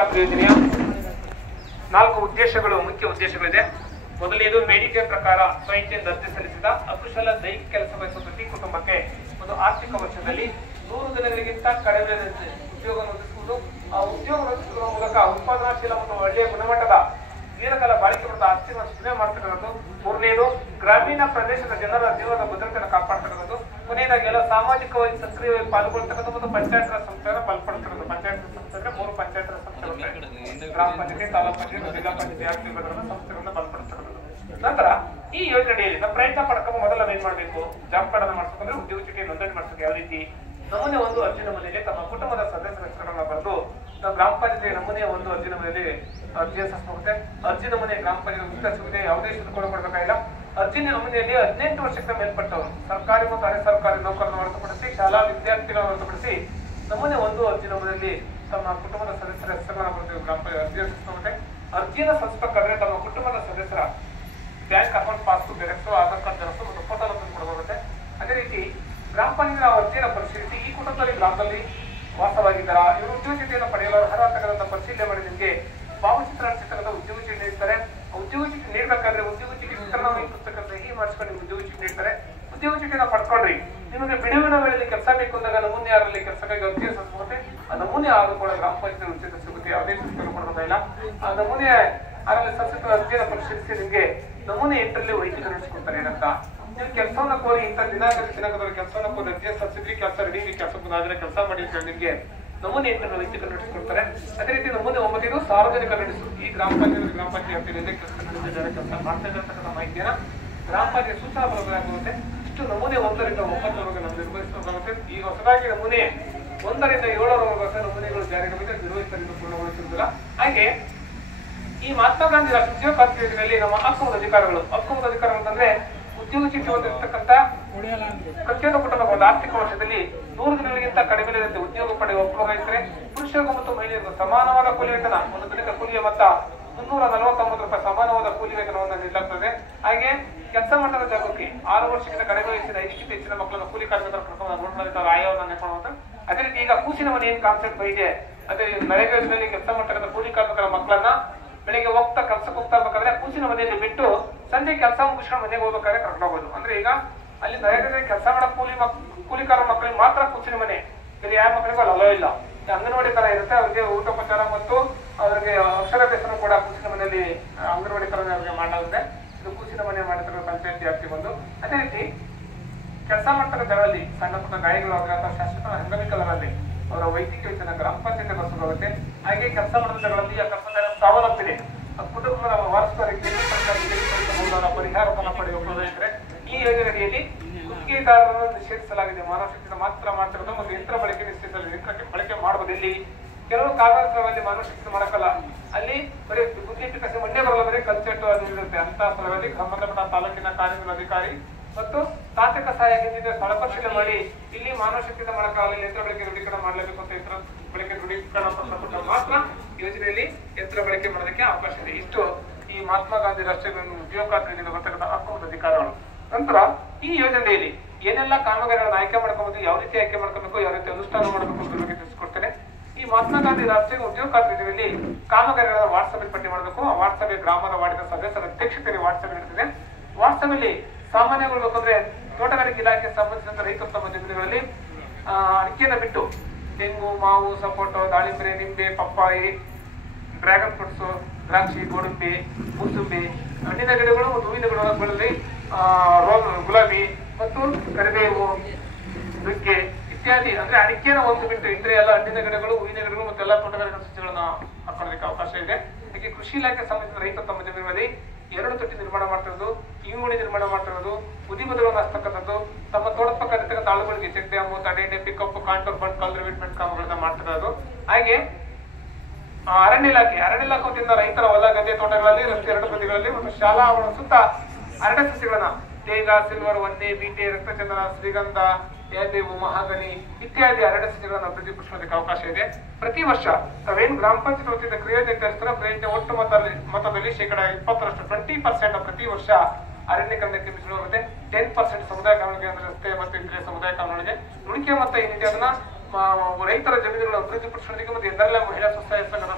ಖಾತ್ರಿ ಯೋಜನೆಯ 4 ಉದ್ದೇಶಗಳು, ಮುಖ್ಯ ಉದ್ದೇಶಗಳಿದೆ. ಮೊದಲನೇದು, ಬೇಡಿಕೆ ಪ್ರಕಾರ ಸ್ವಇಚ್ಛೆಯಿಂದ ಅರ್ಜಿ ಸಲ್ಲಿಸಿದ ಅಕುಶಲ ದೈಹಿಕ ಕೆಲಸ ಬಯಸುವ ಪ್ರತಿ ಕುಟುಂಬಕ್ಕೆ ಒಂದು ಆರ್ಥಿಕ ವರ್ಷದಲ್ಲಿ 100 ದಿನಗಳಿಗಿಂತ ಕಡಿಮೆ ಉದ್ಯೋಗವನ್ನು ಒದಗಿಸುವುದು. ಆ ಉದ್ಯೋಗ ಒದಗಿಸುವ ಮೂಲಕ ಉತ್ಪಾದನಾಶೀಲ ಮತ್ತು ಒಳ್ಳೆಯ ಗುಣಮಟ್ಟದ ದೀರ್ಘಕಾಲ ಬಾಳಿಕೆ ಬರುವ ಆಸ್ತಿಯನ್ನು ಸೃಷ್ಟಿ ಮಾಡ್ತಕ್ಕಂಥದ್ದು. ಮೂರನೇದು, ಗ್ರಾಮೀಣ ಪ್ರದೇಶದ ಜನರ ಜೀವನದ ಭದ್ರತೆಯನ್ನು ಕಾಪಾಡ್ತಕ್ಕಂಥದ್ದು. ಕೊನೆಯದಾಗಿ ಎಲ್ಲ ಸಾಮಾಜಿಕವಾಗಿ ಸಕ್ರಿಯವಾಗಿ ಪಾಲ್ಗೊಳ್ತಕ್ಕಂಥ ಮತ್ತು ಪಂಚಾಯತ್ ರಾಜ್ ಸಂಸ್ಥೆಯನ್ನು ಬಲಪಡಿಸ್ತಕ್ಕಂಥದ್ದು. ಪಂಚಾಯತ್ ರಾಜ್ ಸಂಸ್ಥೆ ಅಂದ್ರೆ 3 ಪಂಚಾಯತ್ ರಾಜ್ ಸಂಸ್ಥೆಗಳು, ಗ್ರಾಮ ಪಂಚಾಯತಿ, ತಾಲೂಕು ಪಂಚಾಯತಿ, ಜಿಲ್ಲಾ ಪಂಚಾಯತಿ ವ್ಯಾಪ್ತಿ ಸಂಸ್ಥೆಗಳನ್ನ ಬಲಪಡಿಸ್ತಕ್ಕಂಥದ್ದು. ನಂತರ ಈ ಯೋಜನೆಯಲ್ಲಿ ನಾವು ಪ್ರಯತ್ನ ಪಡ್ಕೊಂಡು ಮೊದಲ ಏನ್ ಮಾಡ್ಬೇಕು, ಜಾಬ್ ಕಾರ್ಡ್ ಅನ್ನು ಮಾಡಿಸ್ಕೊಂಡ್ರೆ ಉದ್ಯೋಗ ಚೀಟಿ ನೋಂದಣಿ ಮಾಡಿಸೋದು. ಯಾವ ರೀತಿ? ನಮೂನೆ 1 ಅರ್ಜಿ ನಮೂನೆಯಲ್ಲಿ ತಮ್ಮ ಕುಟುಂಬದ ಸದಸ್ಯರ ಹೆಸರುಗಳನ್ನ ಬರೆದು ನಾವು ಗ್ರಾಮ ಪಂಚಾಯತಿ ನಮೂನೆ 1 ಅರ್ಜಿ ನಮೂನೆಯಲ್ಲಿ ಅರ್ಜಿ ಸಲ್ಲಿಸಬಹುದು. ಅರ್ಜಿ ನಮೂನೆ ಗ್ರಾಮ ಪಂಚಾಯತ್ ಉಚಿತ ಸಿಗುತ್ತೆ, ಯಾವುದೇ ಶುಲ್ಕ ಕೊಡಬೇಕಾಗಿಲ್ಲ. ಅರ್ಜಿ ನಮೂನೆಯಲ್ಲಿ 18 ವರ್ಷಕ್ಕೆ ಮೇಲ್ಪಟ್ಟವರು, ಸರ್ಕಾರಿ ಮತ್ತು ಅರೆ ಸರ್ಕಾರಿ ನೌಕರನ್ನು ಹೊರತುಪಡಿಸಿ ಶಾಲಾ ವಿದ್ಯಾರ್ಥಿಗಳನ್ನು ಹೊರತುಪಡಿಸಿ ನಮೂನೆ 1 ಅರ್ಜಿ ನಮೂನೆಯಲ್ಲಿ ತಮ್ಮ ಕುಟುಂಬದ ಸದಸ್ಯರ ಹೆಸರುಗಳನ್ನ ಬರೆದು ಗ್ರಾಮ ಪಂಚಾಯತ್ ಅರ್ಜಿ ಸಲ್ಲಿಸಬಹುದು. ಅರ್ಜಿಯನ್ನು ಸಲ್ಲಿಸಬೇಕಾದ್ರೆ ತಮ್ಮ ಕುಟುಂಬದ ಸದಸ್ಯರ bank account, passbook xerox, Aadhaar card xerox ಮತ್ತು ಫೋಟೋ ಕೊಡಬಹುದು. ಅದೇ ರೀತಿ ಗ್ರಾಮ ಪಂಚಾಯತ್ ಅರ್ಜಿಯನ್ನು ಪರಿಶೀಲಿಸಿ ಈ ಕುಟುಂಬದಲ್ಲಿ ಗ್ರಾಮದಲ್ಲಿ ವಾಸವಾಗಿದ್ದಾರಾ, ಇವರು ಉದ್ಯೋಗ ಚೀಟಿಯನ್ನು ಪಡೆಯಲು ಅರ್ಹರಾಗತಕ್ಕಂಥ ಪರಿಶೀಲನೆ ಮಾಡಿ ನಿಮಗೆ ಭಾವಚಿತ್ರ ಅನಿಸಿರ್ತಕ್ಕಂಥ ಉದ್ಯೋಗ ಚೀಟಿ ನೀಡ್ತಾರೆ. ಉದ್ಯೋಗ ಚೀಟಿ ನೀಡಬೇಕಾದ್ರೆ ಉದ್ಯೋಗ ಚೀಟಿ ವಿತರಣೆ ಪುಸ್ತಕ ಸಹಿ ಮಾಡಿಸ್ಕೊಂಡು ಉದ್ಯೋಗ ಚೀಟಿ ನೀಡ್ತಾರೆ. ಉದ್ಯೋಗ ಚೀಟಿನ ಪಡ್ಕೊಂಡ್ರಿ, ನಿಮಗೆ ಬಿಡುವಿನ ವೇಳೆಯಲ್ಲಿ ಕೆಲಸ ಬೇಕು ಅಂದಾಗ ನಮೂನೆ 6ರಲ್ಲಿ ಕೆಲಸಕ್ಕಾಗಿ ಅರ್ಜಿ ಸಲ್ಲಿಸಬಹುದು. ಆ ನಮೂನೆ 6 ಕೂಡ ಗ್ರಾಮ ಪಂಚಾಯತ್ ಉಚಿತ ಸಿಗುತ್ತೆ, ಯಾವುದೇ ಶುಲ್ಕ ಕೊಡಬೇಕಾಗಿಲ್ಲ. ಆ ನಮೂನೆ 6ರಲ್ಲಿ ಸಲ್ಲಿಸಿದ ಅರ್ಜಿಯನ್ನು ಪರಿಶೀಲಿಸಿ ನಿಮಗೆ ನಮೂನೆ 8ರಲ್ಲಿ ವೈದ್ಯರು ನಡೆಸಿಕೊಡ್ತಾರೆ. ಏನಂತ ನೀವು ಕೆಲಸವನ್ನ ಕೋರಿ ಇಂಥ ದಿನಾಂಕದಲ್ಲಿ ಕೆಲಸವನ್ನ ಕೋರಿ ಅರ್ಜಿ ಸಲ್ಲಿಸಿದ್ರಿ, ಕೆಲಸ ರೆಡಿ, ಕೆಲಸ ಮುಂದಾದ್ರೆ ಕೆಲಸ ಮಾಡಿ ಅಂತ ನಿಮಗೆ ನಮೂನೆ 8ರಲ್ಲಿ ವೈದ್ಯರು ನಡೆಸಿಕೊಡ್ತಾರೆ. ಅದೇ ರೀತಿ ನಮೂನೆ 9 ಇದು ಸಾರ್ವಜನಿಕ ನಡೆಸು. ಈ ಗ್ರಾಮ ಪಂಚಾಯತ್ ಕೆಲಸ ಮಾಡ್ತಾ ಇರತಕ್ಕಂಥ ಮಾಹಿತಿಯನ್ನ ಗ್ರಾಮ ಪಂಚಾಯತ್ ಸೂಚನಾ ಬರಬೇಕಾಗುತ್ತೆ. ಇಷ್ಟು ನಮೂನೆ 1ರಿಂದ 9ರವರೆಗೆ ನಾವು ನಿರ್ವಹಿಸಬೇಕಾಗುತ್ತೆ. ಈಗ ಹೊಸದಾಗಿ ನಮೂನೆ 1ರಿಂದ 7ರವರೆಗೆ ನಮೂನೆಗಳು ಜಾರಿಗೆ ನಿರ್ವಹಿಸಲು ಪೂರ್ಣಗೊಳಿಸುವುದಿಲ್ಲ. ಹಾಗೆ ಈ ಮಹಾತ್ಮ ಗಾಂಧಿ ರಾಷ್ಟ್ರೀಯ ಉದ್ಯೋಗ ಖಾತ್ರಿ ಯೋಜನೆಯಲ್ಲಿ ನಮ್ಮ ಹಕ್ಕುಮತ ಅಧಿಕಾರಗಳು ಅಂತಂದ್ರೆ ಉದ್ಯೋಗ ಚೀಟಿ ಹೊಂದಿರತಕ್ಕಂಥ ಪ್ರತಿಯೊಂದು ಕುಟುಂಬ ಒಂದು ಆರ್ಥಿಕ ವರ್ಷದಲ್ಲಿ 100 ದಿನಗಳಿಗಿಂತ ಕಡಿಮೆ ಇರುತ್ತೆ ಉದ್ಯೋಗ ಪಡೆಯುವ ಒಪ್ಪುಗಾಯಿತರೆ ಪುರುಷರಿಗೂ ಮತ್ತು ಮಹಿಳೆಯರಿಗೂ ಸಮಾನವಾದ ಕೂಲಿ ವೇತನ, ಒಂದು ದಿನದ ಕೂಲಿಯ ಮೊತ್ತ 349 ರೂಪಾಯಿ ಸಮಾನವಾದ ಕೂಲಿ ವೇತನವನ್ನು ನೀಡಲಾಗುತ್ತದೆ. ಹಾಗೆ ಕೆಲಸ ಮಾಡದ ಜಾಗಕ್ಕೆ 6 ವರ್ಷಕ್ಕಿಂತ ಕಡಿಮೆ ವಯಸ್ಸಿನ 5ಕ್ಕಿಂತ ಹೆಚ್ಚಿನ ಮಕ್ಕಳನ್ನು ಕೂಲಿ ಕಾರ್ಮಿಕರ ನೋಡ್ಕೊಳ್ಳುತ್ತಾರೆ, ಆಯವನ್ನು ನೆನಪುವುದು. ಅದೇ ರೀತಿ ಈಗ ಕೂಸಿನ ಮನೆ ಏನ್ ಕಾನ್ಸೆಪ್ಟ್ ಇದೆ, ಅದೇ ನರೇಗಾ ಯೋಜನೆಯಲ್ಲಿ ಕೆಲಸ ಮಾಡ್ತಕ್ಕಂಥ ಕೂಲಿ ಕಾರ್ಮಿಕರ ಮಕ್ಕಳನ್ನ ಬೆಳಿಗ್ಗೆ ಹೋಗ್ತಾ ಕೆಲಸಕ್ಕೆ ಹೋಗ್ತಾ ಇರ್ಬೇಕಾದ್ರೆ ಕೂಸಿನ ಮನೆಯಲ್ಲಿ ಬಿಟ್ಟು ಸಂಜೆ ಕೆಲಸ ಮುಗಿಸ್ಕೊಂಡು ಮನೆಗೆ ಹೋಗ್ಬೇಕಾದ್ರೆ ಕರ್ಕೊಂಡು ಹೋಗೋದು. ಅಂದ್ರೆ ಈಗ ಅಲ್ಲಿ ನರೇಗಾದಲ್ಲಿ ಕೆಲಸ ಮಾಡೋ ಕೂಲಿಕಾರ ಮಕ್ಕಳಿಗೆ ಮಾತ್ರ ಕೂಸಿನ ಮನೆ, ಬೇರೆ ಯಾವ ಮಕ್ಕಳಿಗೂ ಅಲ್ಲೋ ಇಲ್ಲ. ಅಂಗನವಾಡಿ ತರ ಇರುತ್ತೆ, ಅವರಿಗೆ ಊಟೋಪಚಾರ ಮತ್ತು ಅವರಿಗೆ ಅಕ್ಷರಾಭ್ಯಾಸನ ಕೂಡ ಕೂಸಿನ ಮನೆಯಲ್ಲಿ ಅಂಗನವಾಡಿ ತರ ಮಾಡಲಾಗುತ್ತೆ. ಇದು ಕೂಸಿನ ಮನೆ ಮಾಡಿರ್ತಕ್ಕಂಥ ಪಂಚಾಯತ್ ವ್ಯಾಪ್ತಿ ಬಂದು. ಅದೇ ರೀತಿ ಕೆಲಸ ಮಾಡ್ತಕ್ಕಂಥ ಜಾಗದಲ್ಲಿ ಸಣ್ಣ ಪುಟ್ಟ ಗಾಯಗಳು ಅಥವಾ ಶಾಶ್ವತ ಅಂಗವಿಕಲರಲ್ಲಿ ಅವರ ವೈದ್ಯಕೀಯ ವೇತನ ಗ್ರಾಮ ಪಂಚಾಯತ್ ಬಸವಾಗುತ್ತೆ. ಹಾಗೆ ಕೆಲಸ ಮಾಡಿದ ಜಾಗಗಳಲ್ಲಿ ಆ ಕೆಲಸ ಸ್ವಾವಲಂಬನೆ ಕುಟುಂಬದ ವಾರಸುದಾರರಿಗೆ ಪರಿಹಾರವನ್ನು ಪಡೆಯುವ ಪ್ರದೇಶರೆ ಈ ಯೋಜನೆಯಲ್ಲಿ ಗುತ್ತಿಗೆದಾರರನ್ನು ನಿಷೇಧಿಸಲಾಗಿದೆ. ಮಾನವ ಶಕ್ತಿಯಿಂದ ಮಾತ್ರ ಮಾಡ್ತಿರೋದು ಮತ್ತು ಯಂತ್ರ ಬಳಕೆ ನಿಷೇಧಿಸಲಾಗಿದೆ. ಯಂತ್ರಕ್ಕೆ ಬಳಕೆ ಮಾಡುವುದು ಇಲ್ಲಿ ಕೆಲವು ಕಾಗದಗಳಲ್ಲಿ ಮಾನವ ಶಕ್ತಿ ಮಾಡಕ್ಕಲ್ಲ, ಅಲ್ಲಿ ಬರೀ ಗುತ್ತಿಗೆ ಕಸಿ ಮಂಡ್ಯ ಬರಲ್ಲ, ಬರೀ ಕಲ್ಚೆಟ್ಟು ಅದು ಇರುತ್ತೆ. ಅಂತ ಸ್ಥಳಗಳಲ್ಲಿ ಸಂಬಂಧಪಟ್ಟ ತಾಲೂಕಿನ ಕಾರ್ಮಿಕರ ಅಧಿಕಾರಿ ಮತ್ತು ತಾಂತ್ರಿಕ ಸಹಾಯಕದಿಂದ ಸ್ಥಳ ಪರಿಶೀಲನೆ ಮಾಡಿ ಇಲ್ಲಿ ಮಾನವ ಶಕ್ತಿಯಿಂದ ಮಾಡಕ್ಕಾಗಲ್ಲ, ಯಂತ್ರ ಬಳಕೆ ದೃಢೀಕರಣ ಮಾಡಲೇಬೇಕು ಅಂತ ಯಂತ್ರ ಬಳಕೆ ದೃಢೀಕರಣ ಪತ್ರ ಮಾತ್ರ ಯೋಜನೆಯಲ್ಲಿ ಯಂತ್ರ ಬಳಕೆ ಮಾಡೋದಕ್ಕೆ ಅವಕಾಶ ಇದೆ. ಇಷ್ಟು ಈ ಮಹಾತ್ಮ ಗಾಂಧಿ ರಾಷ್ಟ್ರೀಯ ಉದ್ಯೋಗ ಖಾತ್ರಿಯಿಂದ ಬರ್ತಕ್ಕಂಥ ಹಕ್ಕುಮತ ಅಧಿಕಾರಗಳು. ನಂತರ ಈ ಯೋಜನೆಯಲ್ಲಿ ಏನೆಲ್ಲ ಕಾಮಗಾರಿಗಳನ್ನು ಆಯ್ಕೆ ಮಾಡ್ಕೋಬಹುದು, ಯಾವ ರೀತಿ ಆಯ್ಕೆ ಮಾಡ್ಕೋಬೇಕು, ಯಾವ ರೀತಿ ಅನುಷ್ಠಾನ ಮಾಡಬೇಕು ಅಂತ ಬಗ್ಗೆ ತಿಳಿಸ್ಕೊಡ್ತೇನೆ. ಈ ಮಹಾತ್ಮ ಗಾಂಧಿ ರಾಷ್ಟ್ರೀಯ ಉದ್ಯೋಗ ಖಾತ್ರಿ ಯೋಜನೆಯಲ್ಲಿ ಕಾಮಗಾರಿಗಳ ವಾಟ್ಸಪ್ ಪಟ್ಟಿ ಮಾಡಬೇಕು. ಆ ವಾಟ್ಸಪ್ ಗ್ರಾಮದ ವಾರ್ಡಿನ ಸದಸ್ಯರ ಅಧ್ಯಕ್ಷತೆಯಲ್ಲಿ ವಾಟ್ಸಪ್ ಇರ್ತದೆ. ವಾಟ್ಸಪ್ ಅಲ್ಲಿ ಸಾಮಾನ್ಯಗೊಳ್ಬೇಕಂದ್ರೆ ತೋಟಗಾರಿಕೆ ಇಲಾಖೆಗೆ ಸಂಬಂಧಿಸಿದಂತ ರೈತರು ತಮ್ಮ ಜಮೀನುಗಳಲ್ಲಿ ಅಡಿಕೆಯನ್ನು ಬಿಟ್ಟು ತೆಂಗು, ಮಾವು, ಸಪೋಟೊ, ದಾಳಿಂಬೆ, ನಿಂಬೆ, ಪಪ್ಪಾಯಿ, ಡ್ರ್ಯಾಗನ್ ಫ್ರೂಟ್ಸ್, ದ್ರಾಕ್ಷಿ, ಗೋಡಂಬಿ, ಮೂಸಂಬಿ, ಹಣ್ಣಿನ ಗಿಡಗಳು ಮತ್ತು ಹೂವಿನ ಗಿಡಗಳಲ್ಲಿ ಗುಲಾಬಿ ಮತ್ತು ಕರಿಬೇವು, ನುಗ್ಗೆ ಇತ್ಯಾದಿ ಅಂದ್ರೆ ಅಡಿಕೆಯನ್ನು ಒಂದು ಬಿಟ್ಟು ಇದ್ರೆ ಎಲ್ಲ ಹಣ್ಣಿನ ಗಿಡಗಳು, ಹೂವಿನ ಗಿಡಗಳು ಮತ್ತು ಎಲ್ಲ ತೋಟಗಾರಿಕಾ ಸಸ್ಯಗಳನ್ನ ಹಾಕೊಳ್ಳೋದಕ್ಕೆ ಅವಕಾಶ ಇದೆ. ಹಾಗೆ ಕೃಷಿ ಇಲಾಖೆ ಸಂಬಂಧಿಸಿದ ರೈತ ತಮ್ಮ ಜಮೀನಿನಲ್ಲಿ 2 ತೊಟ್ಟಿ ನಿರ್ಮಾಣ ಮಾಡ್ತಿರೋದು, ಇಂಗುಣಿ ನಿರ್ಮಾಣ ಮಾಡ್ತಿರೋದು, ಉದಿಬದುಗಳನ್ನು ಹಚ್ತಕ್ಕಂಥದ್ದು, ತಮ್ಮ ತೋಟದ ಪಕ್ಕ ಇರ್ತಕ್ಕಂಥ ಆಳುಗಳಿಗೆ ಚೆಕ್ ಡ್ಯಾಮು, ತಡೆಯಣೆ, ಪಿಕಪ್, ಕಾಂಟೂರ್ ಬಂಡ್, ಕಲ್ಟಿವೇಟ್ಮೆಂಟ್ ಕಾಮಗಳನ್ನ ಮಾಡ್ತಿರೋದು. ಹಾಗೆ ಅರಣ್ಯ ಇಲಾಖೆ ವತಿಯಿಂದ ರೈತರ ಹೊಲ, ಗದ್ದೆ, ತೋಟಗಳಲ್ಲಿ, ರಸ್ತೆ 2 ಬದಿಗಳಲ್ಲಿ ಮತ್ತು ಶಾಲಾ ಆವರಣ ಸುತ್ತ ಅರಣ್ಯ ಸಸ್ಯಗಳನ್ನ ತೇಗ, ಸಿಲ್ವರ್, ವನ್ನೆ, ಬೀಟೆ, ರಕ್ತಚಂದನ, ಶ್ರೀಗಂಧ, ಯಾದೇವು, ಮಹಾಗಣಿ ಇತ್ಯಾದಿ ಅರಣ್ಯ ಸಸ್ಯಗಳನ್ನು ಅಭಿವೃದ್ಧಿಪಡಿಸೋದಕ್ಕೆ ಅವಕಾಶ ಇದೆ. ಪ್ರತಿ ವರ್ಷ ತಾವೇನು ಗ್ರಾಮ ಪಂಚಾಯತ್ ವತಿಯಿಂದ ಕ್ರಿಯೆ ನಿರ್ಧರಿಸ್ತಾರೋ ಪ್ರಯತ್ನ ಒಟ್ಟು ಮೊತ್ತದಲ್ಲಿ 20% 20% ಪ್ರತಿ ವರ್ಷ ಅರಣ್ಯೀಕರಣಕ್ಕೆ ಮೀಸಲಿಡುತ್ತೆ. 10% ಸಮುದಾಯ ಕಾನೂನಿಗೆ ಅಂದ್ರೆ ರಸ್ತೆ ಮತ್ತು ಇತರೆ ಸಮುದಾಯ ಕಾನೂನಿಗೆ ಉಳಿಕೆ ಮೊತ್ತ ಏನಿದೆ ಅದನ್ನ ರೈತರ ಜಮೀನುಗಳನ್ನು ಅಭಿವೃದ್ಧಿಪಡಿಸೋದಕ್ಕೆ ಮತ್ತು ಎಲ್ಲರೆಲ್ಲ ಮಹಿಳಾ ಸ್ವಸಹಾಯ ಸಂಘದ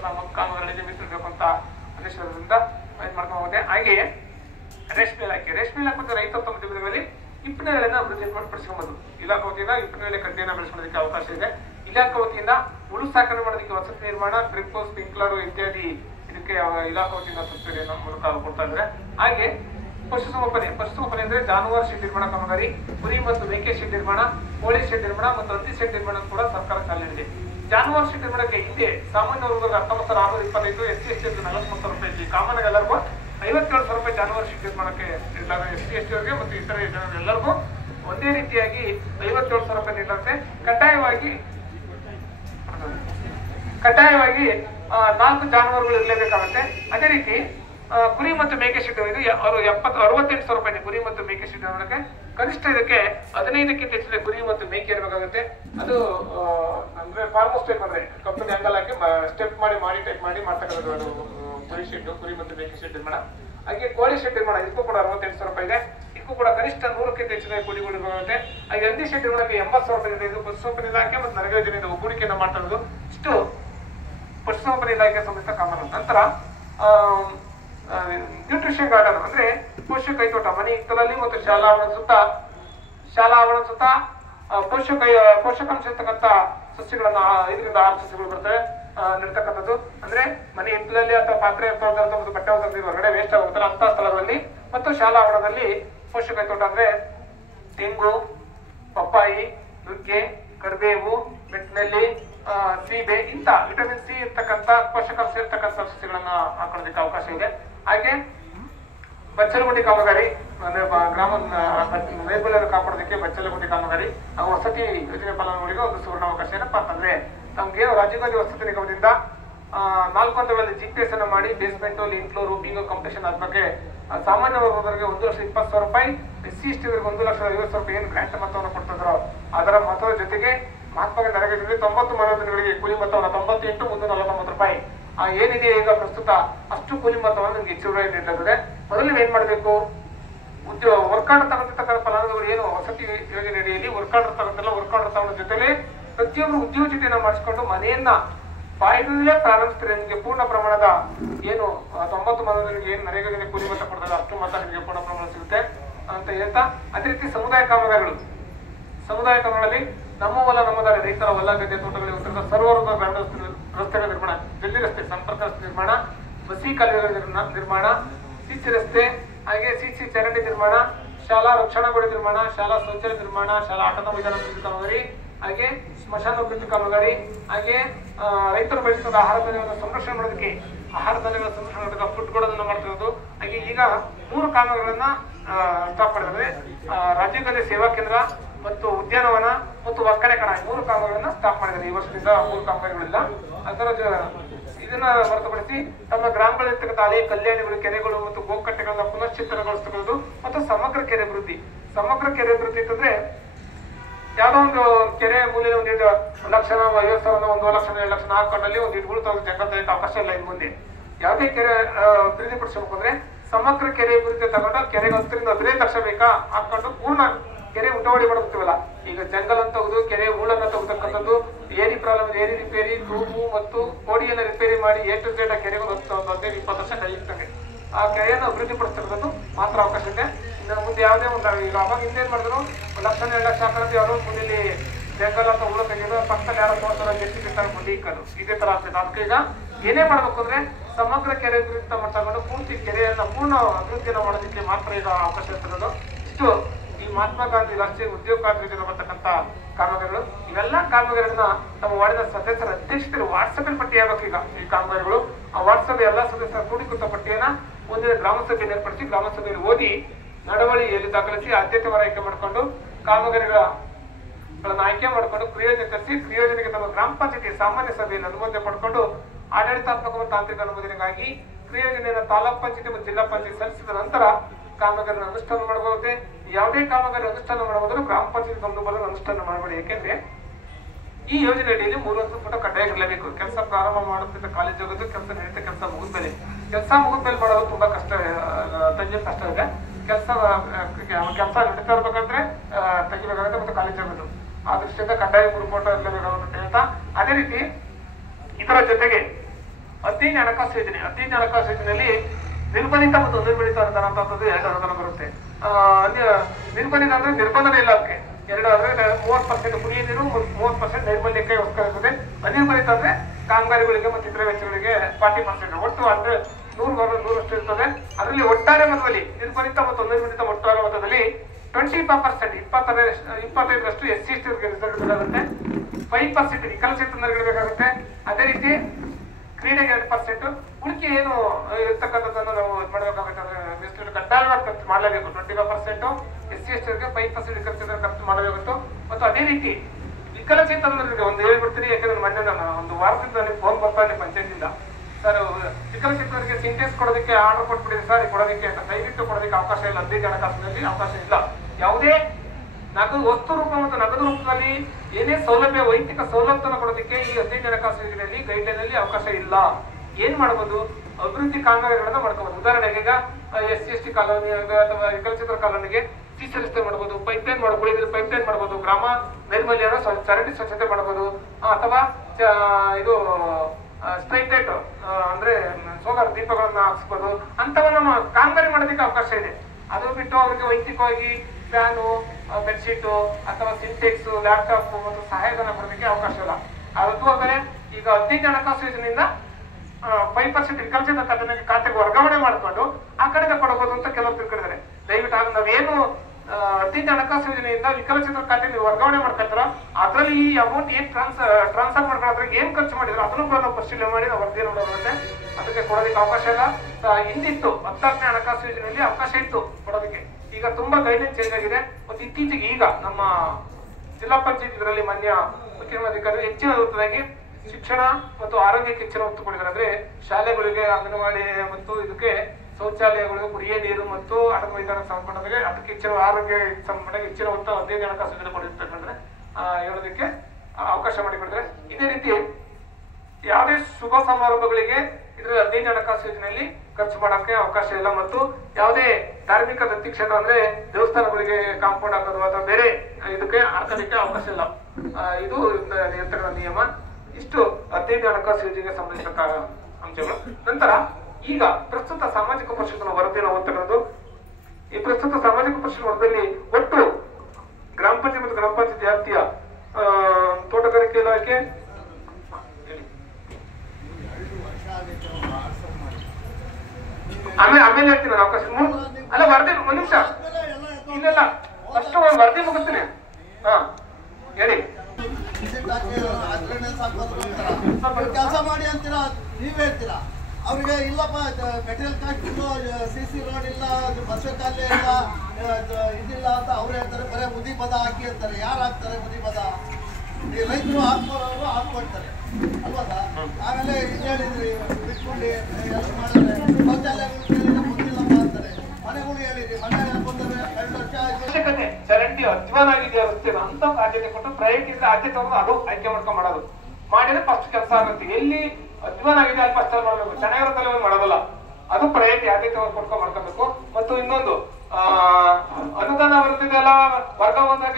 ನೀಡಬೇಕು ಅಂತ ಆದೇಶದಿಂದ ಏನ್ ಮಾಡ್ಕೊಂಡು ಹೋಗುತ್ತೆ. ಹಾಗೆಯೇ ರೇಷ್ಮೆ ಇಲಾಖೆ ರೈತಾಪಿ ಉದ್ಯಮಗಳಲ್ಲಿ ಹಿಪ್ಪನೇರಳೆಯನ್ನು ಅಭಿವೃದ್ಧಿಪಡಿಸ್ಕೊಬಹುದು. ಇಲಾಖೆ ವತಿಯಿಂದ ಹಿಪ್ಪನೇರಳೆ ಕಡ್ಡಿಯನ್ನು ಬೆಳೆಸೋದಕ್ಕೆ ಅವಕಾಶ ಇದೆ. ಇಲಾಖೆ ವತಿಯಿಂದ ಹುಳು ಸಾಕಣೆ ಮಾಡೋದಕ್ಕೆ ವಸತಿ ನಿರ್ಮಾಣ, ಡ್ರಿಪ್, ಸ್ಪ್ರಿಂಕ್ಲರ್ ಇತ್ಯಾದಿ ಇದಕ್ಕೆ ಇಲಾಖೆ ವತಿಯಿಂದ ಸಬ್ಸಿಡಿಯನ್ನು ಮೂಲಕ ಕೊಡ್ತಾ ಇದ್ದಾರೆ. ಹಾಗೆ ಪಶುಸಂಗೋಪನೆ ಅಂದ್ರೆ ಜಾನುವಾರು ಶೆಡ್ ನಿರ್ಮಾಣ ಕಾಮಗಾರಿ, ಕುರಿ ಮತ್ತು ಮೇಕೆ ಶೆಡ್ ನಿರ್ಮಾಣ, ಕೋಳಿ ಶೆಡ್ ನಿರ್ಮಾಣ ಮತ್ತು ಹಂದಿ ಶೆಡ್ ನಿರ್ಮಾಣ ಕೂಡ ಸರ್ಕಾರ ಚಾಲನೆ ನೀಡಿದೆ. ಜಾನುವಾರು ಶೆಡ್ ನಿರ್ಮಾಣಕ್ಕೆ ಹಿಂದೆ ಸಾಮಾನ್ಯ ವರ್ಗದ 19,625, SC/ST 43,000 ಕಾಮನ್ ಎಲ್ಲರಿಗೂ 57,000 ರೂಪಾಯಿ ಜಾನುವಾರು ಶೆಡ್ ನಿರ್ಮಾಣಕ್ಕೆ ನೀಡಲಾಗಿದೆ. SC/ST ಅವರಿಗೆ ಮತ್ತು ಇತರೆ ಜನರೆಲ್ಲರಿಗೂ ಒಂದೇ ರೀತಿಯಾಗಿ 57,000 ರೂಪಾಯಿ ನೀಡಲಾಗುತ್ತೆ. ಕಡ್ಡಾಯವಾಗಿ 4 ಜಾನುವಾರುಗಳು ಇರಲೇಬೇಕಾಗುತ್ತೆ. ಅದೇ ರೀತಿ ಕುರಿ ಮತ್ತು ಮೇಕೆ ಶೆಡ್ ಇದು 68,000 ರೂಪಾಯಿ ಕುರಿ ಮತ್ತು ಮೇಕೆ ಶೆಡ್ ನಿರ್ಮಾಣಕ್ಕೆ. ಕನಿಷ್ಠ ಇದಕ್ಕೆ 15ಕ್ಕಿಂತ ಹೆಚ್ಚಿನ ಕುರಿ ಮತ್ತು ಮೇಕೆ ಇರಬೇಕಾಗುತ್ತೆ. ಅದು ಅಂದ್ರೆ ಫಾರ್ಮರ್ ಸ್ಟೇಪ್ ಅಂದ್ರೆ ಕಂಪನಿ ಅಂಗಲ್ ಹಾಕಿ ಸ್ಟೆಪ್ ಮಾಡಿ ಟೈಪ್ ಮಾಡಿ ಮಾಡ್ತಕ್ಕಂಥದ್ದು ಕುರಿ ಶೆಡ್, ಕುರಿ ಮತ್ತು ಮೇಕೆ ಶೆಡ್ ನಿರ್ಮಾಣ. ಹಾಗೆ ಕೋಳಿ ಶೆಡ್ ನಿರ್ಮಾಣ ಇದಕ್ಕೂ ಕೂಡ 68,000 ರೂಪಾಯಿ ಇದೆ. ಇದಕ್ಕೂ ಕೂಡ ಕನಿಷ್ಠ 100ಕ್ಕಿಂತ ಹೆಚ್ಚಿನ ಕುರಿಗಳು ಇರಬೇಕಾಗುತ್ತೆ. ಹಾಗೆ ಹಂದಿ ಶೆಡ್ ನಿರ್ಮಾಣಕ್ಕೆ 80,000 ರೂಪಾಯಿ ಇದೆ. ಇದು ಪಶುಸಂಗೋಪನೆ ಇಲಾಖೆ ಮತ್ತು ನರೇಗಾ ಯೋಜನೆಯಿಂದ ಒಗ್ಗೂಡಿಕೆಯನ್ನು ಮಾಡ್ತಾ ಇರೋದು. ಇಷ್ಟು ಪಶುಸಂಗೋಪನೆ ಇಲಾಖೆ ಸಂಬಂಧಿಸಿದ ಕಾಮಗಾರಿ. ನಂತರ ನ್ಯೂಟ್ರಿಷನ್ ಗಾರ್ಡನ್ ಅಂದ್ರೆ ಪೋಷಕ ಕೈತೋಟ ಮನೆ ಹಿತ್ತಲಲ್ಲಿ ಮತ್ತು ಶಾಲಾ ಆವರಣ ಸುತ್ತ ಪೋಷಕಾಂಶ ಇರ್ತಕ್ಕಂಥ ಸಸ್ಯಗಳನ್ನ 5ರಿಂದ 6 ಸಸ್ಯಗಳು ಬರ್ತವೆ ನೀಡ್ತಕ್ಕಂಥದ್ದು. ಅಂದ್ರೆ ಮನೆ ಹಿತ್ತಲಲ್ಲಿ ಅಥವಾ ಪಾತ್ರೆ ಮತ್ತು ಬಟ್ಟೆ ಹೊರಗಡೆ ವೇಸ್ಟ್ ಆಗುತ್ತಲ್ಲ ಅಂತ ಸ್ಥಳಗಳಲ್ಲಿ ಮತ್ತು ಶಾಲಾ ಆವರಣದಲ್ಲಿ ಪೋಷಕ ಕೈತೋಟ ಅಂದ್ರೆ ತೆಂಗು, ಪಪ್ಪಾಯಿ, ನುಗ್ಗೆ, ಕರಿಬೇವು, ಮೆಟ್ಟಿನಲ್ಲಿ, ಸೀಬೆ ಇಂತ ವಿಟಮಿನ್ ಸಿ ಇರ್ತಕ್ಕಂಥ ಪೋಷಕಾಂಶ ಇರ್ತಕ್ಕಂಥ ಸಸ್ಯಗಳನ್ನ ಹಾಕೊಳ್ಳೋದಕ್ಕೆ ಅವಕಾಶ ಇದೆ. ಹಾಗೆ ಬಚ್ಚಲಗುಂಡಿ ಕಾಮಗಾರಿ ಅಂದ್ರೆ ಗ್ರಾಮ ನೈರ್ಮಲ್ಯ ಕಾಪಾಡೋದಕ್ಕೆ ಬಚ್ಚಲಗುಂಡಿ ಕಾಮಗಾರಿ ಹಾಗೂ ವಸತಿ ಯೋಜನೆ ಫಲಾನುಭವಿಗಳಿಗೆ ಒಂದು ಸುವರ್ಣಾವಕಾಶ. ಏನಪ್ಪಾ ಅಂತಂದ್ರೆ ನಮ್ಗೆ ರಾಜೀವ್ ಗಾಂಧಿ ವಸತಿ ನಿಗಮದಿಂದ 4 ಹಂತಗಳಲ್ಲಿ GPS ಅನ್ನು ಮಾಡಿ ಬೇಸ್ಮೆಂಟ್, ಲಿಂಟ್ಲು, ರೂಪಿಂಗ್ ಕಂಪ್ಲೀಷನ್ ಆದ ಬಗ್ಗೆ ಸಾಮಾನ್ಯ ವರ್ಗದವರಿಗೆ 1,20,000 ರೂಪಾಯಿ, SC/ST ಅವರಿಗೆ 1,50,000 ರೂಪಾಯಿ ಏನು ಗ್ರಾಂಟ್ ಮೊತ್ತವನ್ನು ಕೊಡ್ತಿದ್ರು ಅದರ ಮೊತ್ತದ ಜೊತೆಗೆ ಮಹಾತ್ಮ ಗಾಂಧಿ ನರೇಗಾ 90 ಮನೆಗಳಿಗೆ ಕೂಲಿ ಮೊತ್ತವನ್ನು 98,349 ರೂಪಾಯಿ ಏನಿದೆ ಈಗ ಪ್ರಸ್ತುತ ಅಷ್ಟು ಕೂಲಿ ಮೊತ್ತವನ್ನು ನಿಮ್ಗೆ ಹೆಚ್ಚುವರಿ ನೀಡಲಾಗಿದೆ. ಮೊದಲು ಏನ್ ಮಾಡಬೇಕು, ವರ್ಕ್ ಆರ್ಡರ್ ತಗೊಂಡಿರ್ತಕ್ಕಂಥ ಫಲಾನುಭವಿಗಳು ಏನು ವಸತಿ ಯೋಜನೆ ಅಡಿಯಲ್ಲಿ ವರ್ಕ್ ಆರ್ಡರ್ ತಗೊಂಡಲ್ಲ, ವರ್ಕ್ ಆರ್ಡರ್ ತಗೊಂಡ ಜೊತೆಲಿ ಪ್ರತಿಯೊಬ್ಬರು ಉದ್ಯೋಗ ಚೀಟಿಯನ್ನು ಮಾಡಿಸಿಕೊಂಡು ಮನೆಯನ್ನ ಬಾಯಿನಲ್ಲೇ ಪ್ರಾರಂಭಿಸ್ತಾರೆ. ನಿಮಗೆ ಪೂರ್ಣ ಪ್ರಮಾಣದ ಏನು 90 ಮನೆಗಳಿಗೆ ಏನು ನರೇಗಾ ಯೋಜನೆ ಕೂಲಿ ಮೊತ್ತ ಕೊಡ್ತಾರೆ ಅಷ್ಟು ಮೊತ್ತ ನಿಮಗೆ ಪೂರ್ಣ ಪ್ರಮಾಣ ಸಿಗುತ್ತೆ ಅಂತ ಹೇಳ್ತಾ, ಅದೇ ರೀತಿ ಸಮುದಾಯ ಕಾಮಗಾರಿಗಳಲ್ಲಿ ನಮ್ಮ ಹೊಲ ನಮ್ಮದಾರಿ ರೈತರ ಹೊಲ ಗದ್ದೆ ತೋಟಗಳಿಗೆ ಉತ್ತರದ ಸರ್ವರ್ಗ ಗ್ರಾಮೀಣ ರಸ್ತೆಗಳ ನಿರ್ಮಾಣ, ಜಲ್ಲಿ ರಸ್ತೆ, ಸಂಪರ್ಕ ರಸ್ತೆ ನಿರ್ಮಾಣ, ಬಸಿ ಕಾಲುವೆಗಳ ನಿರ್ಮಾಣ, ಸಿಸಿ ರಸ್ತೆ, ಹಾಗೆ ಸಿಸಿ ಚರಂಡಿ ನಿರ್ಮಾಣ, ಶಾಲಾ ರಕ್ಷಣಾ ಗೋಡೆ ನಿರ್ಮಾಣ, ಶಾಲಾ ಶೌಚಾಲಯ ನಿರ್ಮಾಣ, ಶಾಲಾ ಆಟದ ಮೈದಾನ ಅಭಿವೃದ್ಧಿ ಕಾಮಗಾರಿ, ಹಾಗೆ ಸ್ಮಶಾನ ಅಭಿವೃದ್ಧಿ ಕಾಮಗಾರಿ, ಹಾಗೆ ರೈತರು ಬೆಳೆಸಿದ ಆಹಾರ ಧಾನ್ಯಗಳನ್ನು ಸಂರಕ್ಷಣೆ ಮಾಡೋದಕ್ಕೆ ಫುಡ್ ಗೋಡನ್ನು ಮಾಡ್ತಿರೋದು. ಹಾಗೆ ಈಗ 3 ಕಾಮಗಾರಿಗಳನ್ನ ಸ್ಟಾಪ್ ಮಾಡಿದ್ದಾರೆ. ರಾಜೀವ್ ಗಾಂಧಿ ಸೇವಾ ಕೇಂದ್ರ ಮತ್ತು ಉದ್ಯಾನವನ ಮತ್ತು ಒಕ್ಕಡೆ ಕಣ 3 ಕಾಮಗಾರಿಗಳನ್ನ ಸ್ಟಾಪ್ ಮಾಡಿದ್ದಾರೆ. ಈ ವರ್ಷದಿಂದ 3 ಕಾಮಗಾರಿಗಳಿಲ್ಲ. ಅದರ ಇದನ್ನ ಹೊರತುಪಡಿಸಿ ತಮ್ಮ ಗ್ರಾಮಗಳಿರ್ತಕ್ಕಂಥ ಹಳೆ ಕಲ್ಯಾಣಿಗಳು, ಕೆರೆಗಳು ಮತ್ತು ಗೋಕಟ್ಟೆಗಳನ್ನ ಪುನಶ್ಚೇತನಗೊಳಿಸ್ತಕ್ಕಂಥದ್ದು ಮತ್ತು ಸಮಗ್ರ ಕೆರೆ ಅಭಿವೃದ್ಧಿ ಅಂತಂದ್ರೆ ಯಾವ್ದೋ ಒಂದು ಕೆರೆ ಮೂಲೆಯಲ್ಲಿ ಒಂದು 1,50,000, 1,50,000, 2 ಲಕ್ಷ ಹಾಕೊಂಡಲ್ಲಿ ಒಂದು ಇಟ್ಕೊಳ್ತಾ ಜಗತ್ತ ಅವಕಾಶ ಇಲ್ಲ. ಇನ್ನು ಮುಂದೆ ಯಾವುದೇ ಕೆರೆ ಅಭಿವೃದ್ಧಿ ಪಡಿಸಬೇಕು ಅಂದ್ರೆ ಸಮಗ್ರ ಕೆರೆ ಅಭಿವೃದ್ಧಿ ತಗೊಂಡು ಕೆರೆಗೆ 10ರಿಂದ 15 ಲಕ್ಷ ಬೇಕಾ ಹಾಕೊಂಡು ಪೂರ್ಣ ಕೆರೆ ಉಟವಾಡಿ ಮಾಡ್ತೀವಲ್ಲ. ಈಗ ಜಂಗಲ್ ಅಂತ ತೆಗೆದು ಕೆರೆ ಹೂಳನ್ನ ತೆಗೆದಕ್ಕಂಥದ್ದು, ಏರಿ ಪ್ರಾಬ್ಲಮ್, ಏರಿ ರಿಪೇರಿ, ತೂಗು ಮತ್ತು ಕೋಡಿಯನ್ನ ರಿಪೇರಿ ಮಾಡಿ A to Z ಕೆರೆಗೆ 15-20 ವರ್ಷ ಕಳೆಯುತ್ತವೆ. ಆ ಕೆರೆಯನ್ನು ಅಭಿವೃದ್ಧಿ ಪಡಿಸ್ತಕ್ಕಂಥದ್ದು ಮಾತ್ರ ಅವಕಾಶ ಇದೆ. ಇನ್ನು ಮುಂದೆ ಯಾವುದೇ ಒಂದು ಈಗ ಅವಾಗ ಹಿಂದೇನ್ ಮಾಡಿದ್ರು 1 ಲಕ್ಷ 2 ಲಕ್ಷ ಹಾಕೋದು ಯಾವುದೋ ಮುಂದೆ ಜಂಗಲ್ ಅಂತ ಹೂಳ ತೆಗೆಯೋದು ಪಕ್ಕದಲ್ಲಿ ಯಾರೋ ತೋರಿಸೋದು ಜೆಸಿ ಬಿಟ್ಟಾಗ ಮುಂದೆ ಇಕ್ಕೋದು ಇದೇ ತರ ಆಗ್ತದೆ. ಅದಕ್ಕೆ ಈಗ ಏನೇ ಮಾಡ್ಬೇಕು ಅಂದ್ರೆ ಸಮಗ್ರ ಕೆರೆ ಅಭಿವೃದ್ಧಿ ತಗೊಂಡು ಪೂರ್ತಿ ಕೆರೆಯನ್ನ ಪೂರ್ಣ ಅಭಿವೃದ್ಧಿಯನ್ನು ಮಾಡೋದಕ್ಕೆ ಮಾತ್ರ ಈಗ ಅವಕಾಶ ಇರ್ತದೆ. ಇಷ್ಟು ಈ ಮಹಾತ್ಮ ಗಾಂಧಿ ರಾಷ್ಟ್ರೀಯ ಉದ್ಯೋಗ ಖಾತ್ರಿಯಿಂದ ಬರ್ತಕ್ಕಂಥ ಕಾಮಗಾರಿಗಳು. ಇವೆಲ್ಲ ಕಾಮಗಾರಿಗಳನ್ನ ನಮ್ಮ ವಾರ್ಡಿನ ಸದಸ್ಯರ ಅಧ್ಯಕ್ಷರು ವಾಟ್ಸಪ್ ಅಲ್ಲಿ ಪಟ್ಟಿ ಆಗ್ಬೇಕು. ಈಗ ಈ ಕಾಮಗಾರಿಗಳು ಆ ವಾಟ್ಸಪ್ ಎಲ್ಲಾ ಸದಸ್ಯರ ಕೂಡಿಕೃತ ಪಟ್ಟಿಯನ್ನ ಒಂದಿನ ಗ್ರಾಮ ಸಭೆಯನ್ನು ಏರ್ಪಡಿಸಿ ಗ್ರಾಮ ಸಭೆಯಲ್ಲಿ ಓದಿ ನಡವಳಿಯಲ್ಲಿ ದಾಖಲಿಸಿ ಆದ್ಯತೆ ಆಯ್ಕೆ ಮಾಡಿಕೊಂಡು ಕಾಮಗಾರಿಗಳನ್ನ ಆಯ್ಕೆ ಮಾಡಿಕೊಂಡು ಕ್ರಿಯೋಜನೆ ತರಿಸಿ ಕ್ರಿಯೋಜನೆಗೆ ತಮ್ಮ ಗ್ರಾಮ ಪಂಚಾಯತಿ ಸಾಮಾನ್ಯ ಸಭೆಯಲ್ಲಿ ಅನುಮೋದನೆ ಪಡ್ಕೊಂಡು ಆಡಳಿತಾತ್ಮಕ ಮತ್ತು ತಾಂತ್ರಿಕ ಅನುಮೋದನೆಗಾಗಿ ಕ್ರಿಯೋಜನೆಯನ್ನು ತಾಲೂಕ್ ಪಂಚಾಯತಿ ಮತ್ತು ಜಿಲ್ಲಾ ಪಂಚಾಯತ್ ಸಲ್ಲಿಸಿದ ನಂತರ ಕಾಮಗಾರಿಯನ್ನು ಅನುಷ್ಠಾನ ಮಾಡಬಹುದೇ. ಯಾವುದೇ ಕಾಮಗಾರಿ ಅನುಷ್ಠಾನ ಮಾಡಬಹುದು ಗ್ರಾಮ ಪಂಚಾಯತ್ ಗಮನ ಅನುಷ್ಠಾನ ಮಾಡಬೇಡಿ. ಯಾಕೆಂದ್ರೆ ಈ ಯೋಜನೆ ಅಡಿಯಲ್ಲಿ 3 ವರ್ಷ ಫೋಟೋ ಕಡ್ಡಾಯಗಿರಲೇಬೇಕು. ಕೆಲಸ ಪ್ರಾರಂಭ ಮಾಡುತ್ತಿದ್ದ ಕಾಲೇಜ್ ಹೋಗೋದು, ಕೆಲಸ ನಡೀತಾ ಕೆಲಸ ಮುಗಿದ್ಮೇಲೆ ಮಾಡೋದು ತುಂಬಾ ಕಷ್ಟ ಇದೆ. ಕೆಲಸ ನಡೀತಾ ಇರ್ಬೇಕಂದ್ರೆ ತೆಗಿಬೇಕಾಗುತ್ತೆ ಮತ್ತು ಕಾಲೇಜ್ ಹೋಗೋದು. ಆ ದೃಷ್ಟಿಯಿಂದ ಕಡ್ಡಾಯ 3 ಫೋಟೋ ಇರಲೇಬೇಕಾಗುತ್ತೆ ಅಂತ. ಅದೇ ರೀತಿ ಇದರ ಜೊತೆಗೆ ಹದಿನೈದು ಹಣಕಾಸು ಯೋಜನೆಯಲ್ಲಿ ನಿರ್ಬಂಧಿತ ಮತ್ತು ಅನಿರ್ಬಂಧಿತ ಅನುದಾನ ಅಂತದ್ದು 2 ಅನುದಾನ ಬರುತ್ತೆ. ನಿರ್ಬಂಧಿತ ಅಂದ್ರೆ ನಿರ್ಬಂಧನೆ ಇಲ್ಲ, ಅದಕ್ಕೆ 2 ಆದ್ರೆ 30% ಕುಡಿಯ ನೀರು, 30% ನೈರ್ಮಲ್ಯಕ್ಕೆ ಇರ್ತದೆ. ಅನಿರ್ಬಂಧಿತ ಅಂದ್ರೆ ಕಾಮಗಾರಿಗಳಿಗೆ ಮತ್ತು ಇತರ ವೆಚ್ಚಗಳಿಗೆ 40%. ಒಟ್ಟು ಅಂದ್ರೆ 100% ಇರ್ತದೆ. ಅದರಲ್ಲಿ ಒಟ್ಟಾರೆ ಮೊತ್ತದಲ್ಲಿ ನಿರ್ಬಂಧಿತ ಮತ್ತು ಅನಿರ್ಬಂಧಿತ ಒಟ್ಟಾರೆ ಮೊತ್ತದಲ್ಲಿ 25% 25% SC ST ರಿಸರ್ವ್ ಬೇಕಾಗುತ್ತೆ. 5% ವಿಕಲಚೇತನರಿಗೆ ಬೇಕಾಗುತ್ತೆ. ಅದೇ ರೀತಿ ಕ್ರೀಡೆಗೆ 2%. ಉಳಿಕೆ ಏನು ಇರ್ತಕ್ಕಂಥದ್ದನ್ನು ನಾವು ಮಾಡಬೇಕಾಗುತ್ತೆ, ಕಡ್ಡಾಯವಾಗಿ ಖರ್ಚು ಮಾಡಲೇಬೇಕು. 25% SC ST 5% ವಿಕಲಚೇತನ ಖರ್ಚು ಮಾಡಬೇಕು. ಮತ್ತು ಅದೇ ರೀತಿ ವಿಕಲಚೇತನರಿಗೆ ಒಂದು ಹೇಳ್ಬಿಡ್ತೀನಿ, ಯಾಕಂದ್ರೆ ಮೊನ್ನೆ ನಾನು ಒಂದು ವಾರದಿಂದ ನನಗೆ ಫೋನ್ ಬರ್ತಾ ಇದೆ ಪಂಚಾಯತಿಂದ, ಸರ್ ವಿಕಲಚೇತನರಿಗೆ ಸಿಂಟೆಕ್ಸ್ ಕೊಡೋದಕ್ಕೆ ಆರ್ಡರ್ ಕೊಟ್ಬಿಟ್ಟಿದೆ ಸರ್, ಕೊಡೋದಕ್ಕೆ ಅಂತ. ದಯವಿಟ್ಟು ಕೊಡೋದಕ್ಕೆ ಅವಕಾಶ ಇಲ್ಲ, 15 ಹಣಕಾಸಿನಲ್ಲಿ ಅವಕಾಶ ಇಲ್ಲ. ಯಾವುದೇ ನಗದು ವಸ್ತು ರೂಪ ಮತ್ತು ನಗದು ರೂಪದಲ್ಲಿ ಏನೇ ಸೌಲಭ್ಯ, ವೈಯಕ್ತಿಕ ಸೌಲಭ್ಯವನ್ನು ಕೊಡೋದಕ್ಕೆ ಈ 15 ಹಣಕಾಸು ಯೋಜನೆಯಲ್ಲಿ ಗೈಡ್ಲೈನ್ ಅಲ್ಲಿ ಅವಕಾಶ ಇಲ್ಲ. ಏನ್ ಮಾಡಬಹುದು, ಅಭಿವೃದ್ಧಿ ಕಾಮಗಾರಿಗಳನ್ನ ಮಾಡ್ಕೋಬಹುದು. ಉದಾಹರಣೆಗೆ ಈಗ SC ST ಕಾಲೋನಿ ಅಥವಾ ವಿಕಲಚೇತರ ಕಾಲೋನಿಗೆ ಸೀಸ ರಸ್ತೆ ಮಾಡಬಹುದು, ಪೈಪ್ಲೈನ್ ಮಾಡಬಹುದು, ಪೈಪ್ಲೈನ್ ಮಾಡಬಹುದು, ಗ್ರಾಮ ನೈರ್ಮಲ್ಯ ಚರಂಡಿ ಸ್ವಚ್ಛತೆ ಮಾಡಬಹುದು, ಅಥವಾ ಇದು ಸ್ಟ್ರೈಟ್ ಲೈಟ್ ಅಂದ್ರೆ ಸೋಲಾರ್ ದೀಪಗಳನ್ನ ಹಾಕ್ಸ್ಬೋದು. ಅಂತವನ್ನ ಕಾಮಗಾರಿ ಮಾಡೋದಕ್ಕೆ ಅವಕಾಶ ಇದೆ. ಅದು ಬಿಟ್ಟು ಅವ್ರಿಗೆ ವೈಯಕ್ತಿಕವಾಗಿ ಫ್ಯಾನು, ಬೆಡ್ಶೀಟು ಅಥವಾ ಸಿಂಟೆಕ್ಸ್, ಲ್ಯಾಪ್ಟಾಪ್ ಮತ್ತು ಸಹಾಯಧನ ಕೊಡೋದಕ್ಕೆ ಅವಕಾಶ ಇಲ್ಲ. ಅದು ಅಂದರೆ ಈಗ 15 ಹಣಕಾಸು ಯೋಜನೆಯಿಂದ 5% ವಿಕಲಚೇತನ ಖಾತೆಗೆ ವರ್ಗಾವಣೆ ಮಾಡಿಕೊಂಡು ಆ ಕಡೆಗೆ ಕೊಡಬಹುದು ಅಂತ ಕೆಲವರು ತಿಳ್ಕೊಂಡಿದ್ದಾರೆ. ದಯವಿಟ್ಟು ಆಗ ನಾವೇನು 15 ಹಣಕಾಸು ಯೋಜನೆಯಿಂದ ವಿಕಲಚೇತನ ಖಾತೆಗೆ ವರ್ಗಾವಣೆ ಮಾಡ್ಕೊಳ್ತಾರ, ಅದರಲ್ಲಿ ಈ ಅಮೌಂಟ್ ಏನ್ ಟ್ರಾನ್ಸ್ಫರ್ ಮಾಡ್ಕೊಳ್ಳೋದ್ರೆ ಏನ್ ಖರ್ಚು ಮಾಡಿದ್ರು ಅದನ್ನು ಕೂಡ ನಾವು ಪರಿಶೀಲನೆ ಮಾಡಿ ನಾವು ವರದಿ ನೋಡೋಗುತ್ತೆ. ಅದಕ್ಕೆ ಕೊಡೋದಕ್ಕೆ ಅವಕಾಶ ಇಲ್ಲ. ಹಿಂದಿತ್ತು 14ನೇ ಹಣಕಾಸು ಯೋಜನೆಯಲ್ಲಿ ಅವಕಾಶ ಇತ್ತು ಕೊಡೋದಕ್ಕೆ. ಈಗ ತುಂಬಾ ಗೈಡ್ಲೈನ್ ಚೇಂಜ್ ಆಗಿದೆ. ಮತ್ತು ಇತ್ತೀಚೆಗೆ ಈಗ ನಮ್ಮ ಜಿಲ್ಲಾ ಪಂಚಾಯತ್ ಇದರಲ್ಲಿ ಮಾನ್ಯ ಮುಖ್ಯಮಂತ್ರಿ ಹೆಚ್ಚಿನ ಒತ್ತುದಾಗಿ ಶಿಕ್ಷಣ ಮತ್ತು ಆರೋಗ್ಯಕ್ಕೆ ಹೆಚ್ಚಿನ ಒತ್ತು ಕೊಟ್ಟಿದ್ದಾರೆ. ಅಂದ್ರೆ ಶಾಲೆಗಳಿಗೆ, ಅಂಗನವಾಡಿ ಮತ್ತು ಇದಕ್ಕೆ ಶೌಚಾಲಯಗಳು, ಕುಡಿಯ ನೀರು ಮತ್ತು ಆಟ ಮೈದಾನಕ್ಕೆ ಸಂಬಂಧಪಟ್ಟಾಗ ಅದಕ್ಕೆ ಹೆಚ್ಚಿನ ಆರೋಗ್ಯ ಸಂಬಂಧಪಟ್ಟಾಗ ಹೆಚ್ಚಿನ ಒತ್ತು 15 ಹಣಕಾಸು ಯೋಜನೆ ಕೊಟ್ಟಿರ್ತಕ್ಕಂದ್ರೆ ಹೇಳೋದಕ್ಕೆ ಅವಕಾಶ ಮಾಡಿಕೊಡ್ತಾರೆ. ಇದೇ ರೀತಿ ಯಾವುದೇ ಶುಭ ಸಮಾರಂಭಗಳಿಗೆ ಇದರ 15 ಹಣಕಾಸು ಯೋಜನೆಯಲ್ಲಿ ಖರ್ಚು ಮಾಡಕ್ಕೆ ಅವಕಾಶ ಇಲ್ಲ. ಮತ್ತು ಯಾವುದೇ ಧಾರ್ಮಿಕ ದತ್ತಿ ಕ್ಷೇತ್ರ ಅಂದ್ರೆ ದೇವಸ್ಥಾನಗಳಿಗೆ ಕಾಂಪೌಂಡ್ ಹಾಕೋದು ಅಥವಾ ಬೇರೆ ಇದಕ್ಕೆ ಹಾಕೋದಕ್ಕೆ ಅವಕಾಶ ಇಲ್ಲ. ಇದು ಇರ್ತಕ್ಕಂಥ ನಿಯಮ. ಇಷ್ಟು 15 ಹಣಕಾಸು ಯೋಜನೆಗೆ ಸಂಬಂಧಿಸಿದ ಅಂಶಗಳು. ನಂತರ ಈಗ ಪ್ರಸ್ತುತ ಸಾಮಾಜಿಕ ಪರಿಶೀಲನಾ ವರದಿಯನ್ನು ಓದ್ತಿರೋದು. ಈ ಪ್ರಸ್ತುತ ಸಾಮಾಜಿಕ ಪರಿಶೀಲನಾ ವರದಿಯಲ್ಲಿ ಒಟ್ಟು ಗ್ರಾಮ ಪಂಚಾಯತ್ ಮತ್ತು ಗ್ರಾಮ ಪಂಚಾಯತ್ ವ್ಯಾಪ್ತಿಯ ತೋಟಗಾರಿಕೆ ಇಲಾಖೆ ಆಮೇಲೆ ಹೇಳ್ತೀನಿ ಅವಕಾಶ. ಅಲ್ಲ ವರದಿ ಒಂದ್ ನಿಮಿಷ, ಇಲ್ಲ ಫಸ್ಟ್ ಒಂದು ವರದಿ ಮುಗಿಸ್ತೀನಿ. ಹಾ ಹೇಳಿ. ಕೆಲಸ ಮಾಡಿ ಅಂತೀರಾ, ನೀವ್ ಹೇಳ್ತೀರಾ ಅವ್ರಿಗೆ ಇಲ್ಲಪ್ಪ ಮೆಟೀರಿಯಲ್ ಕಾಸ್ಟ್ ಇಲ್ಲ, CC ರೋಡ್ ಇಲ್ಲ, ಬಸವಕಾಲ್ಯ ಇಲ್ಲ, ಇದಿಲ್ಲ ಅಂತ ಅವ್ರು ಹೇಳ್ತಾರೆ. ಬರೀ ಮುದಿ ಪದ ಹಾಕಿ ಅಂತಾರೆ. ಯಾರು ಹಾಕ್ತಾರೆ ಮುದಿ ಪದ? ಈ ರೈತರು ಹಾಕೋರು ಹಾಕೊಡ್ತಾರೆ ಅಲ್ವಾ ಸರ್? ಆಮೇಲೆ ಇದು ಹೇಳಿದ್ರಿ ಬಿಟ್ಕೊಂಡು ಎಲ್ಲ ಮಾಡಿದ್ರೆ ಶೌಚಾಲಯಗಳು ಕೇಳಿದ್ರೆ ಮುಂದಿಲ್ಲಪ್ಪ ಅಂತಾರೆ. ಮನೆಗಳು ಹೇಳಿರಿ, ಮನೆ ಬಂದರೆ 2 ವರ್ಷ ಅವಶ್ಯಕತೆ ಚರಂಡಿ ಅಧ್ವಾನ ಆಗಿದೆಯಾ ರಸ್ತೆ ಅಂತ ಆದ್ಯತೆ ಕೊಟ್ಟು ಪ್ರೈವೇಟ್ ಆದ್ಯತೆ ಅದು ಆಯ್ಕೆ ಮಾಡ್ಕೊಂಡು ಮಾಡೋದು ಮಾಡಿದ್ರೆ ಫಸ್ಟ್ ಕೆಲಸ ಆಗುತ್ತೆ. ಎಲ್ಲಿ ಅಧ್ವಾನ ಆಗಿದೆ ಅಲ್ಲಿ ಫಸ್ಟ್ ಮಾಡ್ಬೇಕು, ಚೆನ್ನಾಗಿರೋ ಮಾಡೋದಲ್ಲ. ಅದು ಪ್ರೈವೇಟ್ ಆದ್ಯತೆ ಕೊಟ್ಕೊಂಡು ಮಾಡ್ಕೋಬೇಕು. ಮತ್ತು ಇನ್ನೊಂದು ಅನುದಾನ ಬರುತ್ತಿದೆಲ್ಲ ವರ್ಗಾವಣೆ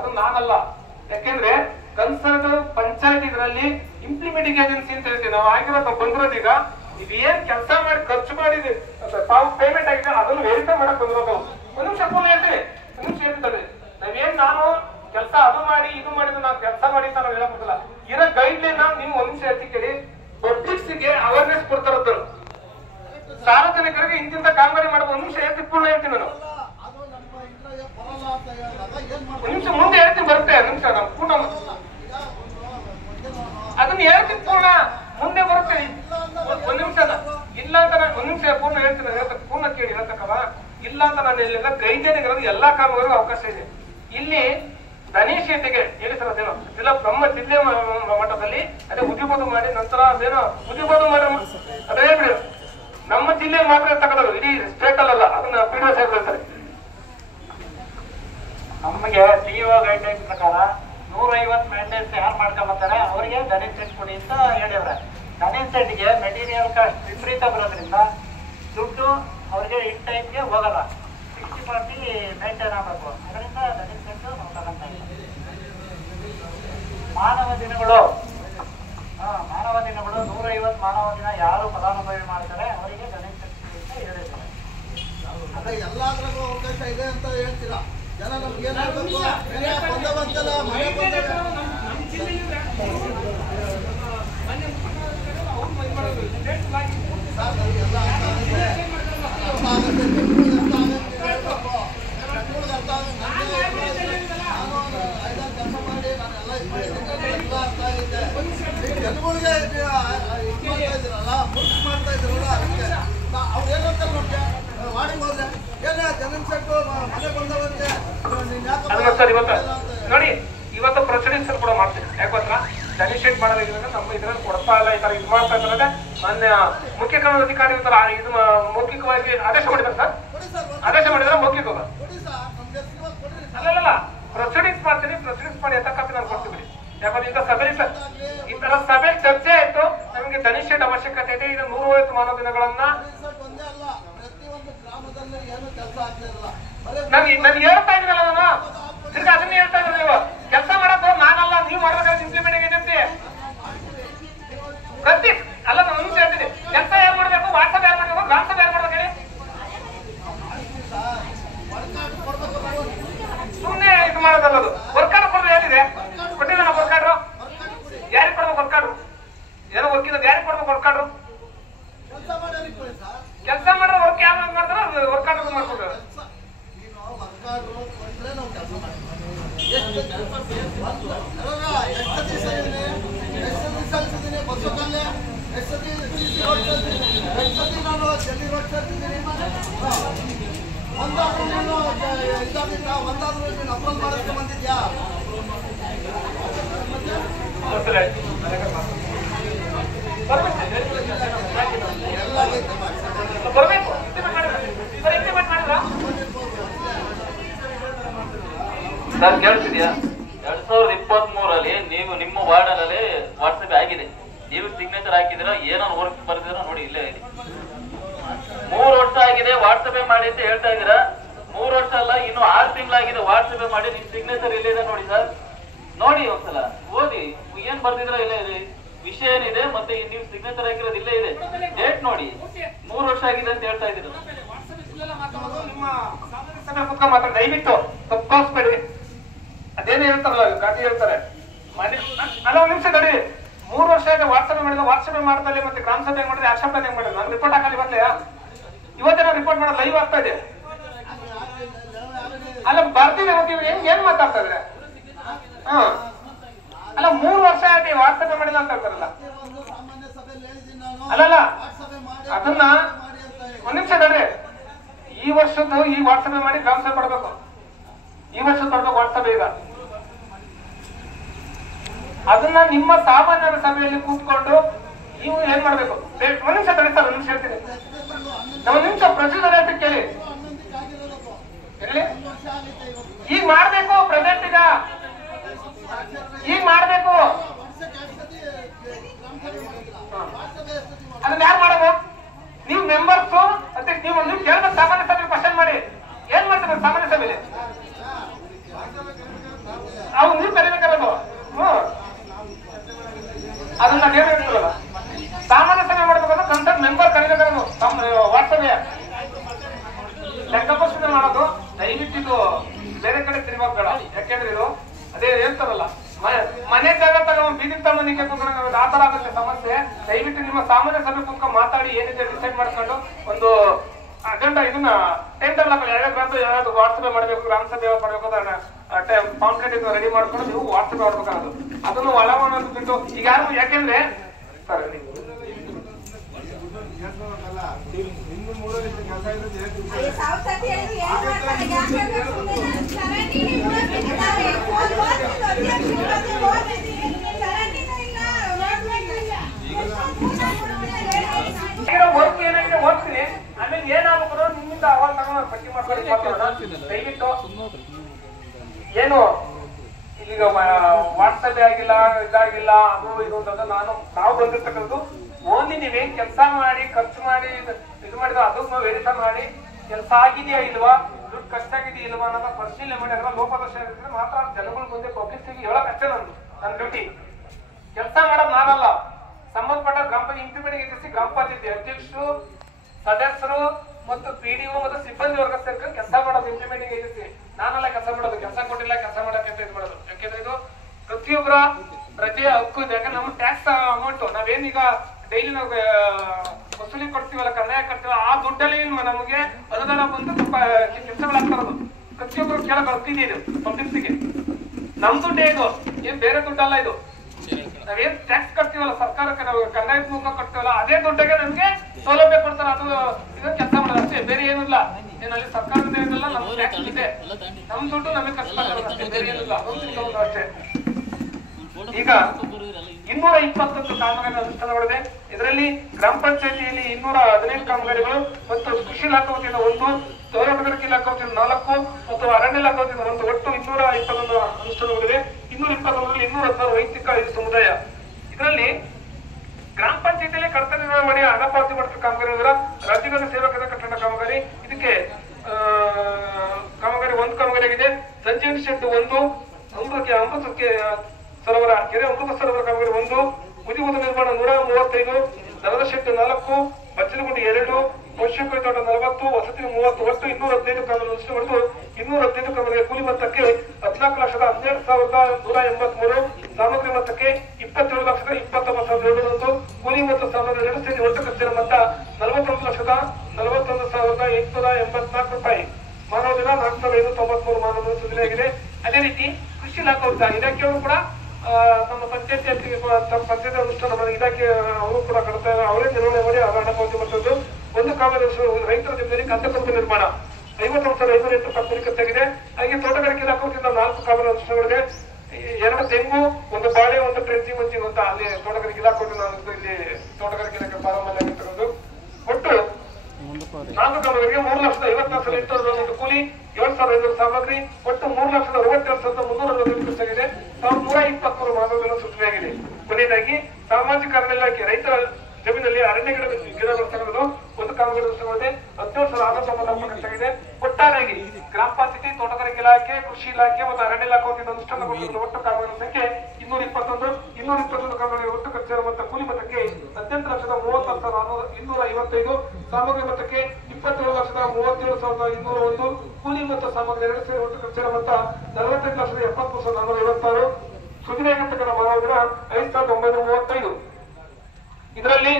ಅದು ನಾನಲ್ಲ. ಯಾಕೆಂದ್ರೆ ಕನ್ಸರ್ನ್ ಪಂಚಾಯತ್ ಇದರಲ್ಲಿ ಇಂಪ್ಲಿಮೆಂಟಿಂಗ್ ಏಜೆನ್ಸಿ ಅಂತ ಹೇಳ್ತೀವಿ ನಾವು. ಆಗಿರೋದು ಬಂದಿರೋದು ಈಗ ಇದೇನ್ ಕೆಲಸ ಮಾಡಿ ಖರ್ಚು ಮಾಡಿದೆ ತಾವು ಪೇಮೆಂಟ್ ಆಗಿದೆ ಅದನ್ನು ವೆರಿಫೈ ಮಾಡಕ್ ಬಂದಿರೋದು. ಒಂದ್ ನಿಮಿಷ ಫೋನ್ ಹೇಳ್ತೀನಿ, ಒಂದ್ ನಿಮಿಷ ಹೇಳ್ತಾರೆ. ನಾವೇನ್ ನಾನು ಕೆಲಸ ಅದು ಮಾಡಿ ಇದು ಮಾಡಿದ್ದು ನಾನು ಕೆಲಸ ಮಾಡಿ ಅಂತ ನಾವು ಹೇಳಕ್ಕಿಲ್ಲ. ಇರೋ ಗೈಡ್ ಲೈನ್ ನೀವು ಒಂದ್ ನಿಮಿಷ ಹೇಳ್ತಿ ಕೇಳಿ. ಪಬ್ಲಿಕ್ಸ್ಗೆ ಅವೇರ್ನೆಸ್ ಕೊಡ್ತಾರದ್ದು, ಸಾರ್ವಜನಿಕರಿಗೆ ಇಂತಿಂತ ಕಾಮಗಾರಿ ಮಾಡಬಹುದು. ಒಂದ್ ನಿಮಿಷ ಹೇಳ್ತಿ, ಪೂರ್ಣ ಹೇಳ್ತೀನಿ ನಾನು. ಒಂದ್ ನಿಮಿಷ ಮುಂದೆ ಹೇಳ್ತೀನಿ, ಬರುತ್ತೆ. ಒಂದ್ ನಿಮಿಷ ನಾನು ಪೂರ್ಣ ಅದನ್ನ ಹೇಳ್ತೀನಿ, ಪೂರ್ಣ ಮುಂದೆ ಬರುತ್ತೆ. ಒಂದ್ ನಿಮಿಷ ಇಲ್ಲ ಅಂತ ನಾನು ಒಂದ್ ನಿಮಿಷ ಪೂರ್ಣ ಹೇಳ್ತೀನಿ, ಪೂರ್ಣ ಕೇಳಿ ಹೇಳ್ತಕ್ಕವ. ಇಲ್ಲ ಅಂತ ನಾನು ಇಲ್ಲೆಲ್ಲ ಗೈಡ್ಲೈನ್ ಎಲ್ಲಾ ಕಾಮಗಾರಿಗೂ ಅವಕಾಶ ಇದೆ. ಇಲ್ಲಿ ಧನೇಶತೆಗೆ ಹೇಳಿಸಿರೋದೇನೋ ಇಲ್ಲ ನಮ್ಮ ಜಿಲ್ಲೆ ಮಟ್ಟದಲ್ಲಿ ಅದೇ ಉದ್ಯೋಗ ಮಾಡಿ ನಂತರ ಅದೇನೋ ಉದ್ಯೋಗ ಮಾಡಿ ಅದೇ ಬಿಡಿ ನಮ್ಮ ಜಿಲ್ಲೆ ಮಾತ್ರ ತಗೊಳ್ಳೋದು, ಇಡೀ ಸ್ಟೇಟ್ ಅಲ್ಲ. ಅದನ್ನ PDO ಸಾಹೇಬ್ ಹೇಳ್ತಾರೆ. ನಮಗೆ DO ಗೈಡ್ಲೈನ್ ಪ್ರಕಾರ 150 ಮ್ಯಾಂಡೇಟ್ಸ್ ಯಾರು ಮಾಡ್ಕೊಂಬರ್ತಾರೆ ಅವರಿಗೆ ಧನೇಶ್ ಸೆಟ್ ಕೊಡಿ ಅಂತ ಹೇಳಿವ್ರೆ. ಧನೇಶ್ ಸೆಟ್ಗೆ ಮೆಟೀರಿಯಲ್ ಕಾಸ್ಟ್ ವಿಪರೀತ ಬರೋದ್ರಿಂದ ದುಡ್ಡು ಅವ್ರಿಗೆ ಇನ್ ಟೈಮ್ಗೆ ಹೋಗಲ್ಲ. 60-40 ಮೇಂಟೈನ್ ಆಗಬೇಕು. ಅದರಿಂದ ಧನೇಶ್ ಸೆಟ್ ನಾವು ತಗೊಂತ ಇಲ್ಲ. ಮಾನವ ದಿನಗಳು ಮಾನವ ದಿನಗಳು 150 ಮಾನವ ದಿನ ಯಾರು ಫಲಾನುಭವಿ ಮಾಡ್ತಾರೆ ಅವರಿಗೆ ಗಣೇಶ ಚತುರ್ಥಿ ಅಂತ ಹೇಳಿದ್ದಾರೆ. ಅದೇ ಎಲ್ಲಾದ್ರಾಗೂ ಅವಕಾಶ ಇದೆ ಅಂತ ಹೇಳ್ತೀರಾ. ಜನ ನಮ್ಗೆ ಏನ್ ಹೇಳ್ಬೇಕು, ಬಂದವಂತಲ್ಲ ಮನೆ ಜನಗಳಿಗೆ ಇದು ಮಾಡ್ತಾ ಇದ್ದೀರಲ್ಲ, ಮುರ್ಕ್ ಮಾಡ್ತಾ ಇದ್ದೀರಲ್ಲ, ಅದಕ್ಕೆ ಅವ್ರು ಏನಂತ ನೋಡ್ತೀಯ ಮಾಡಿ ಹೋದ್ರೆ ಏನೇ ಜಮೀನ್ ಸೆಟ್ಟು ಮನೆ ಬಂದವರಿಗೆ ನೋಡಿ. ಇವತ್ತು ಪ್ರೊಸೀಡಿಂಗ್ಸ್ ಕೂಡ ಮಾಡ್ತೀವಿ. ಯಾಕೆ ಗೊತ್ತಾ, ಡೆಲಿಶೇಟ್ ಮಾಡೋದ್ರಿಂದ ನಮ್ಮ ಇದ್ರಲ್ಲಿ ಕೊಡ್ತಾ ಇಲ್ಲ, ಈ ತರ ಇದು ಮಾಡ್ತಾ ಇದ್ದಾರೆ. ಮಾನ್ಯ ಮುಖ್ಯ ಕಾನೂನಾಧಿಕಾರಿ ಇರ್ತಾರ, ಇದು ಮೌಖಿಕವಾಗಿ ಆದೇಶ ಮಾಡಿದ್ದಾರೆ ಸರ್. ಆದೇಶ ಮಾಡಿದ್ರೆ ಮೌಖಿಕ ಅಲ್ಲ ಪ್ರೊಸೀಡಿಂಗ್ಸ್ ಮಾಡ್ತೀನಿ. ಪ್ರೊಸೀಡಿಂಗ್ಸ್ ಮಾಡಿ ಎತ್ತ ಕಾಪಿ ನಾನು ಕೊಡ್ತೀವಿ. ಯಾಕಂದ್ರೆ ಈ ತರ ಸಭೆ ಚರ್ಚೆ ಆಯ್ತು, ನಮಗೆ ಡೆಲಿಶೇಟ್ ಅವಶ್ಯಕತೆ ಇದೆ. ಇದು 150 ಮಾನವ ದಿನಗಳನ್ನ ನಾನು ಹೇಳ್ತಾ ಇದ್ದೀನಲ್ಲ, ನಾನು ತಿರ್ಗಿ ಅದನ್ನೇ ಹೇಳ್ತಾ ಇದ್ದೀನಿ. ನೀವು ಕೆಲಸ ಮಾಡೋದು ನಾನಲ್ಲ, ನೀವು ಮಾಡಬೇಕಾದ್ರೆ ಇಂಪ್ಲಿಮೆಂಟಿಂಗ್ ಏಜೆನ್ಸಿ ಪ್ರತಿ ಅಲ್ಲ. ನಾನು ಮುಂಚೆ ಹೇಳ್ತೀನಿ, ಕೆಲಸ ಯಾರು ಮಾಡ್ಬೇಕು, ವಾಟ್ಸಪ್ ಯಾರು ಮಾಡ್ಬೇಕು, ಗ್ರಾಮ ಸಭೆ ಯಾರು ಮಾಡ್ಬೇಕು ಹೇಳಿ. ಸುಮ್ಮನೆ ಇದು ಮಾಡೋದಲ್ಲ, ಅದು ವರ್ಕಾರ್ಡ್ ಕೊಡೋದು ಏನಿದೆ ಕೊಟ್ಟಿದ್ದಾನ ವರ್ಕಾರ್ಡ್ರು. ಯಾರಿಗೆ ಕೊಡ್ಬೇಕು ವರ್ಕಾರ್ಡ್ರು? ಏನೋ ವರ್ಕ್ ಇದೆ, ಯಾರಿಗೆ ಕೊಡ್ಬೇಕು ವರ್ಕಾರ್ಡ್ರು? ಕೆಲಸ ಮಾಡೋ ವರ್ಕ್ ಯಾರು ಮಾಡ್ತಾರೋ ವರ್ಕಾರ್ಡ್ ಮಾಡ್ಬೇಕು. ಒಂದಾದ್ರೂ ನೀನು ಅಪ್ರೋಲ್ ಮಾಡೋದಕ್ಕೆ ಬಂದಿದ್ಯಾ? ಸರ್ ಕೇಳ್ತಿದ್ಯಾ? 2023 ನೀವು ನಿಮ್ಮ ವಾರ್ಡಲ್ಲಿ ವಾಟ್ಸಪ್ ಆಗಿದೆ, ನೀವು ಸಿಗ್ನೇಚರ್ ಹಾಕಿದಿರಾ, ಏನೋ ವರ್ಕ್ ಬರ್ದಿರಾ ನೋಡಿ, ಇಲ್ಲೇ ಇದೆ. 3 ವರ್ಷ ಆಗಿದೆ ವಾಟ್ಸಪ್ ಮಾಡಿ ಅಂತ ಹೇಳ್ತಾ ಇದ್ದೀರಾ. 3 ವರ್ಷ ಅಲ್ಲ, ಇನ್ನು 6 ತಿಂಗಳಾಗಿದೆ ವಾಟ್ಸಪ್ ಮಾಡಿ. ನಿಮ್ ಸಿಗ್ನೇಚರ್ ಇಲ್ಲಿದೆ ನೋಡಿ ಸರ್, ನೋಡಿ ಒಂದ್ಸಲ ಓದಿ ಏನ್ ಬರ್ದಿದ್ರ. ಇಲ್ಲೇ ಇದೆ ವಿಷಯ ಏನಿದೆ, ಮತ್ತೆ ನೀವು ಸಿಗ್ನೇಚರ್ ಹಾಕಿರೋದು ಇಲ್ಲೇ ಇದೆ. ಡೇಟ್ ನೋಡಿ, 3 ವರ್ಷ ಆಗಿದೆ ಅಂತ ಹೇಳ್ತಾ ಇದ್ದೀರಾ. ದಯವಿಟ್ಟು ತಪ್ಪಿಸ್ಬೇಡಿ. ಅದೇನೇ ಹೇಳ್ತಾರಲ್ಲ, ಗಾಡಿ ಹೇಳ್ತಾರೆ ಅಲ್ಲ, ಒಂದ್ ನಿಮಿಷ ನೋಡಿ. 3 ವರ್ಷ ಆಯ್ತು ವಾಟ್ಸಪ್ ಮಾಡಿದ್ರೆ, ವಾಟ್ಸಪ್ ಮಾಡ್ತಾರೆ, ಮತ್ತೆ ಗ್ರಾಮ ಸಭೆ ಮಾಡಿದ್ರೆ ಆಕ್ಷೇಪ ಹೆಂಗ್ ಮಾಡಿದ್ರೆ ನಾನು ರಿಪೋರ್ಟ್ ಹಾಕಲಿ ಬರ್ಲಿಯಾ? ಇವತ್ತೇ ನಾನು ರಿಪೋರ್ಟ್ ಮಾಡೋದು ಲೈವ್ ಆಗ್ತಾ ಇದೆ. ಅಲ್ಲ ಬರ್ತೀವಿ ಹೋಗ್ತೀವಿ, ಏನ್ ಮಾತಾಡ್ತಾ ಇದ್ರೆ? ಅಲ್ಲ 3 ವರ್ಷ ಆಯ್ತು ವಾಟ್ಸಪ್ ಮಾಡಿಲ್ಲ ಅಂತ ಹೇಳ್ತಾರಲ್ಲ. ಅಲ್ಲಲ್ಲ ಅದನ್ನ ಒಂದ್ ನಿಮಿಷ ನೋಡ್ರಿ. ಈ ವರ್ಷದ್ದು ಈ ವಾಟ್ಸಪ್ ಮಾಡಿ ಗ್ರಾಮ ಸಭೆ ಮಾಡ್ಬೇಕು. ಈ ವರ್ಷ ಕೊಡ್ಬೇಕು ವಾಟ್ಸಪ್. ಈಗ ಅದನ್ನ ನಿಮ್ಮ ಸಾಮಾನ್ಯರ ಸಭೆಯಲ್ಲಿ ಕೂತ್ಕೊಂಡು ನೀವು ಏನ್ ಮಾಡ್ಬೇಕು? ಒಂದ್ ನಿಮಿಷ ತಡಿಸ್ತಾರೆ, ಒಂದ್ ನಿಮಿಷ ಹೇಳ್ತೀನಿ. ಒಂದ್ ನಿಮಿಷ ಪ್ರೊಸೀಜರ್ ಹೇಳ್ತೀನಿ ಕೇಳಿ. ಹೇಳಿ, ಈಗ ಮಾಡ್ಬೇಕು ಪ್ರೆಸೆಂಟ್, ಈಗ ಮಾಡ್ಬೇಕು. ಅದನ್ನ ಯಾರು ಮಾಡೋದು? ನೀವು ಮೆಂಬರ್ಸ್ ಮತ್ತೆ ನೀವು ಕೇಳ್ಬೇಕು. ಸಾಮಾನ್ಯ ಸಭೆ ಕ್ವಶನ್ ಮಾಡಿ ಏನ್ ಮಾಡ್ತಾರೆ ಸಾಮಾನ್ಯ ಸಭೆಯಲ್ಲಿ? ಅವು ನೀವು ಕರಿಬೇಕಾರದು. ಅದನ್ನ ನೇಮ ಇರ್ತಲ್ಲ, ಸಾಮಾನ್ಯ ಸಭೆ ಮಾಡ್ಬೇಕಂದ್ರೆ ಕನ್ಸರ್ಟ್ ಮೆಂಬರ್ ಕರಿಬೇಕಾರದು. ವಾಟ್ಸಪ್ ಲೆಕ್ಕಪೋಷಣೆ ಮಾಡೋದು ದಯವಿಟ್ಟು ಇದು ಬೇರೆ ಕಡೆ ತಿರುಗೋದು ಬೇಡ. ಯಾಕೆಂದ್ರೆ ಇದು ಅದೇ ಹೇಳ್ತಾರಲ್ಲ, ಮನೆ ಜಾಗ ತಗೊಂಡ್ ಬೀದಿ ತಮ್ಮನಿಗೆ ಕುತ್ಕೊಂಡು ಆ ತರ ಆಗುತ್ತೆ ಸಮಸ್ಯೆ. ದಯವಿಟ್ಟು ನಿಮ್ಮ ಸಾಮಾನ್ಯ ಸಭೆ ಕುತ್ಕೊಂಡು ಮಾತಾಡಿ ಏನಿದೆ ಡಿಸೈಡ್ ಮಾಡ್ಕೊಂಡು ಒಂದು ಅಜೆಂಡಾ ಇದನ್ನ ಟೈಮ್ ಟೇಬಲ್ ಹಾಕಿ ಯಾವ್ದು ವಾಟ್ಸಪ್ ಮಾಡ್ಬೇಕು, ಗ್ರಾಮ ಸಭೆ ಯಾವ್ದು ಮಾಡ್ಬೇಕು ಅಂತ ಪಾಂಪ್ಲೆಟ್ ಇದು ರೆಡಿ ಮಾಡ್ಕೊಂಡು ನೀವು ವಾಟ್ಸಪ್ ಮಾಡ್ಬೇಕಾಗೋದು. ಅದನ್ನು ಒಳವನ್ನ ಬಿಟ್ಟು ಈಗ ಯಾರು, ಯಾಕೆಂದ್ರೆ ಸರ್ ವರ್ಕ್ ಏನಾಗಿದೆ ಓದ್ತೀನಿ, ಆಮೇಲೆ ಏನಾಗಬೇಕು ನಿಮ್ಮಿಂದ ಅವಾಗ ತಗೊಂಡು ಪಟ್ಟಿ ಮಾಡ್ಕೊಂಡು ದಯವಿಟ್ಟು ಏನು ಈಗ ವಾಟ್ಸಪ್ ಆಗಿಲ್ಲ, ಇದಾಗಿಲ್ಲ, ಅದು ಇದು ಅಂತ ನಾವು ಬಂದಿರ್ತಕ್ಕಂಥದ್ದು ಓದಿದೀವಿ. ಕೆಲಸ ಮಾಡಿ ಖರ್ಚು ಮಾಡಿ ಇದು ಮಾಡಿದ್ರೆ ಅದಕ್ಕೆ ವೆರಿಫೈ ಮಾಡಿ ಕೆಲಸ ಆಗಿದೆಯಾ ಇಲ್ವಾ, ದುಡ್ಡು ಖರ್ಚು ಆಗಿದೆಯಾ ಇಲ್ವಾ ಅನ್ನೋದ ಪರಿಶೀಲನೆ ಮಾಡಿ ಅದರ ಲೋಪದೋಷ ಇದ್ರೆ ಮಾತ್ರ ಜನಗಳ ಮುಂದೆ ಪಬ್ಲಿಕ್ ಹೇಳಕ್ ಅಷ್ಟೇ ನನ್ನ ಡ್ಯೂಟಿ. ಕೆಲಸ ಮಾಡೋದು ನಾನಲ್ಲ. ಸಂಬಂಧಪಟ್ಟ ಗ್ರಾಮ ಪಂಚಾಯತ್ ಇಂಪ್ಲಿಮೆಂಟಿಂಗ್ ಏಜೆನ್ಸಿ ಗ್ರಾಮ ಪಂಚಾಯತಿ ಅಧ್ಯಕ್ಷರು, ಸದಸ್ಯರು ಮತ್ತು PDO ಮತ್ತು ಸಿಬ್ಬಂದಿ ವರ್ಗ ಸೇರ್ಕೊಂಡು ಕೆಲಸ ಮಾಡೋದು. ಇಂಪ್ಲಿಮೆಂಟಿಂಗ್ ಏಜೆನ್ಸಿ ನಾನೆಲ್ಲ ಕೆಲಸ ಮಾಡೋದು, ಕೆಲಸ ಕೊಟ್ಟಿಲ್ಲ ಕೆಲಸ ಮಾಡಕ್ಕೆ ಅಂತ ಇದು ಮಾಡೋದು. ಯಾಕೆಂದ್ರೆ ಇದು ಪ್ರತಿಯೊಬ್ಬರ ಪ್ರಜೆಯ ಹಕ್ಕು ಇದೆ. ಯಾಕಂದ್ರೆ ನಮ್ಮ ಟ್ಯಾಕ್ಸ್ ಅಮೌಂಟ್ ನಾವೇನೀಗ ಡೈಲಿ ನಾವು ವಸೂಲಿ ಕೊಡ್ತೀವಲ್ಲ, ಕಂದಾಯ ಕಟ್ತೀವಲ್ಲ, ಆ ದುಡ್ಡಲ್ಲಿ ನಮಗೆ ಅನುದಾನ ಬಂದು ಕೆಲಸಗಳಾಗ್ತಾ ಇರೋದು. ಪ್ರತಿಯೊಬ್ಬರು ಕೇಳೋ ಹಕ್ಕಿದೆ ಇದು ಪಬ್ಲಿಕ್ಸಿಗೆ. ನಮ್ ದುಡ್ಡೇ ಇದು, ಏನ್ ಬೇರೆ ದುಡ್ಡಲ್ಲ ಇದು. ನಾವೇನ್ ಟ್ಯಾಕ್ಸ್ ಕಟ್ತೀವಲ್ಲ ಸರ್ಕಾರಕ್ಕೆ, ನಾವು ಕಂದಾಯದ ಮೂಲಕ ಕಟ್ತೀವಲ್ಲ, ಅದೇ ದುಡ್ಡಿಗೆ ನಮ್ಗೆ ಸೌಲಭ್ಯ ಕೊಡ್ತಾರೆ. ಅದು ಇದು ಕೆಲಸ ಮಾಡೋದು ಅಷ್ಟೇ, ಬೇರೆ ಏನಿಲ್ಲ. ಏನಲ್ಲಿ ಸರ್ಕಾರದ ಏನಿಲ್ಲ, ನಮ್ ಟ್ಯಾಕ್ಸ್ ಇದೆ, ನಮ್ ದುಡ್ಡು ನಮಗೆ ಕಷ್ಟ ಅಷ್ಟೇ, ಬೇರೆ ಏನಿಲ್ಲ. ಅಷ್ಟೇ. ಈಗ 221 ಕಾಮಗಾರಿ ಅನುಷ್ಠಾನಗೊಂಡಿದೆ. ಇದರಲ್ಲಿ ಗ್ರಾಮ ಪಂಚಾಯತಿಯಲ್ಲಿ 215 ಕಾಮಗಾರಿಗಳು ಮತ್ತು ಕೃಷಿ ಇಲಾಖೆ ವತಿಯಿಂದ 1, ತೋಟಗಾರಿಕೆ ಇಲಾಖೆ ವತಿಯಿಂದ 4 ಮತ್ತು ಅರಣ್ಯ ಇಲಾಖೆ ವತಿಯಿಂದ 1, ಒಟ್ಟು 221 ಅನುಷ್ಠಾನಗೊಂಡಿದೆ. 221ರಲ್ಲಿ 216 ವೈಯಕ್ತಿಕ 5 ಸಮುದಾಯ. ಇದರಲ್ಲಿ ಗ್ರಾಮ ಪಂಚಾಯತಿಯಲ್ಲಿ ಕರ್ತವ್ಯ ನಿರ್ವಹಣೆ ಮಾಡಿ ಹಣ ಪಾವತಿ ಮಾಡಿದ ಕಾಮಗಾರಿ ರಾಜ್ಯದ ಸೇವಕರ ಕಟ್ಟಡ ಕಾಮಗಾರಿ. ಇದಕ್ಕೆ ಕಾಮಗಾರಿ 1 ಕಾಮಗಾರಿ ಆಗಿದೆ. ಸಂಜೀವನಿ ಶೆಡ್ 1, ಅಮೃತ ಸರೋವರ ಕೆರೆ ಅಮೃತ ಸರೋವರ ಕಾಮಗಾರಿ 1, ಮುದಿಗುದ ನಿರ್ಮಾಣ 135, ದನದ ಶೆಡ್ 4, ಬಚ್ಚಲಗುಂಡಿ 2, ಪೌಷ್ಟಿಕ ತೋಟ 40, ವಸತಿ 30, ಒಟ್ಟು 215 ಕಾಮಗಾರಿ ಅನುಷ್ಠಾನಗೊಂಡು 215 ಕಾಮಗಾರಿ ಕೂಲಿ ಮೊತ್ತಕ್ಕೆ 14,12,183, ಸಾಮಗ್ರಿ ಮೊತ್ತಕ್ಕೆ 27,29,701, ಕೂಲಿ ಮತ್ತು ಸಾಮಗ್ರಿ ಎರಡು ಸೇರಿ ಒಟ್ಟು ಖರ್ಚಿನ ಮೊತ್ತ 41,41,884 ರೂಪಾಯಿ. ಮಾನವ ದಿನ 4,593 ಮಾನವ ದಿನ ಸುಧಾರಣೆಯಾಗಿದೆ. ಅದೇ ರೀತಿ ಕೃಷಿ ಇಲಾಖೆ ಇಲಾಖೆಯವರು ಕೂಡ ನಮ್ಮ ಪಂಚಾಯತಿ ತಮ್ಮ ಪಂಚಾಯತ್ ಅನುಷ್ಠಾನ ಇಲಾಖೆ ಅವರು ಕೂಡ ಕಟ್ತಾ ಅವರೇ ನಿರ್ವಹಣೆ ಮಾಡಿ ಹಣ ಪಾವತಿ ಮಾಡ್ತದ್ದು. 1 ಕಾಮಗಾರಿ ರೈತರ ಜಮೀನಲ್ಲಿ ಕಂದಕಂಪು ನಿರ್ಮಾಣ 51,508 ರೂಪಾಯಿ ಖರ್ಚಾಗಿದೆ. ಹಾಗೆ ತೋಟಗಾರಿಕೆ ಇಲಾಖೆ ವತಿಯಿಂದ 4 ಕಾಮಗಾರಿ ಅನುಷ್ಠಾನಗಳಿದೆ. 2 ತೆಂಗು, 1 ಬಾಳೆ, 1 ಟ್ರೆಂಚಿ ಮಂಚಿ ಅಂತ ಅಲ್ಲಿ ತೋಟಗಾರಿಕೆ ಇಲಾಖೆ ಇಲ್ಲಿ ತೋಟಗಾರಿಕೆ ಇಲಾಖೆ ಪ್ರಾರಂಭ. ಒಟ್ಟು 4 ಕಾಮಗಾರಿಗೆ 3,54,800 ಕೂಲಿ, 7,500 ಸಾಮಗ್ರಿ, ಒಟ್ಟು 3,62,345 ಖರ್ಚಾಗಿದೆ. 1,123 ಮಾನವ ಸೃಷ್ಟಿಯಾಗಿದೆ. ಕೊನೆಯದಾಗಿ ಸಾಮಾಜಿಕ ಅರಣ್ಯ ಇಲಾಖೆ ರೈತರ ಜಮೀನಲ್ಲಿ ಅರಣ್ಯ ಗಿಡಗಳು ತಗೊಳ್ಳೋದು 1 ಕಾಮಗಾರಿ ಅನುಷ್ಠಾನಗೊಂಡಿದೆ. 17,690 ಖರ್ಚಾಗಿದೆ. ಒಟ್ಟಾರೆಯಾಗಿ ಗ್ರಾಮ ಪಂಚಾಯತಿ, ತೋಟಗಾರಿಕೆ ಇಲಾಖೆ, ಕೃಷಿ ಇಲಾಖೆ ಮತ್ತು ಅರಣ್ಯ ಇಲಾಖೆ ವತಿಯಿಂದ ಅನುಷ್ಠಾನಗೊಂಡಿರುವ ಒಟ್ಟು ಕಾಮಗಾರಿ ಸಂಖ್ಯೆ 221 ಕಾಮಗಾರಿ ಒಟ್ಟು ಖರ್ಚಿನ ಮೊತ್ತ ಕೂಲಿ ಮೊತ್ತಕ್ಕೆ 18,30,255, ಸಾಮಗ್ರಿ ಮೊತ್ತಕ್ಕೆ 27,37,201, ಕೂಲಿ ಮತ್ತು ಸಾಮಗ್ರಿ ಎರಡು ಸೇರಿ ಒಟ್ಟು ಖರ್ಚಿನ ಮೊತ್ತ 48,70,456. ಸುದ್ದಿಯಾಗಿರ್ತಕ್ಕಂಥ ಮಾನವ ದಿನ 5,935. ಇದರಲ್ಲಿ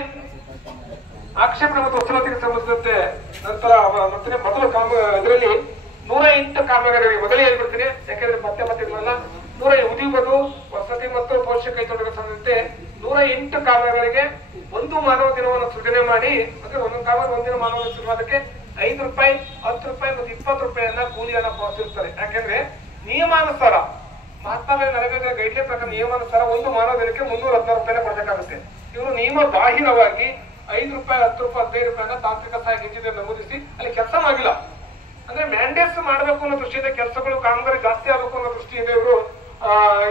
ಆಕ್ಷೇಪಣೆ ಮತ್ತು ವಸೂಲಾತಿಗೆ ಸಂಬಂಧಿಸಿದಂತೆ ನಂತರ ಮೊದಲು ಇದರಲ್ಲಿ 108 ಕಾಮಗಾರಿ ಮೊದಲೇ ಹೇಳ್ಬಿಡ್ತೀನಿ, ಯಾಕೆಂದ್ರೆ ಮತ್ತೆ ಇದಲ್ಲ. 180 ವಸತಿ ಮತ್ತು ಪೋಷಕ ಕೈತೋಟಕ್ಕೆ ಸಂಬಂಧಿಸಿದಂತೆ 108 ಕಾಮಗಾರಿಗೆ 1 ಮಾನವ ದಿನವನ್ನು ಸೃಜನೆ ಮಾಡಿ, ಅಂದ್ರೆ 1 ಕಾಮಗಾರಿ 1 ದಿನ ಮಾನವ ಸೃಜನೆ 5 ರೂಪಾಯಿ, 10 ರೂಪಾಯಿ ಮತ್ತು 20 ರೂಪಾಯಿಯನ್ನ ಕೂಲಿಯನ್ನ ಪಾವತಿಸುತ್ತಾರೆ. ಯಾಕೆಂದ್ರೆ ನಿಯಮಾನುಸಾರ ಮಹಾತ್ಮ ಗಾಂಧಿ ನರೇಗಾ ಗೈಡ್ಲೈನ್ ಪ್ರಕಾರ ನಿಯಮಾನುಸಾರ 1 ಮಾನವ ದಿನಕ್ಕೆ 316 ರೂಪಾಯಿನ ಕೊಡಬೇಕಾಗುತ್ತೆ. ಇವರು ನಿಯಮ ಬಾಹಿರವಾಗಿ 5 ರೂಪಾಯಿ, 10 ರೂಪಾಯಿ, 15 ರೂಪಾಯಿನ ತಾಂತ್ರಿಕ ಸಹಾಯ ಇಂಜಿನಿಯರ್ ನಮೂದಿಸಿ ಅಲ್ಲಿ ಕೆಲಸ ಆಗಿಲ್ಲ. ಅಂದ್ರೆ ಮ್ಯಾಂಡೇಟ್ಸ್ ಮಾಡಬೇಕು ಅನ್ನೋ ದೃಷ್ಟಿಯಿಂದ, ಕೆಲಸಗಳು ಕಾಮಗಾರಿ ಜಾಸ್ತಿ ಆಗಬೇಕು ಅನ್ನೋ ದೃಷ್ಟಿಯಿಂದ ಇವರು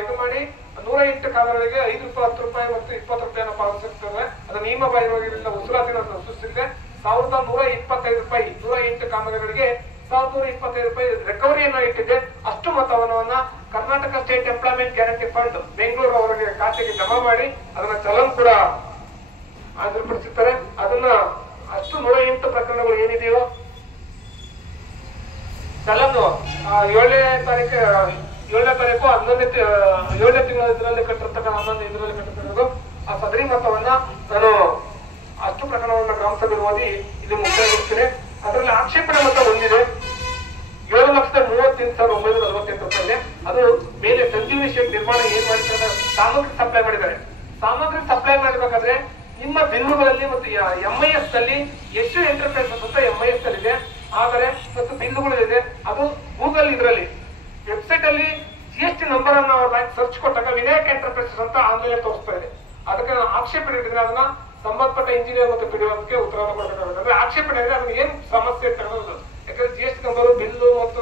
ಇದು ಮಾಡಿ 108 ಕಾಮಗಾರಿಗೆ 5 ರೂಪಾಯಿ, 10 ರೂಪಾಯಿ ಮತ್ತು 20 ರೂಪಾಯಿನ ಪಾವತಿಸುತ್ತಾರೆ. ಅದು ನಿಯಮ ಬಾಹಿರವಾಗಿಲ್ಲ, ವಸೂಲಾತಿನ ಸೃಷ್ಟಿಸಿದೆ. 1,125 ರೂಪಾಯಿ 108 ಕಾಮಗಾರಿಗಳಿಗೆ 1,125 ರೂಪಾಯಿ ರಿಕವರಿಯನ್ನ ಇಟ್ಟಿದೆ. ಅಷ್ಟು ಮೊತ್ತವನ್ನ Karnataka state employment guarantee fund Bengaluru ಅವರಿಗೆ ಖಾತೆಗೆ ಜಮಾ ಮಾಡಿ ಅದನ್ನ ಚಲನ್ ಕೂಡ ಹಾಜರುಪಡಿಸುತ್ತಾರೆ. ಅದನ್ನ ಅಷ್ಟು 108 ಪ್ರಕರಣಗಳು ಏನಿದೆಯೋ ಚಲನ್ 7ನೇ ತಾರೀಕು 11ನೇ ತಿಂಗಳ ಇದರಲ್ಲಿ ಕಟ್ಟಿರ್ತಕ್ಕಂಥ 11ನೇ ಇದರಲ್ಲಿ ಕಟ್ಟಿರೋದು ಆ ಸದರಿ ಮೊತ್ತವನ್ನ ನಾನು ಅಷ್ಟು ಪ್ರಕರಣವನ್ನ ಗ್ರಾಮ ಸಭೆ ಓದಿ ಇಲ್ಲಿ ಮುಕ್ತಾಯಗೊಳಿಸ್ತೇನೆ. ಅದರಲ್ಲಿ ಆಕ್ಷೇಪಣೆ ಮೊತ್ತ ಹೊಂದಿದೆ 7,38,948 ರೂಪಾಯಿ ಇದೆ. ಅದು ಮೇಲೆ ಸಂಜೀವಿನಿ ಶೆಡ್ ನಿರ್ಮಾಣ ಏನ್ ಮಾಡಿದ್ದಾರೆ, ಸಾಮಗ್ರಿ ಸಪ್ಲೈ ಮಾಡಿದ್ದಾರೆ. ಸಾಮಗ್ರಿ ಸಪ್ಲೈ ಮಾಡಬೇಕಾದ್ರೆ ನಿಮ್ಮ ಬಿಲ್ಲುಗಳಲ್ಲಿ ಮತ್ತು MIS ನಲ್ಲಿ ಎಷ್ಟು ಎಂಟರ್ಪ್ರೈಸಸ್ ಅಂತ MIS ನಲ್ಲಿ ಇದೆ, ಆದರೆ ಮತ್ತು ಬಿಲ್ಲುಗಳು ಇದೆ. ಅದು ಗೂಗಲ್ ಇದರಲ್ಲಿ ವೆಬ್ಸೈಟ್ ಅಲ್ಲಿ GST ನಂಬರ್ ಅನ್ನು ಸರ್ಚ್ ಕೊಟ್ಟಾಗ ವಿನಾಯಕ ಎಂಟರ್ಪ್ರೈಸಸ್ ಅಂತ ಆನ್ಲೈನ್ ತೋರಿಸ್ತಾ ಇದೆ. ಅದಕ್ಕೆ ಆಕ್ಷೇಪಣೆ ಇಟ್ಟಿದ್ರೆ ಅದನ್ನ ಸಂಬಂಧಪಟ್ಟ ಇಂಜಿನಿಯರ್ ಮತ್ತು PDOಕ್ಕೆ ಉತ್ತರವನ್ನು ಕೊಡಬೇಕಾಗುತ್ತೆ. ಅಂದ್ರೆ ಆಕ್ಷೇಪಣೆ ಅಂದ್ರೆ ಅದಕ್ಕೆ ಏನ್ ಸಮಸ್ಯೆ ತಗೊಳ್ಳೋದು, ಯಾಕಂದ್ರೆ GST ನಂಬರ್, ಬಿಲ್ಲು ಮತ್ತು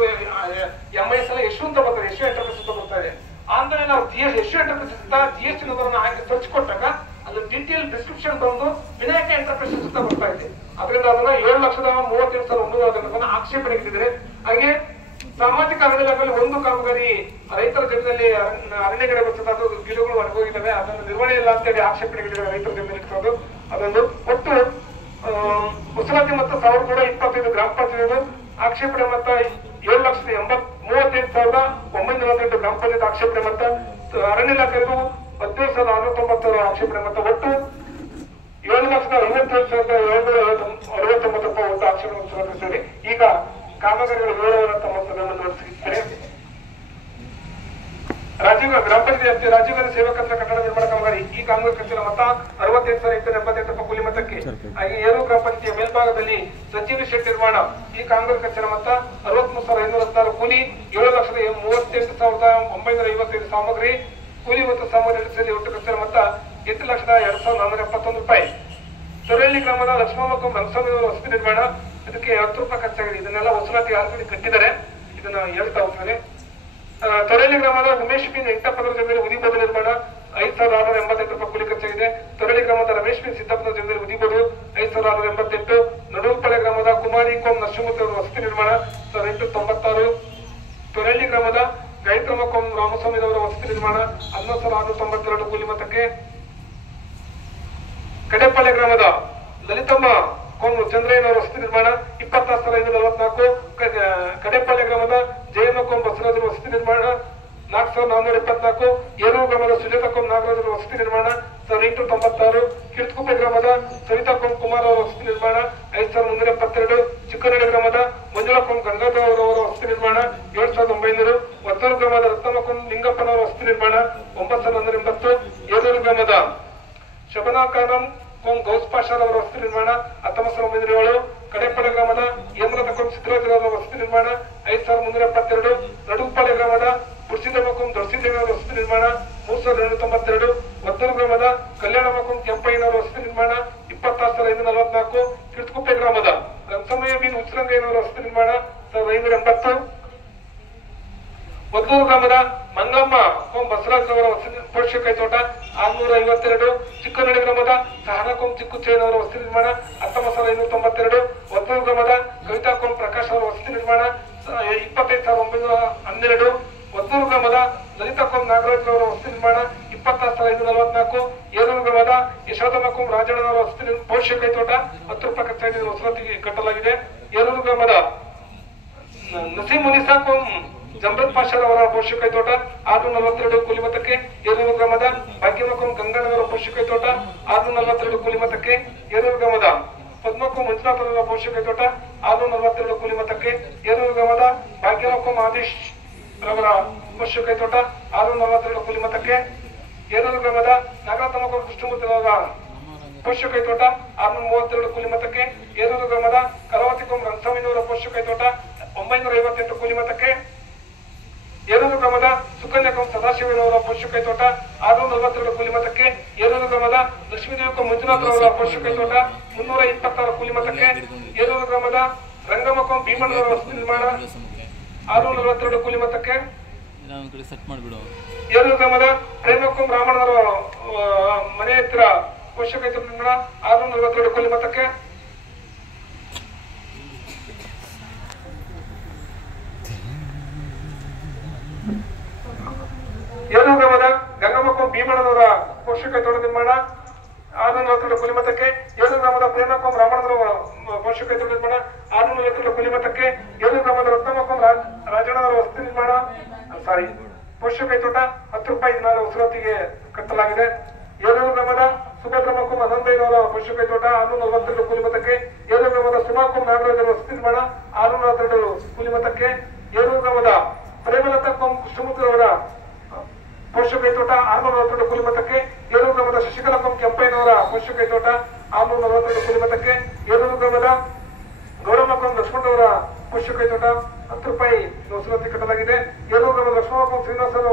MIS ಎಲ್ಲ ಎಷ್ಟು ಅಂತ ಬರ್ತದೆ, ಎಷ್ಟು ಎಂಟರ್ಪ್ರೈಸಸ್ ಅಂತ ಬರ್ತಾ ಇದೆ. ಅಂದ್ರೆ ನಾವು ಎಷ್ಟು ಎಂಟರ್ಪ್ರೈಸಸ್ ಅಂತ GST ನಂಬರ್ ಅನ್ನು ಹಾಕಿ ಸರ್ಚ್ ಕೊಟ್ಟಾಗ ಅಲ್ಲಿ ಡೀಟೇಲ್ ಡಿಸ್ಕ್ರಿಪ್ಷನ್ ಬಂದು ವಿನಾಯಕ ಎಂಟರ್ಪ್ರೈಸಸ್ ಅಂತ ಬರ್ತಾ ಇದೆ. ಅದರಿಂದ ಅದನ್ನ 7,38,948 ಆಕ್ಷೇಪಣೆ ಇಟ್ಟಿದ್ದಾರೆ. ಹಾಗೆ ಸಾಮಾಜಿಕ ಅರಣ್ಯ ಇಲಾಖೆಯಲ್ಲಿ ಒಂದು ಕಾಮಗಾರಿ ರೈತರ ಜಮೀನಲ್ಲಿ ಅರಣ್ಯಗಡೆ ಬರ್ತದೆ, ಅದು ಗಿಡಗಳು ಒಣಗೋಗಿದ್ದಾವೆ, ಅದನ್ನು ನಿರ್ವಹಣೆ ಇಲ್ಲ ಅಂತೇಳಿ ಆಕ್ಷೇಪಣೆಗಳಿವೆ ರೈತರ ಜಮೀನು ಇರ್ತದೆ. ಅದೊಂದು ಒಟ್ಟು ಉಸಲಾತಿ ಮತ್ತು 1,125 ಗ್ರಾಮ ಪಂಚಾಯತ್ ಆಕ್ಷೇಪಣೆ ಮೊತ್ತ 7,38,948 ಗ್ರಾಮ ಪಂಚಾಯತ್ ಆಕ್ಷೇಪಣೆ ಮೊತ್ತ, ಅರಣ್ಯ ಇಲಾಖೆಗೂ 15,690 ಆಕ್ಷೇಪಣೆ ಮೊತ್ತ, ಒಟ್ಟು 7,57,769 ರೂಪಾಯಿ ಒಟ್ಟು ಆಕ್ಷೇಪಣೆ ಸಲ್ಲಿಸಿದೆ. ಈಗ ಕಾಮಗಾರಿಗಳ ವಿವರವನ್ನು ತಮ್ಮ ಸಭೆಯನ್ನು ನಡೆಸುತ್ತಿದ್ದಾರೆ. ರಾಜೀವ್ ಗ್ರಾಮ ಪಂಚಾಯತ್ ರಾಜೀವ್ ಗಾಂಧಿ ಸೇವಾ ಕೇಂದ್ರ ಕಟ್ಟಡ ನಿರ್ಮಾಣ ಕಾಮಗಾರಿ, ಈ ಕಾಮಗಾರಿ ಖರ್ಚಿನ ಮೊತ್ತ 68,888 ರೂಪಾಯಿ ಕೂಲಿ ಮೊತ್ತಕ್ಕೆ. ಹಾಗೆ ಏರೂರು ಗ್ರಾಮ ಪಂಚಾಯತಿಯ ಮೇಲ್ಭಾಗದಲ್ಲಿ ಸಂಜೀವಿ ಶೆಡ್ ನಿರ್ಮಾಣ, ಈ ಕಾಮಗಾರಿ ಖರ್ಚಿನ ಮೊತ್ತ 63,514 ಕೂಲಿ, 7,38,955 ಸಾಮಗ್ರಿ ಕೂಲಿ ಮತ್ತು ಸಾಮಗ್ರಿ ಸೇರಿ ಒಟ್ಟು ಖರ್ಚಿನ ಮೊತ್ತ 8,02,471 ರೂಪಾಯಿ. ತೊರೆಹಳ್ಳಿ ಗ್ರಾಮದ ಲಕ್ಷ್ಮಮ್ಮ ರಂಗಸ್ವಾಮಿ ವಸತಿ ನಿರ್ಮಾಣ, ಇದಕ್ಕೆ 10 ರೂಪಾಯಿ ಖರ್ಚಾಗಿದೆ. ಇದನ್ನೆಲ್ಲ ವಸೂಲಾತಿ ಆಲ್ರೆಡಿ ಕಟ್ಟಿದ್ದಾರೆ, ಇದನ್ನ ಹೇಳ್ತಾ ಹೋಗ್ತಾರೆ. ತೊರೆಹಳ್ಳಿ ಗ್ರಾಮದ ಉಮೇಶ್ ಬಿನ್ ಎಂಟಪ್ಪನವರ ಜಮೀನು ಉದಿಬೋದು ನಿರ್ಮಾಣ 5,688 ರೂಪಾಯಿ ಕೂಲಿ ಖರ್ಚಾಗಿದೆ. ತೊರೆಹಳ್ಳಿ ಗ್ರಾಮದ ರಮೇಶ್ ಬಿನ್ ಸಿದ್ದಪ್ಪನ ಜಮೀನು ಉದಿಬೋದು 5,688. ನಡುಗುಪಳೆ ಗ್ರಾಮದ ಕುಮಾರಿ ಕೋಂ ನರಸಿಂಹಮೂರ್ತಿ ಅವರ ವಸತಿ ನಿರ್ಮಾಣ 1,896. ತೊರೆಹಳ್ಳಿ ಗ್ರಾಮದ ಗಾಯತ್ರಮ್ಮ ಕೋಂ ರಾಮಸ್ವಾಮಿಯವರ ವಸತಿ ನಿರ್ಮಾಣ 11,692 ಕೂಲಿ ಮೊತ್ತಕ್ಕೆ. ಕಡೆಪಾಳ್ಯ ಗ್ರಾಮದ ಲಲಿತಮ್ಮ ಕೋಂ ಚಂದ್ರಯ್ಯನವರ ವಸತಿ ನಿರ್ಮಾಣ 26,544. ಕಡೆಪಾಳ್ಯ ಗ್ರಾಮದ ಜಯಮ್ಮ ಕೋಂ ಬಸವರಾಜರ ವಸತಿ ನಿರ್ಮಾಣ 4,424. ಏರೂರು ಗ್ರಾಮದ ಸುಜಾತ ಕೋಂ ನಾಗರಾಜರ ವಸತಿ ನಿರ್ಮಾಣ 1,896. ಕಿರ್ತುಕುಪ್ಪೆ ಗ್ರಾಮದ ಸವಿತಾ ಕೋಂ ಕುಮಾರ್ ಅವರ ವಸತಿ ನಿರ್ಮಾಣ 5,372. ಚಿಕ್ಕನಹಳ್ಳಿ ಗ್ರಾಮದ ಮಂಜುಳಾ ಕೋಂ ಗಂಗಾಧರ ಅವರವರ ವಸತಿ ನಿರ್ಮಾಣ 7,900. ಒತ್ತೂರು ಗ್ರಾಮದ ರತ್ನಮ್ಮ ಕೋಂ ಲಿಂಗಪ್ಪನವರ ವಸತಿ ನಿರ್ಮಾಣ 9,180. ಏರೂರು ಗ್ರಾಮದ ಶಬನಾ ಖಾನಂ ಕೋಂ ಗೌಸ್ ಪಾಷಾರ್ ಅವರ ವಸತಿ ನಿರ್ಮಾಣ 19,907. ಕಡೆಪಾಳ್ಯ ಗ್ರಾಮದ ಹೇಮಲತಾ ಕೋಂ ಸಿದ್ದರಾಜರವರ ವಸತಿ ನಿರ್ಮಾಣ 5,372. ನಡುಗುಪಾಳ್ಯ ಗ್ರಾಮದ ಪುರ್ಸಿದಮ್ಮ ಕೋಂ ದೊಡ್ಸಿದೇವರ ವಸತಿ ನಿರ್ಮಾಣ 3,292. ಒತ್ತೂರು ಗ್ರಾಮದ ಕಲ್ಯಾಣಮ್ಮ ಕೋಂ ಕೆಂಪಯ್ಯನವರ ವಸತಿ ನಿರ್ಮಾಣ 26,544. ಕಿರ್ತುಕುಪ್ಪೆ ಗ್ರಾಮದ ರಂಗಸಮಯ್ಯ ಬಿನ್ ಉಚ್ಚರಂಗಯ್ಯನವರ ವಸತಿ ನಿರ್ಮಾಣ 1,580. ಒತ್ತೂರು ಗ್ರಾಮದ ಮಂಗಮ್ಮ ಕೋಂ ಬಸವರಾಜ್ ಅವರ ಪೋಷಕ ಕೈತೋಟ 652. ಚಿಕ್ಕನಹಳ್ಳಿ ಗ್ರಾಮದ ಸಹನಾ ಕೋಂ ಚಿಕ್ಕುಚ್ಚಯ್ಯನವರ ವಸತಿ ನಿರ್ಮಾಣ 19,592. ಒತ್ತೂರು ಗ್ರಾಮದ ಕವಿತಾ ಕೋಂ ಪ್ರಕಾಶ್ ಅವರ ವಸತಿ ನಿರ್ಮಾಣ 25,912. ಒತ್ತೂರು ಗ್ರಾಮದ ಲಲಿತಾ ಕೋಂ ನಾಗರಾಜ್ ಅವರ ವಸತಿ ನಿರ್ಮಾಣ 26,544. ಏರೂರು ಗ್ರಾಮದ ಯಶೋಧಮ್ಮ ಕೋಂ ರಾಜಣ್ಣನವರ ವಸತಿ ಪೋಷಕ ಕೈತೋಟ 10 ರೂಪಾಯಿ ಖರ್ಚಾಗಿ ವಸೂಲಾತಿ ಕಟ್ಟಲಾಗಿದೆ. ಏರೂರು ಗ್ರಾಮದ ನಸೀಂ ಮುನಿಸಾ ಕೋಂ ಜಂಬತ್ ಪಾಷಾರ್ ಅವರ ಪೋಷಕ ಕೈತೋಟ 642 ಕೂಲಿ ಮೊತ್ತಕ್ಕೆ. ಏರೂರು ಗ್ರಾಮದ ಭಾಗ್ಯಮ್ಮ ಕೋಂ ಗಂಗಣ್ಣವರ ಪೋಷಕ ಕೈತೋಟ 642 ಕೂಲಿ ಮೊತ್ತಕ್ಕೆ. ಏರೂರು ಗ್ರಾಮದ ಪದ್ಮ ಕೋಂ ಮಂಜುನಾಥ್ ಅವರ ಪೋಷಕ ಕೈತೋಟ 642 ಕೂಲಿ ಮೊತ್ತಕ್ಕೆ. ಏರೂರು ಗ್ರಾಮದ ಭಾಗ್ಯಮ್ಮ ಕೋಂ ಆದೇಶ್ ರವರ ಪೋಷಕ ಕೈತೋಟ 642 ಕೂಲಿ ಮೊತ್ತಕ್ಕೆ. ಏರೂರು ಗ್ರಾಮದ ನಾಗರತಮ್ಮ ಕೋಂ ಕೃಷ್ಣಮೂರ್ತಿ ಅವರ ಪೋಷಕ ಕೈತೋಟ 632 ಕೂಲಿ ಮೊತ್ತಕ್ಕೆ. ಏರೂರು ಗ್ರಾಮದ ಕರಾವತಿ ಕೋಂ ರಂಗಸ್ವಾಮಿನವರ ಪೋಷಕ ಕೈತೋಟ 958 ಕೂಲಿ ಮೊತ್ತಕ್ಕೆ. ಏರೂರು ಗ್ರಾಮದ ಸುಕನ್ಯಾ ಕೋಂ ಸದಾಶಿವನವರ ಪೋಷಕ ಕೈತೋಟ 642 ಕೂಲಿ ಮೊತ್ತಕ್ಕೆ. ಏರೂರು ಗ್ರಾಮದ ಲಕ್ಷ್ಮೀದೇವಿ ಕೋಂ ಮಂಜುನಾಥ್ ಅವರ ಪೋಷಕ ಕೈತೋಟ 326 ಕೂಲಿ ಮೊತ್ತಕ್ಕೆ. ಏರೂರು ಗ್ರಾಮದ ರಂಗಮ್ಮ ಕೋಂ ಭೀಮಣ್ಣವರ ವಸತಿ ನಿರ್ಮಾಣ 642 ಕೂಲಿ ಮೊತ್ತಕ್ಕೆ. ಏರೂರು ಗ್ರಾಮದ ಪ್ರೇಮ ಕೋಂ ರಾಮಣ್ಣವರ ಮನೆ ಹತ್ತಿರ ಪೋಷಕ ಕೈತೋಟ ನಿರ್ಮಾಣ 642 ಕೂಲಿ ಮೊತ್ತಕ್ಕೆ. ಏರೂರು ಗ್ರಾಮದ ಗಂಗಮ್ಮ ಕೋಂ ಭೀಮಣ್ಣನವರ ಪೋಷಕ ಕೈತೋಟ ನಿರ್ಮಾಣ 642 ಕೂಲಿ ಮೊತ್ತಕ್ಕೆ. ಏರೂರು ಗ್ರಾಮದ ಪ್ರೇಮ ಕೋಂ ರಾಮಣ್ಣನವರ ಪೋಷಕ ಕೈತೋಟ ನಿರ್ಮಾಣ 642 ಕೂಲಿ ಮೊತ್ತಕ್ಕೆ. ಏರೂರು ಗ್ರಾಮದ ರತ್ನಮ್ಮ ಕೋಂ ರಾಜಣ್ಣನವರ ವಸತಿ ನಿರ್ಮಾಣ ಪೋಷಕ ಕೈತೋಟ 10 ರೂಪಾಯಿ ದಿನಾಲ ವಸೂಲಾತಿಗೆ ಕಟ್ಟಲಾಗಿದೆ. ಏರೂರು ಗ್ರಾಮದ ಸುಭದ್ರಮ್ಮ ಕೋಂ ಅನಂತಯ್ಯನವರ ಪೋಷಕ ಕೈತೋಟ 642 ಕೂಲಿ ಮೊತ್ತಕ್ಕೆ. ಏರೂರು ಗ್ರಾಮದ ಸುಮಾ ಕೋಂ ನಾಗರಾಜರ ವಸತಿ ನಿರ್ಮಾಣ 642 ಕೂಲಿ ಮೊತ್ತಕ್ಕೆ. ಏರೂರು ಗ್ರಾಮದ ಪ್ರೇಮಲತಾ ಕೋಂ ಕೃಷ್ಣಮೂರ್ತಿ ಅವರ ಪೋಷಕ ಕೈತೋಟ 642 ಕೂಲಿ ಮೊತ್ತಕ್ಕೆ. ಏರೂರು ಗ್ರಾಮದ ಶಶಿಕಲಾ ಕೋಂ ಕೆಂಪಯ್ಯನವರ ಪೋಷಕ ಕೈತೋಟ 642 ಕೂಲಿ ಮೊತ್ತಕ್ಕೆ. ಏರೂರು ಗ್ರಾಮದ ಗೌರಮ್ಮ ಕೋಂ ಲಕ್ಷ್ಮಣವರ ಪೋಷಕ ಕೈತೋಟ 10 ರೂಪಾಯಿ ವಸೂಲಾತಿ ಕಟ್ಟಲಾಗಿದೆ. ಏರೂರು ಗ್ರಾಮದ ಲಕ್ಷ್ಮಣ ಕೋಂ ಶ್ರೀನಿವಾಸರ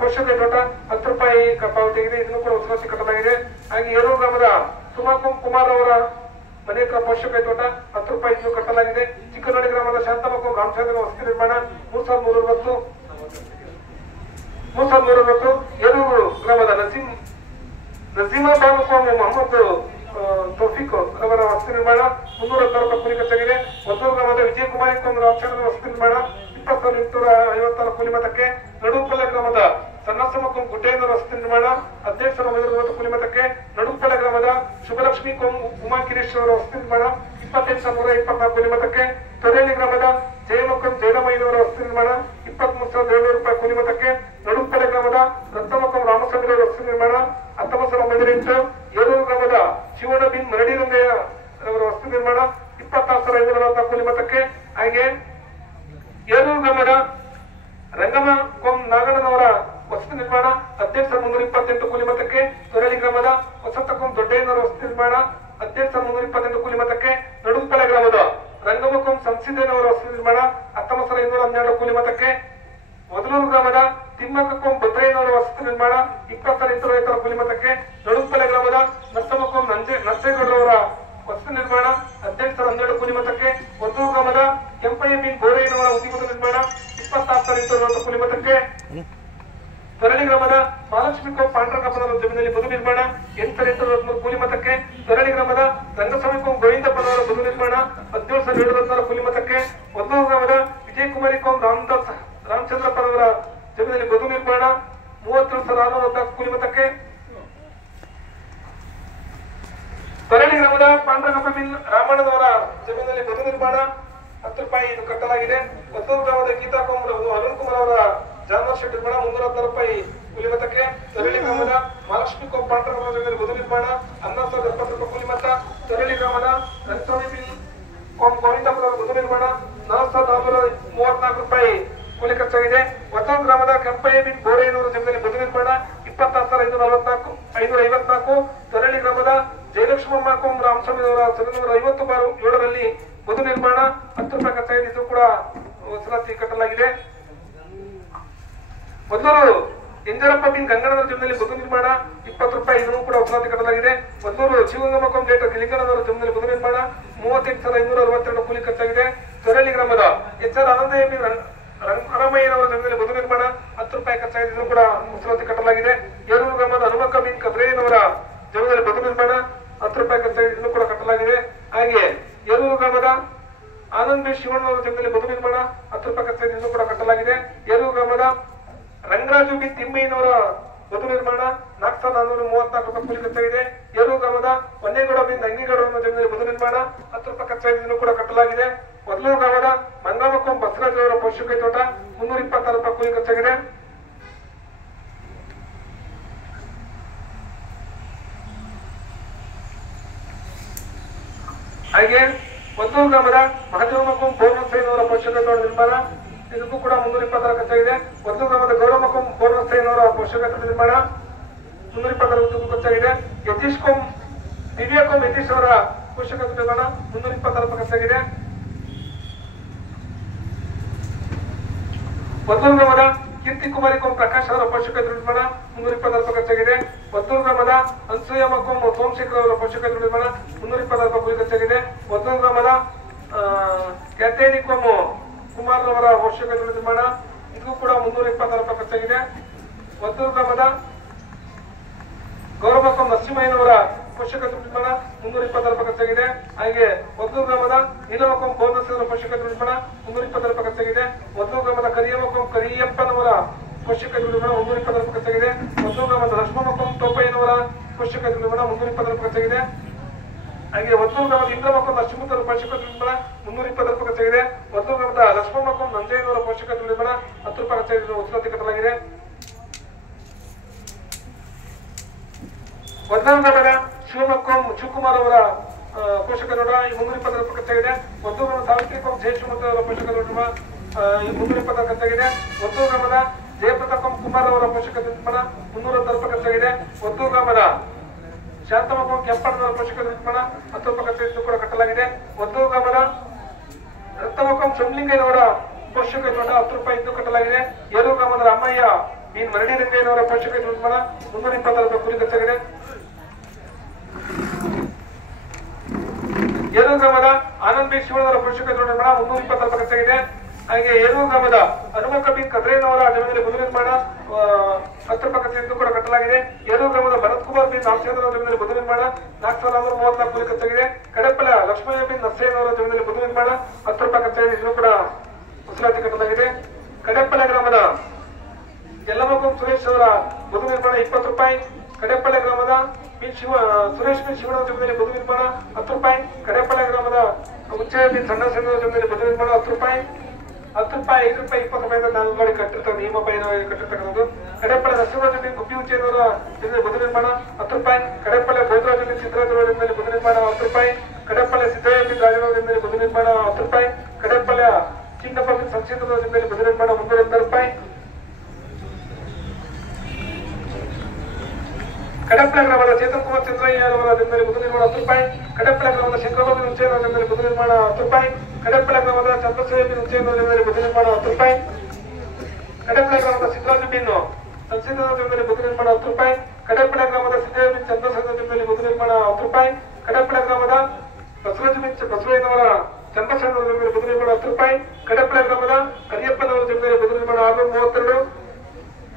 ಪೋಷಕ ಕೈತೋಟ 10 ರೂಪಾಯಿ ಪಾವತಿಯಾಗಿದೆ, ಇದನ್ನು ಕೂಡ ವಸೂಲಾತಿ ಕಟ್ಟಲಾಗಿದೆ. ಹಾಗೆ ಏರೂರು ಗ್ರಾಮದ ಸುಮಾ ಕೋಂ ಕುಮಾರ್ ಅವರ ಮನೆ ಹತ್ರ ಪೋಷಕ ಕೈತೋಟ 10 ರೂಪಾಯಿ ಇದನ್ನು ಕಟ್ಟಲಾಗಿದೆ. ಚಿಕ್ಕನಹಳ್ಳಿ ಗ್ರಾಮದ ಶಾಂತಮ್ಮ ಕೋಂ ರಾಮಚಂದ್ರನ ವಸತಿ ನಿರ್ಮಾಣ 3,360. ಏರೂರು ಗ್ರಾಮದ ನಜೀಮಾ ಬಾನು ಕೋಂ ಮೊಹಮ್ಮದ್ ತೌಫೀಕ್ ಅವರ ವಸತಿ ವಸತಿ ನಿರ್ಮಾಣ 310 ರೂಪಾಯಿ ಕೂಲಿ ಖರ್ಚಾಗಿದೆ. ಹೊಸೂರು ಗ್ರಾಮದ ವಿಜಯಕುಮಾರಿ ರಾಮಚಂದ್ರ ವಸತಿ ನಿರ್ಮಾಣ 20,854 ಕೂಲಿ ಮೊತ್ತಕ್ಕೆ. ನಡುಪಲ್ಲೆ ಗ್ರಾಮದ ಸನ್ನಸಮ ಗುಡ್ಡೇಂದ್ರ ವಸತಿ ನಿರ್ಮಾಣ 15,950 ಕೂಲಿ ಮೊತ್ತಕ್ಕೆ. ನಡುಪಲ್ಲೆ ಗ್ರಾಮದ ಶುಭಲಕ್ಷ್ಮಿ ಉಮಾಕಿರೀಶ್ ಅವರ ವಸತಿ ನಿರ್ಮಾಣ 28,124 ಕೂಲಿ ಮೊತ್ತಕ್ಕೆ. ತೊರೇಲಿ ಗ್ರಾಮದ ಜಯಮಕ್ಕಂ ಜಯರಾಮಯ್ಯನವರ ವಸತಿ ನಿರ್ಮಾಣ 23,700 ರೂಪಾಯಿ ಕೂಲಿ ಮೊತ್ತಕ್ಕೆ. ನಡುಪಲ್ಲೆ ಗ್ರಾಮದ ರತ್ನಮಕ್ಕಂ ರಾಮಸ್ವಾಮಿ ಅವರ ವಸತಿ ನಿರ್ಮಾಣ 19,908. ಏರೂರು ಗ್ರಾಮದ ಶಿವಣ್ಣ ಬಿನ್ ಮರಡಿರಂಗಯ್ಯ ಅವರ ವಸತಿ ನಿರ್ಮಾಣ 26,540 ಕೂಲಿ ಮೊತ್ತಕ್ಕೆ. ಹಾಗೆ ಏರೂರು ಗ್ರಾಮದ ರಂಗಮ್ಮ ನಾಗಣ್ಣನವರ ವಸತಿ ನಿರ್ಮಾಣ 18,328 ಕೂಲಿ ಮೊತ್ತಕ್ಕೆ. ತೊರಳಿ ಗ್ರಾಮದ ವಸಂತಕೊಂ ದೊಡ್ಡಯ್ಯನವರ ವಸತಿ ನಿರ್ಮಾಣ 18,328 ಕೂಲಿ ಮೊತ್ತಕ್ಕೆ. ನಡುಪಲ್ಲೆ ಗ್ರಾಮದ ರಂಗಮಕೊಂ ಸಂಸಿದ್ದೇನವರ ವಸತಿ ನಿರ್ಮಾಣ 19,512 ಕೂಲಿ ಮೊತ್ತಕ್ಕೆ. ಮೊದಲೂರು ಗ್ರಾಮದ ತಿಮ್ಮಕೊಂ ಭದ್ರಯ್ಯನವರ ವಸತಿ ನಿರ್ಮಾಣ 20,850 ಕೂಲಿ ಮೊತ್ತಕ್ಕೆ. ನಡುಪಲ್ಲೆ ಗ್ರಾಮದ ನರಸಮಕೊಂ ನರಸೇಗೌಡರವರ ವಸತಿ ನಿರ್ಮಾಣ 18,012 ಕೂಲಿ ಮೊತ್ತಕ್ಕೆ. ಹೊಸೂರು ಗ್ರಾಮದ ಕೆಂಪಯ್ಯ ಬಿನ್ ಗೋರಯ್ಯನವರ ಉದ್ಯೋಗದ ನಿರ್ಮಾಣ 26,840 ಕೂಲಿ ಮೊತ್ತಕ್ಕೆ. ತೊರಳಿ ಗ್ರಾಮದ ಮಹಾಲಕ್ಷ್ಮಿ ಪಾಂಡ್ರಕಪ್ಪನವರ ಜಮೀನಲ್ಲಿ ಬದು ನಿರ್ಮಾಣ 8,823 ಕೂಲಿ ಮೊತ್ತಕ್ಕೆ. ತೊರಳಿ ಗ್ರಾಮದ ರಂಗಸ್ವಾಮಿ ಗೋವಿಂದಪ್ಪನವರ ಬದು ನಿರ್ಮಾಣ 17,714 ಕೂಲಿ ಮೊತ್ತಕ್ಕೆ. ಹೊಸೂರು ಗ್ರಾಮದ ವಿಜಯಕುಮಾರಿ ರಾಮಚಂದ್ರಪ್ಪನವರ ಜಮೀನಲ್ಲಿ ಬದು ನಿರ್ಮಾಣ 37,614 ಕೂಲಿ ಮೊತ್ತಕ್ಕೆ. ತೊರಳಿ ಗ್ರಾಮದ ಪಾಂಡ್ರಕಪ್ಪ ಬಿನ್ ರಾಮಣ್ಣನವರ ಜಮೀನಲ್ಲಿ ಬದು ನಿರ್ಮಾಣ 10 ರೂಪಾಯಿ ಇದು ಕಟ್ಟಲಾಗಿದೆ. ಹೊಸೂರು ಗ್ರಾಮದ ಗೀತಾ ಅರುಣ್ ಕುಮಾರ್ ಅವರ ಜಾನುವಾರು ಶೆಡ್ ನಿರ್ಮಾಣ 310 ರೂಪಾಯಿ ಕೂಲಿ ಮೊತ್ತಕ್ಕೆ. ತೊರಳಿ ಗ್ರಾಮದ ಮಹಾಲಕ್ಷ್ಮಿ ಪಾಂಡ್ರಕಪ್ಪನ ಜಮೀನಲ್ಲಿ ಬದು ನಿರ್ಮಾಣ 11,070 ರೂಪಾಯಿ ಕೂಲಿ ಮೊತ್ತ. ತೊರಳಿ ಗ್ರಾಮದ ರಂಗಸ್ವಾಮಿ ಬಿನ್ ಗೋವಿಂದಪ್ಪನವರ ಬದು ನಿರ್ಮಾಣ 4,434 ರೂಪಾಯಿ ಕೂಲಿ ಖರ್ಚಾಗಿದೆ. ಹೊಸೂರು ಗ್ರಾಮದ ಕೆಂಪಯ್ಯ ಬಿನ್ ಗೋರಯ್ಯನವರ ಜಮೀನಲ್ಲಿ ಬದು ನಿರ್ಮಾಣ 26,554. ತೊರಳಿ ಗ್ರಾಮದ ಜಯಲಕ್ಷ್ಮಮ್ಮ ರಾಮಸ್ವಾಮಿ ಅವರ 1957ರಲ್ಲಿ ಬದು ನಿರ್ಮಾಣ 10 ರೂಪಾಯಿ ಖರ್ಚಾಗಿದೆ. ಇದು ಕೂಡ ವಸೂಲಾತಿ ಕಟ್ಟಲಾಗಿದೆ. ಮೊದಲೂರು ಎಂಜರಪ್ಪ ಬಿನ್ ಗಂಗಣ್ಣನವರ ಜಮೀನಲ್ಲಿ ಬದು ನಿರ್ಮಾಣ 20 ರೂಪಾಯಿ ಇದನ್ನು ಕೂಡ ವಸೂಲಾತಿ ಕಟ್ಟಲಾಗಿದೆ. ಮೊದಲೂರು ಶಿವಗಂಗಮ್ಮ ಡೇಟರ್ ಲಿಂಗಣ್ಣನವರ ಜಮೀನಲ್ಲಿ ಬದು ನಿರ್ಮಾಣ 38,562 ಕೂಲಿ ಖರ್ಚಾಗಿದೆ. ತೊರಳಿ ಗ್ರಾಮದ HR ಆನಂದಯ್ಯ ಬಿನ್ ರಂಗರಾಮಯ್ಯನವರ ಜಮೀನಲ್ಲಿ ಬದು ನಿರ್ಮಾಣ 10 ರೂಪಾಯಿ ಖರ್ಚಾಗಿದೆ. ಇದನ್ನು ಕೂಡ ವಸೂಲಾತಿ ಕಟ್ಟಲಾಗಿದೆ. ಏರೂರು ಗ್ರಾಮದ ಹನುಮಕ್ಕ ಬಿನ್ ಕಬ್ರೇನವರ ಜಮೀನಲ್ಲಿ ಬದು ನಿರ್ಮಾಣ 10 ರೂಪಾಯಿ ಖರ್ಚಾಗಿದೆ. ಇದನ್ನು ಕೂಡ ಕಟ್ಟಲಾಗಿದೆ. ಹಾಗೆ ಏರೂರು ಗ್ರಾಮದ ಆನಂದ್ ಬಿ ಶಿವಣ್ಣವರ ಜಮೀನಲ್ಲಿ ಬದು ನಿರ್ಮಾಣ 10 ರೂಪಾಯಿ ಖರ್ಚಾಗಿದೆ. ಇದನ್ನು ಕೂಡ ಕಟ್ಟಲಾಗಿದೆ. ಏರೂರು ಗ್ರಾಮದ ರಂಗರಾಜು ಬಿ ತಿಮ್ಮಯ್ಯನವರ ಬದು ನಿರ್ಮಾಣ 4,434 ರೂಪಾಯಿ ಕೂಲಿ ಖರ್ಚಾಗಿದೆ. ಏರೂರು ಗ್ರಾಮದ ಹೊನ್ನೇಗೌಡ ಬಿನ್ ನಂಗೇಗೌಡರ ಜಮೀನಲ್ಲಿ ಬದು ನಿರ್ಮಾಣ 10 ರೂಪಾಯಿ ಖರ್ಚಾಗಿದೆ. ಇದನ್ನು ಕೂಡ ಕಟ್ಟಲಾಗಿದೆ. ಮೊದಲೂರು ಗ್ರಾಮದ ಮಂಗಾಮಕೊಂ ಬಸವರಾಜ್ ಅವರ ಪೋಷಕ ತೋಟ 326 ರೂಪಾಯಿ ಕೂಲಿ ಖರ್ಚಾಗಿದೆ. ಹಾಗೆ ಹೊಸೂರು ಗ್ರಾಮದ ಮಹದೇವಮಕೊಂ ಬೋರ್ನಸೈನವರ ಪೋಷಕ ತೋಟ ನಿರ್ಮಾಣ ಇದಕ್ಕೂ ಕೂಡ 326 ಖರ್ಚಾಗಿದೆ. ಹೊಸೂರು ಗ್ರಾಮದ ಗೌರವಮಕೊಂ ಬೋರ್ನಸೈನವರ ಪೋಷಕ ತೋಟ ನಿರ್ಮಾಣ 326 ಖರ್ಚಾಗಿದೆ. ಯತೀಶ್ಕೊಂ ದಿವ್ಯಾಕೊಂ ಯತೀಶ್ ಅವರ ಪೋಷಕ ತೋಟ ನಿರ್ಮಾಣ 326 ರೂಪಾಯಿ ಖರ್ಚಾಗಿದೆ. ಹೊಸೂರು ಗ್ರಾಮದ ಕೀರ್ತಿ ಕುಮಾರಿ ಪ್ರಕಾಶ್ ಅವರ ಪೋಷಕ ನಿರ್ಮಾಣ 326 ರೂಪಾಯಿ ಖರ್ಚಾಗಿದೆ. ಹೊಸೂರು ಗ್ರಾಮದ ಅನ್ಸೂಯಮಕೊಂ ಸೋಮಶೇಖರ್ ಅವರ ಪೋಷಕ ನಿರ್ಮಾಣ 326 ರೂಪಾಯಿ ಕೂಲಿ ಖರ್ಚಾಗಿದೆ. ಹೊಸೂರು ಗ್ರಾಮದ ಕ್ಯಾತೇನಿಕೊಂ ಕುಮಾರ್ ಅವರ ಪೋಷಕ ನಿರ್ಮಾಣ ಇದಕ್ಕೂ ಕೂಡ 326 ರೂಪಾಯಿ ಖರ್ಚಾಗಿದೆ. ಹೊಸೂರು ಗ್ರಾಮದ ಗೌರವಕೊಂ ನರಸಿಂಹಯ್ಯನವರ ಪೋಷಕ ನಿರ್ಮಾಣ 326 ರೂಪಾಯಿ ಖರ್ಚಾಗಿದೆ. ಹಾಗೆ ಹೊಸೂರು ಗ್ರಾಮದ ನೀಲಮಕೊಂ ಬೋನಸರ ಪೋಷಕ ನಿರ್ಮಾಣ 326 ರೂಪಾಯಿ ಖರ್ಚಾಗಿದೆ. ಹೊಸೂರು ಗ್ರಾಮದ ಕರಿಯಮಕೊಂ ಕರಿಯಪ್ಪನವರ ಪೋಷಕ ನಿರ್ಮಾಣ 326 ರೂಪಾಯಿ ಖರ್ಚಾಗಿದೆ. ಹೊಸೂರು ಗ್ರಾಮದ ಲಕ್ಷ್ಮಮ್ಮಕೊಂ ಟೋಪಯ್ಯನವರ ಪೋಷಕ ನಿರ್ಮಾಣ 326 ರೂಪಾಯಿ ಖರ್ಚಾಗಿದೆ. ಹಾಗೆ ಹೊಸೂರು ಗ್ರಾಮದ ಇಂದ್ರಮಕೊಂ ನರಸಿಂಹರ ಪೋಷಕ ನಿರ್ಮಾಣ 320 ರೂಪಾಯಿ ಖರ್ಚಾಗಿದೆ. ಹೊಸೂರು ಗ್ರಾಮದ ಲಕ್ಷ್ಮಮ್ಮಕೊಂ ನಂಜಯ್ಯನವರ ಪೋಷಕ ನಿರ್ಮಾಣ 10 ರೂಪಾಯಿ ಖರ್ಚಾಗಿದೆ. ವಸೂಲಾತಿ ಕಟ್ಟಲಾಗಿದೆ. ಹೊಸೂರು ಗ್ರಾಮದ ಶಿವಮೊಗ್ಗಂ ಶಿವಕುಮಾರ್ ಅವರ ಪೋಷಕ ನೋಡ 320 ರೂಪಾಯಿ ಖರ್ಚಾಗಿದೆ. ಹೊಸೂರು ಗ್ರಾಮದ ಸಾವಿತ್ರಿಕೊಂ ಜಯಶ್ರೀಮತಿ ಅವರ ಪೋಷಕ ನೋಡ 320 ಖರ್ಚಾಗಿದೆ. ಹೊಸೂರು ಗ್ರಾಮದ ಜಯಪ್ರತಾಪಂ ಕುಮಾರ್ ಅವರ ಪೋಷಕ ನಿರ್ಮಾಣ 310 ರೂಪಾಯಿ ಖರ್ಚಾಗಿದೆ. ಹೊಸೂರು ಗ್ರಾಮದ ಶಾಂತಮಕೊಂ ಕೆಂಪಣ್ಣನವರ ಪೋಷಕ ನಿರ್ಮಾಣ 10 ರೂಪಾಯಿ ಖರ್ಚಾಗಿದ್ದು ಕೂಡ ಕಟ್ಟಲಾಗಿದೆ. ಹೊಸೂರು ಗ್ರಾಮದ ರತ್ನಮಕೊಂ ಶಂಲಿಂಗಯ್ಯನವರ ಪೋಷಕ ನೋಡ 10 ರೂಪಾಯಿ ಇದ್ದು ಕಟ್ಟಲಾಗಿದೆ. ಏರೂರು ಗ್ರಾಮದ ರಾಮಯ್ಯ ಬಿನ್ ಮರಡಿರಂಗಯ್ಯನವರ ಪೋಷಕ ನಿರ್ಮಾಣ 320 ರೂಪಾಯಿ ಕೂಲಿ ಖರ್ಚಾಗಿದೆ. ಏರೂರು ಗ್ರಾಮದ ಆನಂದ್ ಬಿ ಶಿವಣ್ಣವರ ಪೋಷಕ ನಿರ್ಮಾಣ 320 ರೂಪಾಯಿ ಖರ್ಚಾಗಿದೆ. ಹಾಗೆ ಏರೂರು ಗ್ರಾಮದ ಹನುಮಕ್ಕ ಬಿ ಕದ್ರೇನವರ ಜಮೀನಲ್ಲಿ ಬದು ನಿರ್ಮಾಣ 10 ರೂಪಾಯಿ ಖರ್ಚು ಕೂಡ ಕಟ್ಟಲಾಗಿದೆ. ಏರೂರು ಗ್ರಾಮದ ಭರತ್ ಕುಮಾರ್ ಬಿ ನಾಮಚಂದ್ರ ಜಮೀನಲ್ಲಿ ಬದು ನಿರ್ಮಾಣ 4,434 ಕೂಲಿ ಖರ್ಚಾಗಿದೆ. ಕಡೆಪಲ ಲಕ್ಷ್ಮಯ್ಯ ಬಿ ನರ್ಸಯ್ಯನವರ ಜಮೀನಲ್ಲಿ ಬದು ನಿರ್ಮಾಣ 10 ರೂಪಾಯಿ ಖರ್ಚಾಗಿದೆ. ಇದನ್ನು ಕೂಡ ವಸೂಲಾತಿ ಕಟ್ಟಲಾಗಿದೆ. ಕಡೆಪಲ ಗ್ರಾಮದ ಯಲ್ಲಮಗುಂ ಸುರೇಶ್ ಅವರ ಬದು ನಿರ್ಮಾಣ 20 ರೂಪಾಯಿ. ಕಡೆಪಳ್ಳಿ ಗ್ರಾಮದ ಸುರೇಶ್ ಬಿ ಶಿವಣ್ಣ ಜಮೀನಲ್ಲಿ ಬದು ನಿರ್ಮಾಣ 10 ರೂಪಾಯಿ. ಕಡೆಪಳ್ಳಿ ಗ್ರಾಮದ ಉಚ್ಚಯ ಬಿ ಸಣ್ಣ ಸಣ್ಣ ಜಮೀನಲ್ಲಿ ಬದು ನಿರ್ಮಾಣ 10 ರೂಪಾಯಿ. 10 ರೂಪಾಯಿ, 5 ರೂಪಾಯಿ, 20 ರೂಪಾಯಿ ನಾನು ಮಾಡಿ ಕಟ್ಟಿರ್ತಾರೆ, ನಿಯಮ ಕಟ್ಟಿರ್ತಕ್ಕಂಥದ್ದು. ಕಡೆಪಳ್ಳಿ ನರಸಿಂಹರಾಜ ಬಿ ಗುಬ್ಬಿ ಉಚ್ಚಯನವರ ಜಮೀನಲ್ಲಿ ಬದು ನಿರ್ಮಾಣ 10 ರೂಪಾಯಿ. ಕಡೆಪಳ್ಳಿ ಬೋಧರಾಜ ಬಿ ಸಿದ್ದರಾಜವರ ಜಮೀನಲ್ಲಿ ಬದು ನಿರ್ಮಾಣ 10 ರೂಪಾಯಿ. ಕಡೆಪಳ್ಳಿ ಸಿದ್ದಯ್ಯ ಬಿ ರಾಜನವರ ಜಮೀನಲ್ಲಿ ಬದು ನಿರ್ಮಾಣ 10 ರೂಪಾಯಿ. ಕಡೆಪಳ್ಳಿ ಚಿನ್ನಪ್ಪ ಬಿ ಸಂಕ್ಷೇತ್ರದ ಜಮೀನಲ್ಲಿ ಬದು ನಿರ್ಮಾಣ 302 ರೂಪಾಯಿ. ಕಡೆಪಳ್ಳಿ ಗ್ರಾಮದ ಚೇತನ್ ಕುಮಾರ್ ಚಂದ್ರಯ್ಯ ಅವರ ಜಮೀನಲ್ಲಿ ಬದು ನಿರ್ಮಾಣ 10 ರೂಪಾಯಿ. ಕಡೆಪಳ್ಳಿ ಗ್ರಾಮದ ಶಂಕರಬಾಬು ಉಚ್ಚಯನ ಜಮೀನಲ್ಲಿ ಬದು ನಿರ್ಮಾಣ 10 ರೂಪಾಯಿ. ಕಡೆಪಳ್ಳಿ ಗ್ರಾಮದ ಚಂದ್ರಶೇಖರ್ ಉಚ್ಚಯನ ಜಮೀನಲ್ಲಿ ಬದು ನಿರ್ಮಾಣ 10 ರೂಪಾಯಿ. ಕಡೆಪಳ್ಳಿ ಗ್ರಾಮದ ಸಿದ್ದರಾಜ ಬಿನ್ ಸಂಸದ ಜಮೀನಲ್ಲಿ ಬದು ನಿರ್ಮಾಣ 10 ರೂಪಾಯಿ. ಕಡೆಪಳ್ಳಿ ಗ್ರಾಮದ ಸಿದ್ದಯ್ಯ ಬಿನ್ ಚಂದ್ರಶೇಖರ್ ಜಮೀನಲ್ಲಿ ಬದು ನಿರ್ಮಾಣ 10 ರೂಪಾಯಿ. ಕಡೆಪಳ್ಳಿ ಗ್ರಾಮದ ಬಸವರಾಜ ಬಿನ್ ಬಸವಯ್ಯನವರ ಚಂದ್ರಶೇಖರ್ ಜಮೀನಲ್ಲಿ ಬದು ನಿರ್ಮಾಣ 10 ರೂಪಾಯಿ. ಕಡೆಪಳ್ಳಿ ಗ್ರಾಮದ ಕರಿಯಪ್ಪನವರ ಜಮೀನಲ್ಲಿ ಬದು ನಿರ್ಮಾಣ 632.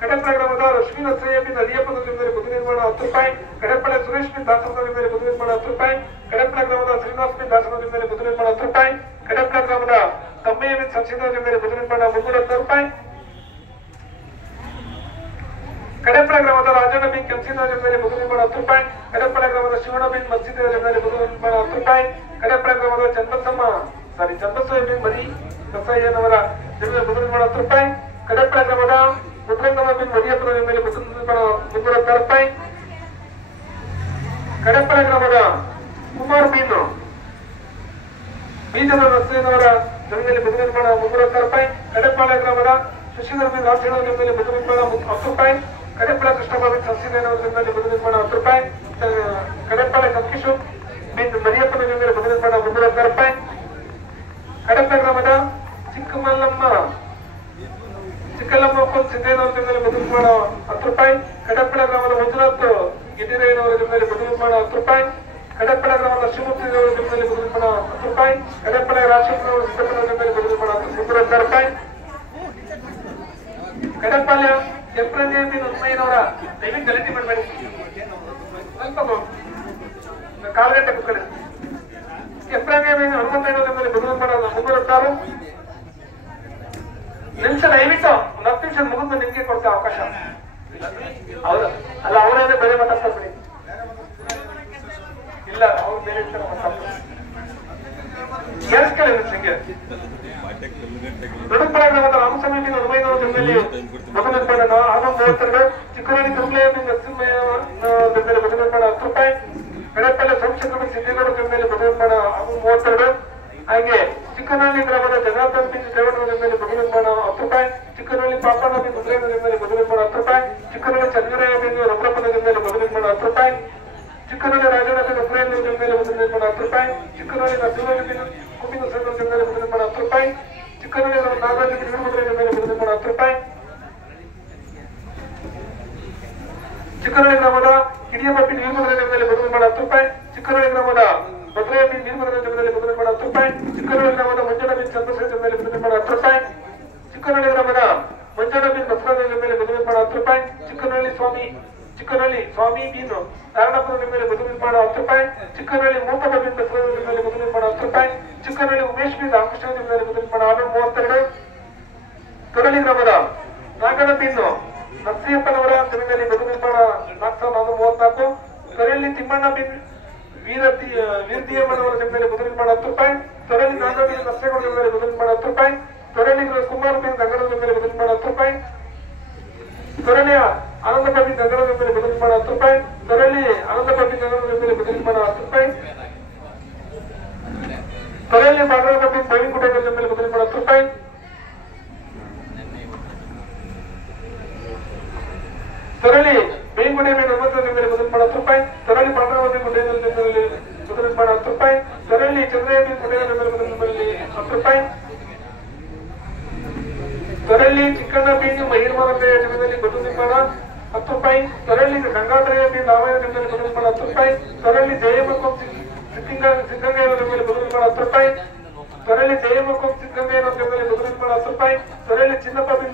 ಕಡೆಪಳ್ಳಿ ಗ್ರಾಮದ ರಶ್ಮಿ ನಸಯ್ಯ ಬಿನ್ ಅಲಿಯಪ್ಪನ ಜಮೀನಲ್ಲಿ ಬದು ನಿರ್ಮಾಣ 10 ರೂಪಾಯಿ. ಕಡೆಪಳ್ಳಿ ಸುರೇಶ್ ಬಿನ್ ದಾಸರದ ಜಮೀನಲ್ಲಿ ಬದು ನಿರ್ಮಾಣ 10 ರೂಪಾಯಿ. ಕಡೆಪಳ್ಳಿ ಗ್ರಾಮದ ಶ್ರೀನಿವಾಸ್ ಬಿನ್ ದಾಸರದ ಜಮೀನಲ್ಲಿ ಬದು ನಿರ್ಮಾಣ 10 ರೂಪಾಯಿ. ಕಡೆಪಳ್ಳಿ ಗ್ರಾಮದ ತಮ್ಮಯ್ಯ ಬಿನ್ ಸಂಸದ ಜಮೀನಲ್ಲಿ ಬದು ನಿರ್ಮಾಣ 310 ರೂಪಾಯಿ. ಕಡೆಪಳ್ಳಿ ಗ್ರಾಮದ ರಾಜಣ್ಣ ಬಿನ್ ಕೆಂಸಿದ ಜಮೀನಲ್ಲಿ ಬದು ನಿರ್ಮಾಣ 10 ರೂಪಾಯಿ. ಕಡೆಪಳ್ಳಿ ಗ್ರಾಮದ ಶಿವಣ್ಣ ಬಿನ್ ಮಸ್ಜಿದ್ ಜಮೀನಲ್ಲಿ ಬದು ನಿರ್ಮಾಣ 10 ರೂಪಾಯಿ. ಕಡೆಪಳ್ಳಿ ಗ್ರಾಮದ ಚಂದ್ರಸಯ್ಯ ಬಿನ್ ಮರಿ ಕಸಯ್ಯನವರ ಜಮೀನಲ್ಲಿ ಬದು ನಿರ್ಮಾಣ 10 ರೂಪಾಯಿ. ಕಡೆಪಳ್ಳಿ ಗ್ರಾಮದ ಮುದ್ರಂಗಮ್ಮ ಬಿನ್ ಮರಿಯಪ್ಪನ ಜಮೀನಲ್ಲಿ ಬದು ನಿರ್ಮಾಣ 310 ರೂಪಾಯಿ. ಕಡೆಪಳ್ಳಿ ಗ್ರಾಮದ ಕುಮಾರ್ ಬಿನ್ ಬೀಜದ ನರಸಯ್ಯನವರ ಜಮೀನಲ್ಲಿ ಬದು ನಿರ್ಮಾಣ 310 ರೂಪಾಯಿ. ಕಡೆಪಳ್ಳಿ ಗ್ರಾಮದ ಶಶಿಧರ್ ಬಿನ್ ರಾಜೇಂದ್ರ ಜಮೀನಲ್ಲಿ ಬದು ನಿರ್ಮಾಣ 10 ರೂಪಾಯಿ. ಕಡೆಪಳ್ಳಿ ಕೃಷ್ಣಪ್ಪ ಬಿನ್ ಸಂಸೀನವರ ಜಮೀನಲ್ಲಿ ಬದು ನಿರ್ಮಾಣ 10 ರೂಪಾಯಿ. ಕಡೆಪಳ್ಳಿ ಸಂಕಿಶೋರ್ ಬಿನ್ ಮರಿಯಪ್ಪನ ಜಮೀನಲ್ಲಿ ಬದು ನಿರ್ಮಾಣ 310 ರೂಪಾಯಿ. ಕಡೆಪಳ್ಳಿ ಗ್ರಾಮದ ಚಿಕ್ಕಲ್ಲಮ್ಮ ಸಿದ್ದೇನವರ ಜಮೀನಲ್ಲಿ ಬದು ನಿರ್ಮಾಣ 10 ರೂಪಾಯಿ. ಕಡೆಪಳ್ಳಿ ಗ್ರಾಮದ ಮಂಜುನಾಥ್ ಗಿರಿರಯ್ಯನವರ ಜಮೀನಲ್ಲಿ ಬದು ನಿರ್ಮಾಣ 10 ರೂಪಾಯಿ. ಕಡೆಪಳ್ಳಿ ಗ್ರಾಮದ ಶಿವಮೂರ್ತಿಯವರ ಜಮೀನಲ್ಲಿ ಬದು ನಿರ್ಮಾಣ 10 ರೂಪಾಯಿ. ಕಡೆಪಳ್ಳಿ ರಾಜಶೇಖರವರ ಸಿದ್ದಪ್ಪನ ಜಮೀನಲ್ಲಿ ಬದು ನಿರ್ಮಾಣ 310 ರೂಪಾಯಿ. ಕಡೆಪಳ್ಳಿ ಎಪ್ರನ್ಯ ಬಿನ್ ಉಸ್ಮಯ್ಯನವರ ದಯವಿಟ್ಟು ಗಲಾಟೆ ಮಾಡಬೇಡಿ, ಸ್ವಲ್ಪ ಕಾಲಗಂಟೆ ಕೂತ್ಕೊಳ್ಳಿ. ಎಪ್ರನ್ಯ ಬಿನ್ ಹನುಮಂತಯ್ಯನವರ ಜಮೀನಲ್ಲಿ ಬದು ನಿರ್ಮಾಣ 316. ನಿಮಿಷ ದಯವಿಟ್ಟು 10 ನಿಮಿಷ ಮುಗಿದು ನಿಮ್ಗೆ ಕೊಡ್ತೇವೆ ಅವಕಾಶ. ಹೌದು ಅಲ್ಲ, ಅವರೇನೇ ಬೇರೆ ಮಾತಾಡ್ತಾರೆ ಬಿಡಿ. ಇಲ್ಲ, ಅವ್ರು ಬೇರೆ ಕೇಳಿಸ್ಕೊಳ್ಳಿ. ನಿಮ್ಗೆ ದೊಡ್ಡಪಳ್ಳಿ ಗ್ರಾಮದ ರಾಮಸ್ವಾಮಿ ಬಿನ್ ಹನುಮಯ್ಯನವರ ಜಮೀನಲ್ಲಿ ಬದು ನಿರ್ಮಾಣ 632. ಚಿಕ್ಕನಹಳ್ಳಿ ಕಮಲಯ್ಯ ಬಿನ್ ನರಸಿಂಹಯ್ಯ ಜಮೀನಲ್ಲಿ ಬದು ನಿರ್ಮಾಣ 10 ರೂಪಾಯಿ. ಕಡೆಪಳ್ಳಿ ಸೋಮಶೇಖರ ಬಿನ್ ಸಿದ್ದೇಗೌಡ ಜಮೀನಲ್ಲಿ ಬದು ನಿರ್ಮಾಣ 632. ಹಾಗೆ ಚಿಕ್ಕನಹಳ್ಳಿ ಗ್ರಾಮದ ಜನಾರ್ದನ್ ಬಿನ್ ರೇವಣ್ಣನ ಜಮೀನಲ್ಲಿ ಬದು ನಿರ್ಮಾಣ 10 ರೂಪಾಯಿ. ಚಿಕ್ಕನಹಳ್ಳಿ ಪಾಪಣ್ಣ ಬಿನ್ ಮುದ್ರೇನ ಜಮೀನಲ್ಲಿ ಬದು ನಿರ್ಮಾಣ 10 ರೂಪಾಯಿ. ಚಿಕ್ಕನಹಳ್ಳಿ ಚಂದ್ರಯ್ಯ ಬಿನ್ ರಘುರಪ್ಪನ ಜಮೀನಲ್ಲಿ ಬದು ನಿರ್ಮಾಣ 10 ರೂಪಾಯಿ. ಚಿಕ್ಕನಹಳ್ಳಿ ರಾಜಣ್ಣ ಬಿನ್ ಉಗ್ರೇನ ಜಮೀನಲ್ಲಿ ಬದು ನಿರ್ಮಾಣ 10 ರೂಪಾಯಿ. ಚಿಕ್ಕನಹಳ್ಳಿ ನರಸಿಂಹರಾಜ ಬಿನ್ ಕುಪಿನ ಸೈಕಲ್ ಜಮೀನಲ್ಲಿ ಬದು ನಿರ್ಮಾಣ 10 ರೂಪಾಯಿ. ಚಿಕ್ಕನಹಳ್ಳಿ ನಾಗರಾಜ ಬಿನ್ ವೀರಭದ್ರ ಜಮೀನಲ್ಲಿ ಬದು ನಿರ್ಮಾಣ 10 ರೂಪಾಯಿ. ಚಿಕ್ಕನಹಳ್ಳಿ ಗ್ರಾಮದ ಹಿಡಿಯಪ್ಪ ಬಿನ್ ವೀರಭದ್ರ ಜಮೀನಲ್ಲಿ ಬದು ನಿರ್ಮಾಣ 10 ರೂಪಾಯಿ. ಚಿಕ್ಕನಹಳ್ಳಿ ಗ್ರಾಮದ ಭದ್ರಯ್ಯ ಬಿನ್ ವೀರಭದ್ರ ಜಮೀನಲ್ಲಿ ಬದು ನಿರ್ಮಾಣ 10 ರೂಪಾಯಿ. ಚಿಕ್ಕನಹಳ್ಳಿ ಗ್ರಾಮದ ಮಂಜಣ್ಣ ಬಿನ್ ಚಂದ್ರಶೇಖರ್ ಜಮೀನಲ್ಲಿ ಬದು ನಿರ್ಮಾಣ 10 ರೂಪಾಯಿ. ಚಿಕ್ಕನಹಳ್ಳಿ ಗ್ರಾಮದ ಮಂಜಣ್ಣ ಬಿನ್ ಬಸವರಾಜ ಜಮೀನಲ್ಲಿ ಬದು ನಿರ್ಮಾಣ 10 ರೂಪಾಯಿ. ಚಿಕ್ಕನಹಳ್ಳಿ ಸ್ವಾಮಿ ಬಿನ್ ನಾರಾಯಣಪುರ ಜಮೀನಲ್ಲಿ ಬದು ನಿರ್ಮಾಣ 10 ರೂಪಾಯಿ. ಚಿಕ್ಕನಹಳ್ಳಿ ಮೂಕಪ್ಪ ಬಿನ್ ಬಸವರಾಜ ಜಮೀನಲ್ಲಿ ಬದು ನಿರ್ಮಾಣ 10 ರೂಪಾಯಿ. ಚಿಕ್ಕನಹಳ್ಳಿ ಉಮೇಶ್ ಬಿನ್ ರಾಮಕೃಷ್ಣ ಜಮೀನಲ್ಲಿ ಬದು ನಿರ್ಮಾಣ 632. ತೊರಳಿ ಗ್ರಾಮದ ನಾಗಣ್ಣ ಬಿನ್ ನರಸಿಯಪ್ಪನವರ ಜಮೀನಲ್ಲಿ ಬದು ನಿರ್ಮಾಣ 434. ತೊರಳಿ ತಿಮ್ಮಣ್ಣ ಬಿನ್ ವೀರದಿಯಮ್ಮನವರ ಜಮೀನಲ್ಲಿ ಬದು ನಿರ್ಮಾಣ 10 ರೂಪಾಯಿ. ತೊರಳಿ ನಾಗಣ್ಣ ಬಿನ್ ನರಸೇಗೌಡ ಜಮೀನಲ್ಲಿ ಬದು ನಿರ್ಮಾಣ 10 ರೂಪಾಯಿ. ತೊರಳಿ ಕುಮಾರ್ ಬಿನ್ ಗಂಗರ ಜಮೀನಲ್ಲಿ ಬದು ನಿರ್ಮಾಣ 10 ರೂಪಾಯಿ. ತೊರಳಿಯ ಆನಂದಪ್ಪ ಬಿನ್ ಗಂಗರ ಜಮೀನಲ್ಲಿ ಬದು ನಿರ್ಮಾಣ 10 ರೂಪಾಯಿ. ತೊರಳಿ ಆನಂದಪ್ಪ ಬಿನ್ ಗಂಗರ ಜಮೀನಲ್ಲಿ ಬದು ನಿರ್ಮಾಣ 10 ರೂಪಾಯಿ. ತೊರಳಿ ಬಾಗರಾಜ ಬಿನ್ ಬೈವಿನಗುಡ್ಡ ಜಮೀನಲ್ಲಿ ಬದು ನಿರ್ಮಾಣ 10 ರೂಪಾಯಿ. ತೊರಳಿ ಬೇಗುಡೆ ಬಿನ್ ಹನುಮಂತ ಜಮೀನಲ್ಲಿ ಬದು ನಿರ್ಮಾಣ 10 ರೂಪಾಯಿ. ತೊರಳಿ ಪಾಂಡವತಿ ಗುಡ್ಡೆಯ ಜಮೀನಲ್ಲಿ ಬದು ನಿರ್ಮಾಣ 10 ರೂಪಾಯಿ. ತೊರಳಿ ಚಂದ್ರಯ್ಯ ಬಿನ್ ಗುಡ್ಡೆಯ ಜಮೀನಲ್ಲಿ ಬದು ನಿರ್ಮಾಣ 10 ರೂಪಾಯಿ. ತೊರಳಿ ಚಿಕ್ಕಣ್ಣ ಬಿನ್ ಮಹಿರ್ಮಾನಂದೆಯ ಜಮೀನಲ್ಲಿ ಬದು ನಿರ್ಮಾಣ 10 ರೂಪಾಯಿ. ತೊರಳಿ ಗಂಗಾಧರಯ್ಯ ಬಿನ್ ರಾಮಾಯಣ ಜಮೀನಲ್ಲಿ ಬದು ನಿರ್ಮಾಣ 10 ರೂಪಾಯಿ. ತೊರಳಿ ಜಯಮಕ್ಕಂ ಸಿದ್ಧಗಂಗೆಯ ಜಮೀನಲ್ಲಿ ಬದು ನಿರ್ಮಾಣ 10 ರೂಪಾಯಿ. ತೊರಳಿ ಜಯಮಕ್ಕಂ ಸಿದ್ಧಗಂಗೆಯ ಜಮೀನಲ್ಲಿ ಬದು ನಿರ್ಮಾಣ 10 ರೂಪಾಯಿ. ತೊರೆಯಲ್ಲಿ ಚಿನ್ನಪ್ಪ ಬಿನ್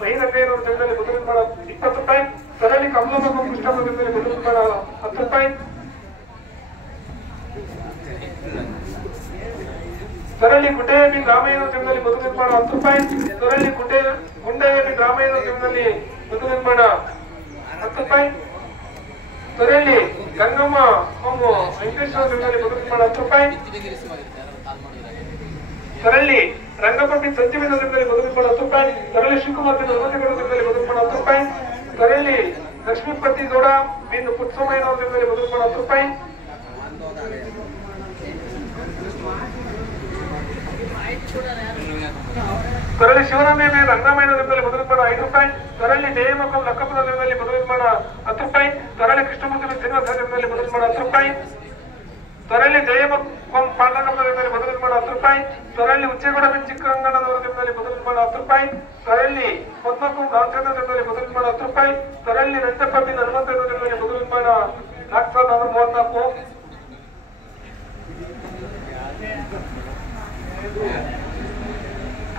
ಮಹಿರಂಗಯ್ಯನವರ ಜಗದಲ್ಲಿ ಮೊದಲು ನಿರ್ಮಾಣ 20 ರೂಪಾಯಿ. ತೊರೆಯಲ್ಲಿ ಕಮಲಮ್ಮ ಕೃಷ್ಣಪ್ಪ ಜಗದಲ್ಲಿ ಮೊದಲು ನಿರ್ಮಾಣ 10 ರೂಪಾಯಿ. ತೊರೆಯಲ್ಲಿ ಗುಡ್ಡೆಯ ಬಿನ್ ರಾಮಯ್ಯನವರ ಜಗದಲ್ಲಿ ಮೊದಲು ನಿರ್ಮಾಣ 10 ರೂಪಾಯಿ. ತೊರೆಯಲ್ಲಿ ಗುಂಡೆಯ ಬಿನ್ ರಾಮಯ್ಯನವರ ಜಗದಲ್ಲಿ ಮೊದಲು ನಿರ್ಮಾಣ 10 ರೂಪಾಯಿ. ತೊರೆಯಲ್ಲಿ ಗಂಗಮ್ಮ ವೆಂಕಟೇಶ್ವರ ಜಗದಲ್ಲಿ ಮೊದಲು ನಿರ್ಮಾಣ 10 ರೂಪಾಯಿ. ತೊರೆಯಲ್ಲಿ ರಂಗಪ್ಪ ಬಿನ್ ಸಂಜೀವಿನ ಜಗದಲ್ಲಿ ಮೊದಲು ನಿರ್ಮಾಣ 10 ರೂಪಾಯಿ. ತೊರೆಯಲ್ಲಿ ಶಿವಕುಮಾರ್ ಬಿನ್ ಹನುಮಂತಗೌಡ ಜಗದಲ್ಲಿ ಮೊದಲು ನಿರ್ಮಾಣ 10 ರೂಪಾಯಿ. ತೊರೆಯಲ್ಲಿ ಲಕ್ಷ್ಮೀಪತಿ ಗೌಡ ಬಿನ್ ಪುಟ್ಸೋಮಯ್ಯನವರ ಜಗದಲ್ಲಿ ಮೊದಲು ನಿರ್ಮಾಣ 10 ರೂಪಾಯಿ. ತೊರೆಯಲ್ಲಿ ಶಿವರಾಮಯ್ಯ ಮೇಲೆ ರಂಗರಾಮಯ್ಯನ ಜಗದಲ್ಲಿ ಮೊದಲು ನಿರ್ಮಾಣ 5 ರೂಪಾಯಿ. ತೊರೆಯಲ್ಲಿ ದೇಯಮಕ್ಕಂ ಲಕ್ಕಪ್ಪನ ಜಗದಲ್ಲಿ ಮೊದಲು ನಿರ್ಮಾಣ 10 ರೂಪಾಯಿ. ತೊರೆಯಲ್ಲಿ ಕೃಷ್ಣಮೂರ್ತಿ ಶ್ರೀನಿವಾಸ ಜಗದಲ್ಲಿ ಮೊದಲು ನಿರ್ಮಾಣ 10 ರೂಪಾಯಿ. ತೊರೆಯಲ್ಲಿ ಜಯಮಕ್ಕಂ ಪಾಂಡಗಪ್ಪನ ಜಗದಲ್ಲಿ ಮೊದಲು ನಿರ್ಮಾಣ 10 ರೂಪಾಯಿ. ತೊರೆಯಲ್ಲಿ ಉಚ್ಚೇಗೌಡ ಬಿನ್ ಚಿಕ್ಕರಂಗಣ್ಣನವರ ಜಗದಲ್ಲಿ ಮೊದಲು ನಿರ್ಮಾಣ 10 ರೂಪಾಯಿ. ತೊರೆಯಲ್ಲಿ ಪದ್ಮಕ್ಕಂ ರಾಮಚಂದ್ರ ಜಗದಲ್ಲಿ ಮೊದಲು ನಿರ್ಮಾಣ 10 ರೂಪಾಯಿ. ತೊರೆಯಲ್ಲಿ ನಂಜಪ್ಪ ಬಿನ್ ಹನುಮಂತನ ಜಗದಲ್ಲಿ ಮೊದಲು ನಿರ್ಮಾಣ 4,434.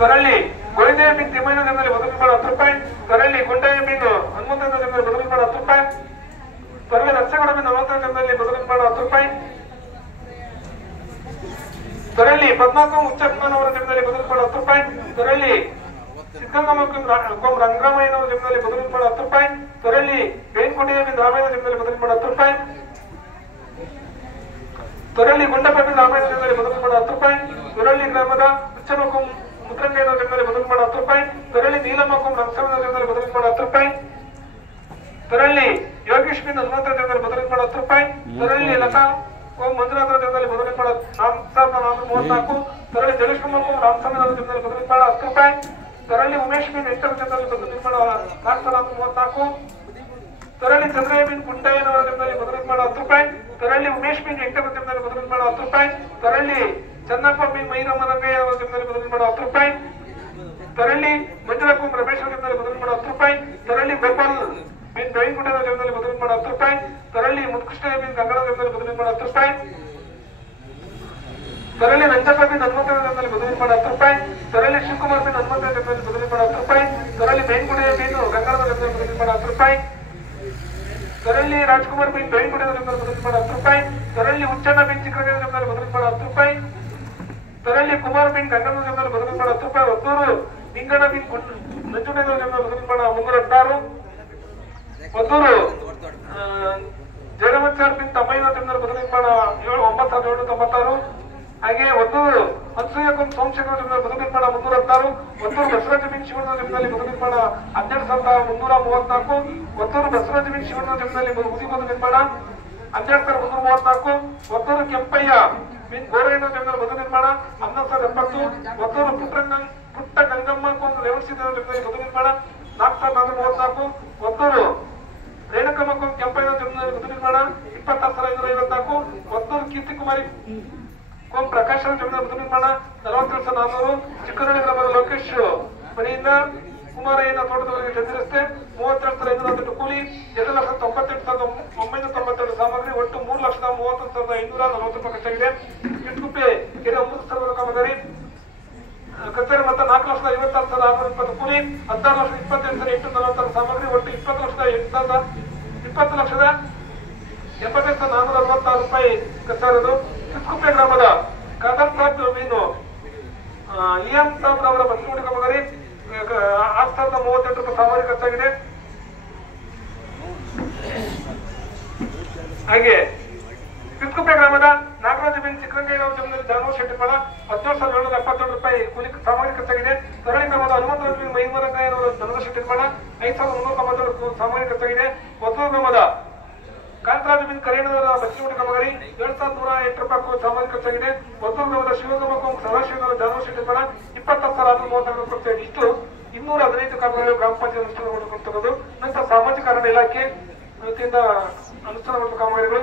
ತೊರೆಯಲ್ಲಿ ಗೋವಿಂದಯ್ಯ ಬಿನ್ ತಿಮ್ಮಯ್ಯನ ಜಗದಲ್ಲಿ ಮೊದಲು ನಿರ್ಮಾಣ 10 ರೂಪಾಯಿ. ತೊರೆಯಲ್ಲಿ ಗುಂಡಯ್ಯ ಬಿನ್ ಹನುಮಂತನ ಜಗದಲ್ಲಿ ಮೊದಲು ನಿರ್ಮಾಣ 10 ರೂಪಾಯಿ. ತೊರೆಯಲ್ಲಿ ನರಸೇಗೌಡ ಬಿನ್ ಹನುಮಂತನ ಜಗದಲ್ಲಿ ಮೊದಲು ನಿರ್ಮಾಣ 10 ರೂಪಾಯಿ. ತೊರೆಯಲ್ಲಿ ಪದ್ಮಕ್ಕಂ ಉಚ್ಚಪ್ಪನವರ ಜಗದಲ್ಲಿ ಮೊದಲು ನಿರ್ಮಾಣ 10 ರೂಪಾಯಿ. ತೊರೆಯಲ್ಲಿ ಸಿದ್ಧಗಂಗಮ್ಮಕ್ಕಂ ರಂಗರಾಮಯ್ಯನವರ ಜಗದಲ್ಲಿ ಮೊದಲು ನಿರ್ಮಾಣ 10 ರೂಪಾಯಿ. ತೊರೆಯಲ್ಲಿ ಬೇನ್ಕೊಂಡೆಯ ಬಿನ್ ರಾಮಯ್ಯನ ಜಗದಲ್ಲಿ ಮೊದಲು ನಿರ್ಮಾಣ 10 ರೂಪಾಯಿ. ತೊರೆಯಲ್ಲಿ ಗುಂಡಪ್ಪ ಬಿನ್ ರಾಮಯ್ಯನ ಜಗದಲ್ಲಿ ಮೊದಲು ನಿರ್ಮಾಣ 10 ರೂಪಾಯಿ. ತೊರೆಯಲ್ಲಿ ಗ್ರಾಮದ ಉಚ್ಚಮಕ್ಕಂ ಮುದ್ರಂಗಯ್ಯನವರ ಜಗದಲ್ಲಿ ಮೊದಲು ನಿರ್ಮಾಣ 10 ರೂಪಾಯಿ. ತೊರೆಯಲ್ಲಿ ನೀಲಮ್ಮಕ್ಕಂ ರಂಗಸವನ ಜಗದಲ್ಲಿ ಮೊದಲು ನಿರ್ಮಾಣ 10 ರೂಪಾಯಿ. ತೊರೆಯಲ್ಲಿ ಯೋಗೇಶ್ ಬಿನ್ ಹನುಮಂತರ ಜಗದಲ್ಲಿ ಮೊದಲು ನಿರ್ಮಾಣ 10 ರೂಪಾಯಿ. ತೊರೆಯಲ್ಲಿ ಲತಾ ಮಂಜುನಾಥರ ಜಗದಲ್ಲಿ ಮೊದಲು ನಿರ್ಮಾಣ 4,434. ತೊರೆಯಲ್ಲಿ ಜಗೇಶ್ಕುಮಾರ್ ರಾಮಸ್ವಾಮಿನವರ ಜಗದಲ್ಲಿ ಮೊದಲು ನಿರ್ಮಾಣ 10 ರೂಪಾಯಿ. ತೊರೆಯಲ್ಲಿ ಉಮೇಶ್ ಬಿನ್ ಎಂಟರ ಜಗದಲ್ಲಿ ಮೊದಲು ನಿರ್ಮಾಣ 4,434. ತೊರೆಯಲ್ಲಿ ಚಂದ್ರಯ್ಯ ಬಿನ್ ಗುಂಡಯ್ಯನವರ ಜಗದಲ್ಲಿ ಮೊದಲು ನಿರ್ಮಾಣ 10 ರೂಪಾಯಿ. ತೊರೆಯಲ್ಲಿ ಉಮೇಶ್ ಬಿನ್ ಎಂಟರ ಜಗದಲ್ಲಿ ಮೊದಲು ನಿರ್ಮಾಣ 10 ರೂಪಾಯಿ. ತೊರೆಯಲ್ಲಿ ಚನ್ನಪ್ಪ ಬಿನ್ ಮೈರಮ್ಮನಂಗಯ್ಯ ಅವರ ಜಗದಲ್ಲಿ ಮೊದಲು ನಿರ್ಮಾಣ 10 ರೂಪಾಯಿ. ತೊರೆಯಲ್ಲಿ ಮಂಜುಳಕ್ಕಂ ರಮೇಶ್ ಅವರ ಜಗದಲ್ಲಿ ಮೊದಲು ನಿರ್ಮಾಣ 10 ರೂಪಾಯಿ. ತೊರೆಯಲ್ಲಿ ಗೋಪಾಲ್ ಬಿನ್ ಬೇವಿನಗುಡ್ಡದ ಜಗದಲ್ಲಿ ಮೊದಲು ನಿರ್ಮಾಣ 10 ರೂಪಾಯಿ. ತೊರೆಯಲ್ಲಿ ಮುತ್ಕೃಷ್ಣ ಬಿನ್ ಗಂಗಡ ಜಗದಲ್ಲಿ ಮೊದಲು ನಿರ್ಮಾಣ 10 ರೂಪಾಯಿ. ತೊರೆಯಲ್ಲಿ ನಂಜಪ್ಪ ಬಿನ್ ಹನುಮಂತರ ಜಗದಲ್ಲಿ ಮೊದಲು ನಿರ್ಮಾಣ 10 ರೂಪಾಯಿ. ತೊರೆಯಲ್ಲಿ ಶಿವಕುಮಾರ್ ಬಿನ್ ಹನುಮಂತರ ಜಗದಲ್ಲಿ ಮೊದಲು ನಿರ್ಮಾಣ 10 ರೂಪಾಯಿ. ತೊರೆಯಲ್ಲಿ ಬೇವಿನಗುಡ್ಡೆಯ ಬಿನ್ ಗಂಗಡದ ಜಗದಲ್ಲಿ ಮೊದಲು ನಿರ್ಮಾಣ 10 ರೂಪಾಯಿ. ತೊರೆಯಲ್ಲಿ ರಾಜ್ಕುಮಾರ್ ಬಿನ್ ಬೇವಿನಗುಡ್ಡದ ಜಗದಲ್ಲಿ ಮೊದಲು ನಿರ್ಮಾಣ 10 ರೂಪಾಯಿ. ತೊರೆಯಲ್ಲಿ ಉಚ್ಚಣ್ಣ ಬಿನ್ ಚಿಕ್ಕರಂಗಯ್ಯನ ಜಗದಲ್ಲಿ ಮೊದಲು ನಿರ್ಮಾಣ 10 ರೂಪಾಯಿ. ತೊರೆಯಲ್ಲಿ ಕುಮಾರ್ ಬಿನ್ ಗಂಗನ ಜಗದಲ್ಲಿ ಮೊದಲು ನಿರ್ಮಾಣ 10 ರೂಪಾಯಿ. ಒತ್ತೂರು ನಿಂಗಣ ಬಿನ್ ನಂಜುಂಡೇಗೌಡ ಜಗದಲ್ಲಿ ಮೊದಲು ನಿರ್ಮಾಣ 316. ಒತ್ತೂರು ಜಯರಾಮಚಾರ್ ಬಿನ್ ತಮ್ಮಯ್ಯನ ಜಗದಲ್ಲಿ ಮೊದಲು ನಿರ್ಮಾಣ 9,796. ಹಾಗೆ ಒತ್ತೂರು ಅನ್ಸೂಯಕಂ ಸೋಮಶೇಖರ ಜಗದಲ್ಲಿ ಮೊದಲು ನಿರ್ಮಾಣ 316. ಒತ್ತೂರು ಬಸವರಾಜ ಬಿನ್ ಶಿವಣ್ಣ ಜಗದಲ್ಲಿ ಮೊದಲು ನಿರ್ಮಾಣ 12,334. ಒತ್ತೂರು ಬಸವರಾಜ ಬಿನ್ ಶಿವಣ್ಣ ಜಗದಲ್ಲಿ ಉದಿ ಮೊದಲು ನಿರ್ಮಾಣ 12,334. ಒತ್ತೂರು ಕೆಂಪಯ್ಯ ಬಿನ್ ಗೋರಯ್ಯನ ಜಗದಲ್ಲಿ ಮೊದಲು ನಿರ್ಮಾಣ 11,070. ಒತ್ತೂರು ಪುಟ್ಟ ಗಂಗಮ್ಮ ರೇವಣಸಿದ್ದ ಜಗದಲ್ಲಿ ಮೊದಲು ನಿರ್ಮಾಣ 4,434. ಒತ್ತೂರು ರೇಣುಕಮ್ಮ ಕೆಂಪಯ್ಯನ ಜಗದಲ್ಲಿ ಮೊದಲು ನಿರ್ಮಾಣ 26,554. ಒತ್ತೂರು ಕೀರ್ತಿಕುಮಾರಿ ಪ್ರಕಾಶ್ ಜಗದಲ್ಲಿ ಮೊದಲು ನಿರ್ಮಾಣ 42,400. ಚಿಕ್ಕನಹಳ್ಳಿ ಗ್ರಾಮದ ಲೋಕೇಶ್ ಮನೆಯಿಂದ ಕುಮಾರಯ್ಯನ ತೋಟದವರೆಗೆ ಚಂದ್ರಸ್ತೆ 32,518 ಕೂಲಿ. 2,98,992 ಸಾಮಗ್ರಿ. ಒಟ್ಟು 3,30,31,540 ರೂಪಾಯಿ ಖರ್ಚಾಗಿದೆ. ಕಿಟ್ಕುಪ್ಪೆ ಕೆರೆ 9,000 ಕಾಮಗಾರಿ ಕಚೇರಿ ಮೊತ್ತ 4,56,620 ಕೂಲಿ. 16,28,840 ಸಾಮಗ್ರಿ. ಒಟ್ಟು 20,80,466 ರೂಪಾಯಿ ಖರ್ಚಾಗಿರೋದು. ಕಿಟ್ಕುಪ್ಪೆ ಗ್ರಾಮದ ಕಾದರ್ ಸಾಬ್ ಮೀನು ಲಿಯಾಮ್ ಸಾಬ್ ಅವರ ಬಸ್ಗುಡಿ ಕಾಮಗಾರಿ 6,038 ರೂಪಾಯಿ ಸಾಮಗ್ರಿ ಖರ್ಚಾಗಿದೆ. ಹಾಗೆ ಕಿಟ್ಕುಪ್ಪೆ ಗ್ರಾಮದ ನಾಗರಾಜ ಬಿನ್ ಚಿಕ್ಕರಂಗಯ್ಯನವರ ಜಮೀನಲ್ಲಿ ಜಾನುವಾರು ಶೆಟ್ಟಿಪಾಳ 17,772 ರೂಪಾಯಿ ಕೂಲಿ ಸಾಮಗ್ರಿ ಖರ್ಚಾಗಿದೆ. ತೊರಳಿ ಗ್ರಾಮದ ಹನುಮಂತ ಬಿನ್ ಮೈಮರಂಗಯ್ಯನವರ ಜಾನುವಾರು ಶೆಟ್ಟಿಪಾಳ 5,397 ಸಾಮಗ್ರಿ ಖರ್ಚಾಗಿದೆ. ಒತ್ತೂರು ಗ್ರಾಮದ ಕಾಂತರಾಜ ಬಿನ್ ಕರೇಣವರ ಬಚ್ಚಿಮುಡಿ ಕಾಮಗಾರಿ 7,108 ರೂಪಾಯಿ ಸಾಮಗ್ರಿ ಖರ್ಚಾಗಿದೆ. ಒತ್ತೂರು ಗ್ರಾಮದ ಶಿವಗಮಕ ಸದಾಶಿವನವರ ಜಾನುವಾರು ಶೆಟ್ಟಿಪಾಳ 20,632 ಖರ್ಚಾಗಿದೆ. ಇಷ್ಟು 215 ಕಾಮಗಾರಿಗಳು ಗ್ರಾಮ ಪಂಚಾಯತ್ ಅನುಷ್ಠಾನಗೊಳ್ಳುತ್ತಿರುವುದು. ನಂತರ ಸಾಮಾಜಿಕ ಅರಣ್ಯ ಇಲಾಖೆ ವತಿಯಿಂದ ಅನುಷ್ಠಾನಗೊಳ್ಳುವ ಕಾಮಗಾರಿಗಳು.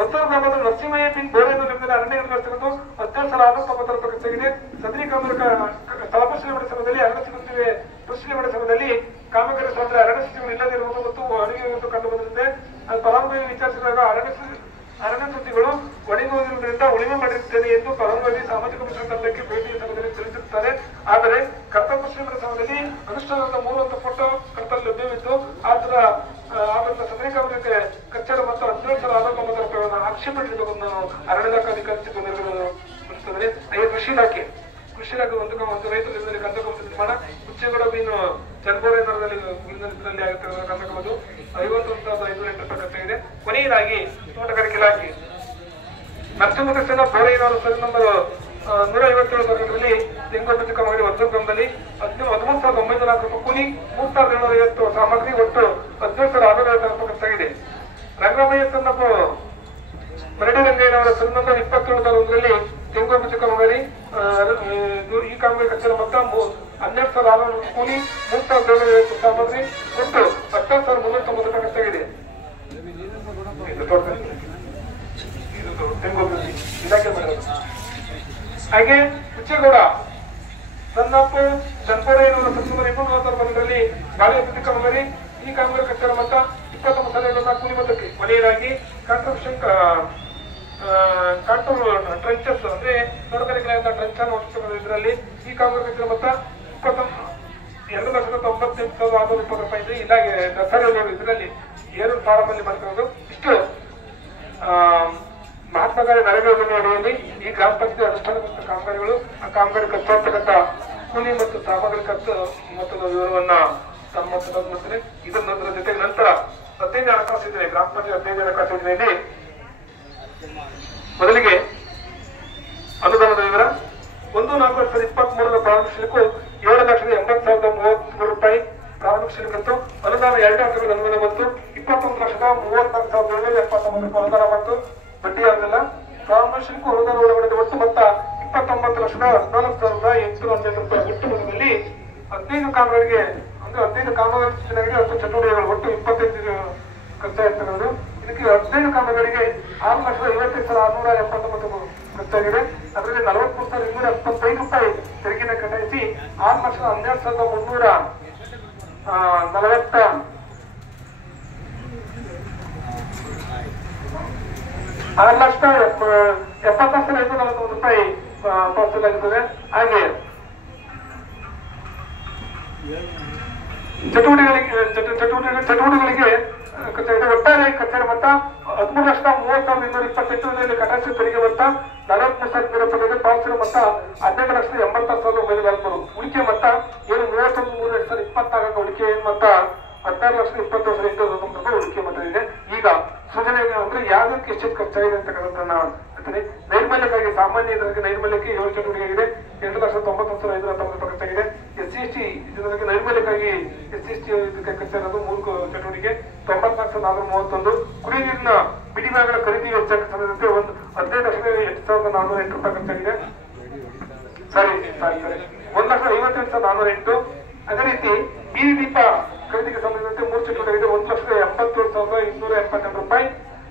ಒತ್ತೂರು ಗ್ರಾಮದ ನರಸಿಂಹಯ್ಯ ಬಿನ್ ಬೋರೆಯನ್ನು ನಿರ್ಮಿಸಿದ ಅರಣ್ಯ ನಿರ್ವಹಿಸಿರುವುದು 17,690 ರೂಪಾಯಿ ಖರ್ಚಾಗಿದೆ. ಸದರಿ ಕಾಮಗಾರಿ ಸ್ಥಳ ಪರಿಶೀಲನೆ ಸಮಯದಲ್ಲಿ ಅರಣ್ಯ ಸಚಿವೆ ಪರಿಶೀಲನೆ ಸಮಯದಲ್ಲಿ ಕಾಮಗಾರಿ ಸ್ಥಳದಲ್ಲಿ ಅರಣ್ಯ ಸಚಿವರು ಇಲ್ಲದಿರುವುದು ಮತ್ತು ಅಡುಗೆ ಕಂಡು ಬಂದಿದೆ. ಫಲಾನುಭವಿ ವಿಚಾರಿಸಿದಾಗ ಅರಣ್ಯ ಸುದ್ದಿಗಳು ಒಣಗಿ ಹೋಗಿರುವುದರಿಂದ ಉಳಿಮೆ ಮಾಡಿರುತ್ತೇನೆ ಎಂದು ಫಲಾನುಭವಿ ಸಾಮಾಜಿಕ ತಂಡಕ್ಕೆ ಭೇಟಿ ಸಮಯದಲ್ಲಿ ತಿಳಿಸಿರುತ್ತಾರೆ. ಆದರೆ ಕರ್ತವ್ಯ ಶ್ರೀಮಂತ ಸಮಯದಲ್ಲಿ ಅನುಷ್ಠಾನದ 3 ಹಂತ ಫೋಟೋ ಕರ್ತವ್ಯ ಲಭ್ಯವಿದ್ದು ಆದ್ದರಿಂದ ಸದರಿ ಕಾಮಗಾರಿಗೆ ಕಚ್ಚೇರಿ ಮತ್ತು 17,000 ಆರೋಗ್ಯ ರೂಪಾಯಿಗಳನ್ನು ಆಕ್ಷೇಪಣೆ ನೀಡುವುದನ್ನು ಅರಣ್ಯ ಇಲಾಖೆ ಅಧಿಕಾರಿ ನಿರ್ವಹಿಸುತ್ತದೆ. ಕೃಷಿ ಇಲಾಖೆ ಒಂದು ರೈತರಲ್ಲಿ ಕಂದಕಂಬ ನಿರ್ಮಾಣ ಕುಚ್ಚೇಗೌಡ ಮೀನು ಚನ್ನಬೋರೇನದಲ್ಲಿ ಆಗುತ್ತಿರುವ ಕಂದಕಂಬದು 51,508 ರೂಪಾಯಿ ಖರ್ಚಾಗಿದೆ. ಕೊನೆಯದಾಗಿ ತೋಟಗಾರಿಕೆ ಇಲಾಖೆ ನರಸಿಂಹಕೃಷ್ಣ ಬೋರೇನವರು ಸರಿ ನಂಬರ್ 157 ತರಗತಿಯಲ್ಲಿ ತೆಂಗುಬೆಚ್ಚ ಕಾಮಗಾರಿ ವರ್ಧಕಂಬದಲ್ಲಿ 13,904 ರೂಪಾಯಿ ಕೂಲಿ 3,750 ಸಾಮಗ್ರಿ ಒಟ್ಟು 17,650 ರೂಪಾಯಿ ಖರ್ಚಾಗಿದೆ. ರಂಗಮಯ್ಯ ಸನ್ನಪ್ಪ ಮರಡಿ ರಂಗಯ್ಯನವರ ಸರಿ ನಂಬರ್ 27 ತೆಂಗುಬೆಚ್ಚ ಕಾಮಗಾರಿ ಈ ಕಾಮಗಾರಿ ಕಚ್ಚೇರಿ ಮೊತ್ತ 12,600 ಕೂಲಿ 3,750 ಸಾಮಗ್ರಿ ಒಟ್ಟು 10,390 ರೂಪಾಯಿ ಖರ್ಚಾಗಿದೆ. ಇಲಾಖೆ ಹಾಗೆ ಕುಚ್ಚೇಗೌಡ ಸನ್ನಪ್ಪು ಚನ್ನಬೋರೇನವರ ಸೆಪ್ಟೆಂಬರ್ 2020 ಗಾಳಿ ಅಭಿವೃದ್ಧಿ ಕಾಮಗಾರಿ ಈ ಕಾಮಗಾರಿ ಕಚ್ಚೇರಿ ಮೊತ್ತ 29,000 ಕೂಲಿ ಮೊತ್ತಕ್ಕೆ. ಕೊನೆಯದಾಗಿ ಕಾಂಟ್ರಿಬ್ಯೂಷನ್ ಟ್ರೆಂಚಸ್ ಅಂದ್ರೆ ತೋಟಗಾರಿಕೆ ಟ್ರೆಂಚ್ ಅನ್ನು ಇದರಲ್ಲಿ ಈ ಕಾಮಗಾರಿ ಕಚ್ಚೇರಿ ಮೊತ್ತ 2,98,620 ರೂಪಾಯಿ ಇದೆ. ಇದಾಗಿ ದಸರಾ ಇದರಲ್ಲಿ 7 ಫಾರಂ ಮಾಡ್ತಿರೋದು. ಇಷ್ಟು ಮಹಾತ್ಮ ಗಾಂಧಿ ನರೇಗಾ ಯೋಜನೆ ಅಡಿಯಲ್ಲಿ ಈ ಗ್ರಾಮ ಪಂಚಾಯತ್ ಅನುಷ್ಠಾನಗೊಂಡ ಕಾಮಗಾರಿಗಳು ಆ ಕಾಮಗಾರಿ ಖರ್ಚಾಗ್ತಕ್ಕಂಥ ಕೂಲಿ ಮತ್ತು ಸಾಮಗ್ರಿ ಖರ್ಚು ಮೊತ್ತದ ವಿವರವನ್ನ ಮಾಡ್ತಾರೆ. ಇದರ ಜೊತೆಗೆ ನಂತರ 15 ಹಣಕಾಸು ಯೋಜನೆ ಗ್ರಾಮ ಪಂಚಾಯತ್ 15 ಹಣಕಾಸು ಯೋಜನೆಯಲ್ಲಿ ಮೊದಲಿಗೆ ಅನುದಾನದ ವಿವರ 1/4/2023 ಪ್ರಾರಂಭಿಕ ಶುಲ್ಕ 7,80,033 ರೂಪಾಯಿ ಪ್ರಾರಂಭಿಕ ಶುಲ್ಕ ಇತ್ತು. ಅನುದಾನ 2 ಹಂತಗಳ ಅನುದಾನ ಬಂತು. 21,34,779 ಅನುದಾನ ಬಂತು. ಬಡ್ಡಿ ಆಗಲ್ಲ. ಪ್ರಾರಂಭಿಕ ಶುಲ್ಕ ಅನುದಾನ ಒಳಗಡೆ ಒಟ್ಟು ಮೊತ್ತ 29,14,818 ರೂಪಾಯಿ. ಒಟ್ಟು ಮೊತ್ತದಲ್ಲಿ 15 ಕಾಮಗಾರಿಗೆ ಅಂದ್ರೆ 15 ಕಾಮಗಾರಿ ಯೋಜನೆಗೆ 10 ಚಟುವಟಿಕೆಗಳು ಒಟ್ಟು 25 ಖರ್ಚಾಗಿರ್ತಕ್ಕಂಥದ್ದು. ಇದಕ್ಕೆ 15 ಕಾಮಗಾರಿಗೆ 6,55,679 ಖರ್ಚಾಗಿದೆ. ಅದರಲ್ಲಿ 43,275 ರೂಪಾಯಿ ತೆರಿಗೆನ ಕಟಾಯಿಸಿ 6,12,340 6,70,541 ರೂಪಾಯಿ ಪಾವತಿಸಲಾಗುತ್ತದೆ. ಹಾಗೆ ಚಟುವಟಿಕೆಗಳಿಗೆ ಒಟ್ಟಾರೆ ಕಚೇರಿ ಮೊತ್ತ 13,30,228 ಕಟಾಯಿಸಿ ತೆರಿಗೆ ಮೊತ್ತ 43,270 ಪಾವತಿಸಿದ ಮೊತ್ತ 12,80,940. ಉಳಿಕೆ ಮೊತ್ತ ಏನು 31,320 ಉಳಿಕೆ ಮೊತ್ತ 16,20,819 ರೂಪಾಯಿ ಉಳಿಕೆ ಮೊತ್ತ ಇದೆ. ಈಗ ಸೂಚನೆ ಅಂದ್ರೆ ಯಾವ್ದಕ್ಕೆ ಎಷ್ಟು ಖರ್ಚಾಗಿದೆ ಅಂತಕ್ಕಂಥ ಹೇಳ್ತೀನಿ. ನೈರ್ಮಲ್ಯಕ್ಕಾಗಿ ಸಾಮಾನ್ಯ ಇದಕ್ಕೆ ನೈರ್ಮಲ್ಯಕ್ಕೆ 7 ಚಟುವಟಿಕೆ ಆಗಿದೆ. 8,90,590 ರೂಪಾಯಿ ಖರ್ಚಾಗಿದೆ. SC/ST ಇದಕ್ಕೆ ನೈರ್ಮಲ್ಯಕ್ಕಾಗಿ SC/ST ಇದಕ್ಕೆ ಖರ್ಚಾಗಿರೋದು 3 ಚಟುವಟಿಕೆ 94,431. ಕುಡಿಯ ನೀರಿನ ಬಿಡಿಭಾಗಗಳ ಖರೀದಿ ವೆಚ್ಚಕ್ಕೆ ಸಂಬಂಧಿಸಿದಂತೆ 15,08,408 ರೂಪಾಯಿ ಖರ್ಚಾಗಿದೆ. ಸರಿ 1,58,408. ಅದೇ ರೀತಿ ಬೀದಿ ದೀಪ ಖರೀದಿಗೆ ಸಂಬಂಧಿಸಿದಂತೆ 3 ಚಟುವಟಿಕೆ 1,77,272 ರೂಪಾಯಿ.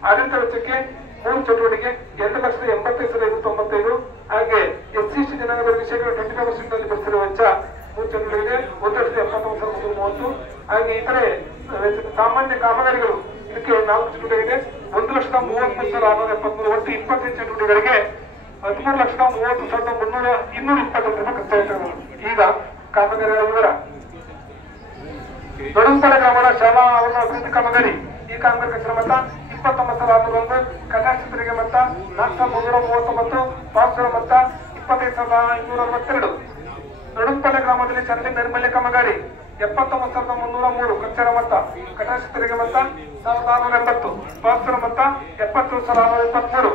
ಆಡಳಿತ ವೆಚ್ಚಕ್ಕೆ 3 ಚಟುವಟಿಕೆ 2,85,595. ಹಾಗೆ SC/ST ಜನಾಂಗದವರಿಗೆ ಶೇಕಡ 25% ಅಲ್ಲಿ ಬರುತ್ತಿರುವ ವೆಚ್ಚ 3 ಚಟುವಟಿಕೆ 1,79,330. ಹಾಗೆ ಇತರೆ ಸಾಮಾನ್ಯ ಕಾಮಗಾರಿಗಳು ಇದಕ್ಕೆ 4 ಚಟುವಟಿಕೆ ಇದೆ 1,33,673. ಒಟ್ಟು 25 ಚಟುವಟಿಕೆಗಳಿಗೆ 13,30,320 ರೂಪಾಯಿ ಖರ್ಚಾಗುತ್ತದೆ. ಈಗ ಕಾಮಗಾರಿಗಳ ವಿವರ. ದೊಡ್ಡಂಪಡ ಗ್ರಾಮದ ಶಾಲಾ ಆವರಣ ಅಭಿವೃದ್ಧಿ ಕಾಮಗಾರಿ ಈ ಕಾಮಗಾರಿ ಕಚೇರಿ ಮೊತ್ತ 29,601. ಕಟಾಕ್ಷ ತೆರಿಗೆ ಮೊತ್ತ 4,339. ಪಾವತಿಸಿದ ಮೊತ್ತ 25,562. ದೊಡ್ಡಂಪಡ ಗ್ರಾಮದಲ್ಲಿ ಚರಂಡಿ ನೈರ್ಮಲ್ಯ ಕಾಮಗಾರಿ 79,303. ಕಚೇರಿ ಮೊತ್ತ ಕಟಾಕ್ಷ ತೆರಿಗೆ ಮೊತ್ತ 1,680. ಪಾವತಿಸಿದ ಮೊತ್ತ 70,623.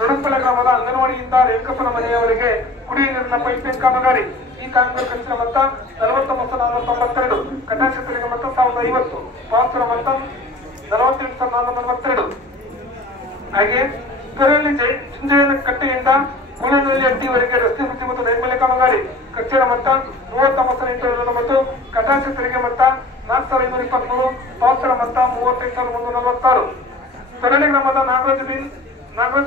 ದೊಡ್ಡಂಪಡ ಗ್ರಾಮದ ಅಂಗನವಾಡಿಯಿಂದ ರೇಣುಕಪ್ಪನ ಮನೆಯವರೆಗೆ ಕುಡಿಯ ನೀರಿನ ಪೈಪ್ಲೈನ್ ಕಾಮಗಾರಿ ಈ ಕಾಮಗಾರಿ ಕಚೇರಿ ಮೊತ್ತ 49,492. ಕಟಾಕ್ಷ ತೆರಿಗೆ ಮೊತ್ತ 1,050. ಪಾವತಿಸಿದ ಮೊತ್ತ 48,442. ಹಾಗೆ ಇದರಲ್ಲಿ ಚಿಂಜಯನ ಕಟ್ಟೆಯಿಂದ ಕೋಣೆನಲ್ಲಿ ಅಡ್ಡಿವರೆಗೆ ರಸ್ತೆ ವೃತ್ತಿ ಮತ್ತು ನೈರ್ಮಲ್ಯ ಕಾಮಗಾರಿ ಕಚೇರಿ ಮೊತ್ತ 39,890. ಕಟಾಕ್ಷ ತೆರಿಗೆ ಮೊತ್ತ 4,523. ಪಾವತಿಸಿದ ಮೊತ್ತ 35,146. ಸೊರಳಿ ಗ್ರಾಮದ ನಾಗರಾಜ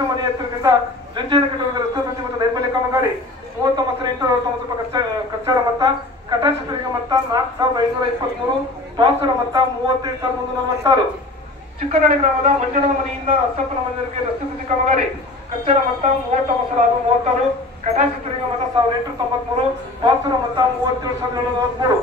ಮನೆ ಎತ್ತರದಿಂದ ಜುಂಜೇನ ಕಟ್ಟಡದ ರಸ್ತೆ ವೃತ್ತಿ ಮತ್ತು ನೈರ್ಮಲ್ಯ ಕಾಮಗಾರಿ 39,890 ರೂಪಾಯಿ ಕಚೇರಿ ಮೊತ್ತ. ಕಟಾಕ್ಷ ತೆರಿಗೆ ಮೊತ್ತ 4,523. ಪಾವತಿಸಿದ ಮೊತ್ತ 35,146. ಚಿಕ್ಕನಹಳ್ಳಿ ಗ್ರಾಮದ ಮಂಜನ ಮನೆಯಿಂದ ಅಸಪ್ಪನ ಮಂದಿರಕ್ಕೆ ರಸ್ತೆ ವೃತ್ತಿ ಕಾಮಗಾರಿ ಕಚೇರಿ ಮೊತ್ತ 39,636. ಕಟಾಕ್ಷರಿಗೆ ಮತ 1893, ಪಾಲ್ಸರ ಮತ 37,743.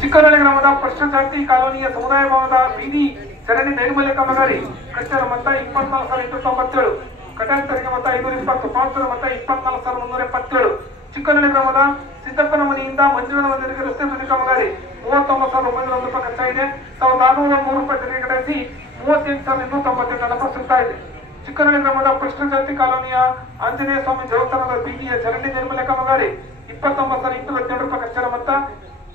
ಚಿಕ್ಕನಹಳ್ಳಿ ಗ್ರಾಮದ ಪರಿಶಿಷ್ಟ ಜಾತಿ ಕಾಲೋನಿಯ ಸಮುದಾಯ ಭವನದ ಬೀದಿ ಚರಂಡಿ ನೈರ್ಮಲ್ಯ ಕಾಮಗಾರಿ ಕಚ್ಚರ ಮತ 24,897, ಕಟಾಕ್ಷರಿಗೆ ಮತ 520, ಪಾಲ್ಸರ ಮತ 24,377. ಚಿಕ್ಕನಹಳ್ಳಿ ಗ್ರಾಮದ ಸಿದ್ದಪ್ಪನ ಮನೆಯಿಂದ ಮಂಜುಳನ ಮಂದಿರಕ್ಕೆ ರಸ್ತೆ ಬದಿ ಕಾಮಗಾರಿ 39,901 ರೂಪಾಯಿ ಖರ್ಚಾಗಿದೆ. 1,603 ರೂಪಾಯಿ ತೆರಿಗೆ ಕಟಾಯಿಸಿ 38,298 ಹಣ ಸಿಗ್ತಾ ಇದೆ. ಚಿಕ್ಕನಹಳ್ಳಿ ಗ್ರಾಮದ ಪರಿಶಿಷ್ಟ ಜಾತಿ ಕಾಲೋನಿಯ ಆಂಜನೇಯ ಸ್ವಾಮಿ ದೇವಸ್ಥಾನದ ಬೀದಿಯ ಚರಂಡಿ ನೈರ್ಮಲ್ಯ ಕಾಮಗಾರಿ 29,817 ರೂಪಾಯಿ ಖರ್ಚರ ಮೊತ್ತ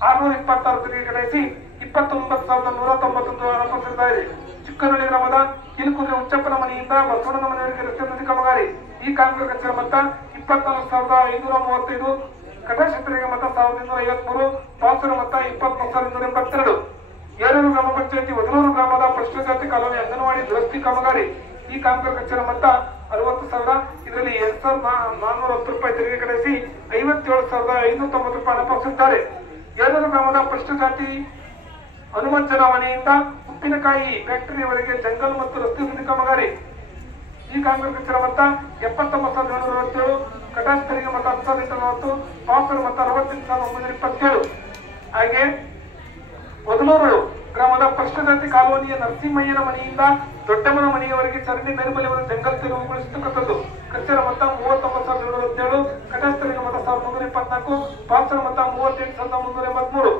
626 ತೆರಿಗೆ ಕಟಾಯಿಸಿ 29,191 ಹಣ ಸಿಗ್ತಾ ಇದೆ. ಚಿಕ್ಕನಹಳ್ಳಿ ಗ್ರಾಮದ ಕಿಲುಕುದ್ರೆ ಉಚ್ಚಪ್ಪನ ಮನೆಯಿಂದ ಬಸವಣ್ಣನ ಮನೆಯವರಿಗೆ ರಸ್ತೆ ಬದಿ ಕಾಮಗಾರಿ ಈ ಕಾಮಗಾರಿ ಖರ್ಚರ ಮೊತ್ತ 24,535, ಕಟಾಕ್ಷರಿಗೆ ಮತ 1,253, ಪಾಲ್ಸರ ಮತ 23,282. ಏರೂರು ಗ್ರಾಮ ಪಂಚಾಯತಿ ವದಲೂರು ಗ್ರಾಮದ ಪರಿಶಿಷ್ಟ ಜಾತಿ ಕಾಲೋನಿ ಅಂಗನವಾಡಿ ದುರಸ್ತಿ ಕಾಮಗಾರಿ ಈ ಕಾಮಗಾರಿ ಖರ್ಚಿನ ಮೊತ್ತ 60,000. ಇದರಲ್ಲಿ 2,410 ರೂಪಾಯಿ ತೆರಿಗೆ ಕಟಾಯಿಸಿ 57,590 ರೂಪಾಯಿ ಹಣ ಪಾವತಿಸಿದ್ದಾರೆ. ಏರೂರು ಗ್ರಾಮದ ಪರಿಶಿಷ್ಟ ಜಾತಿ ಹನುಮಂತನ ಮನೆಯಿಂದ ಉಪ್ಪಿನಕಾಯಿ ಫ್ಯಾಕ್ಟರಿಯವರೆಗೆ ಜಂಗಲ್ ಮತ್ತು ರಸ್ತೆ ಬದಿ ಕಾಮಗಾರಿ ಈ ಕಾಮಗಾರಿ ಖರ್ಚಿನ ಮೊತ್ತ 79,727, ಕಟಾಕ್ಷ ತೆರಿಗೆ ಮತ 10,840, ಪಾಲ್ಸರ ಮತ 68,927. ಹಾಗೆ ವದಲೂರು ಗ್ರಾಮದ ಪರಿಶಿಷ್ಟ ಜಾತಿ ಕಾಲೋನಿಯ ನರಸಿಂಹಯ್ಯನ ಮನೆಯಿಂದ ದೊಡ್ಡಮ್ಮನ ಮನೆಯವರೆಗೆ ಚರಂಡಿ ನೈರ್ಮಲ್ಯವನ್ನು ಜಂಗಲ್ ತೆರವುಗೊಳಿಸತಕ್ಕಂಥದ್ದು ಖರ್ಚಿನ ಮೊತ್ತ 39,727, ಕಟಾಕ್ಷ ತೆರಿಗೆ ಮತ 1,324, ಪಾಲ್ಸರ ಮತ 38,383.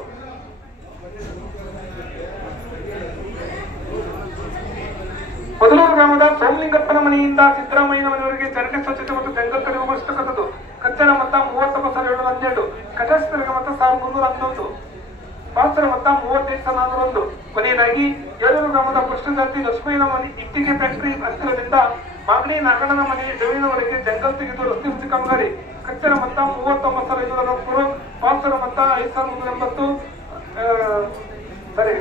ವದಲೂರು ಗ್ರಾಮದ ಸೋಮಲಿಂಗಪ್ಪನ ಮನೆಯಿಂದ ಸಿದ್ದರಾಮಯ್ಯನ ಮನೆಯವರೆಗೆ ಚರಂಡಿ ಸ್ವಚ್ಛತೆ ಮತ್ತು ಜಂಗಲ್ ತೆರವುಗೊಳಿಸತಕ್ಕಂಥದ್ದು ಖರ್ಚಿನ ಮೊತ್ತ 39,712, ಕಟಾಕ್ಷ ತೆರಿಗೆ ಮತ 1,311, ಪಾಲ್ಸರ ಮೊತ್ತ 38,401. ಕೊನೆಯದಾಗಿ ಏರೂರು ಗ್ರಾಮದ ಪರಿಶಿಷ್ಟ ಜಾತಿ ಲಕ್ಷ್ಮಯ್ಯನ ಮನೆ ಇಟ್ಟಿಗೆ ಫ್ಯಾಕ್ಟರಿ ಹತ್ತಿರದಿಂದ ಮಾಗಡಿ ನಾಗಣ್ಣನ ಮನೆ ಜಮೀನಿನವರೆಗೆ ಜಂಗಲ್ ತೆಗೆದು ರಸ್ತೆ ಬದಿ ಕಾಮಗಾರಿ ಖರ್ಚಿನ ಮೊತ್ತ 39,543, ಪಾಲ್ಸರ ಮೊತ್ತ 5,380,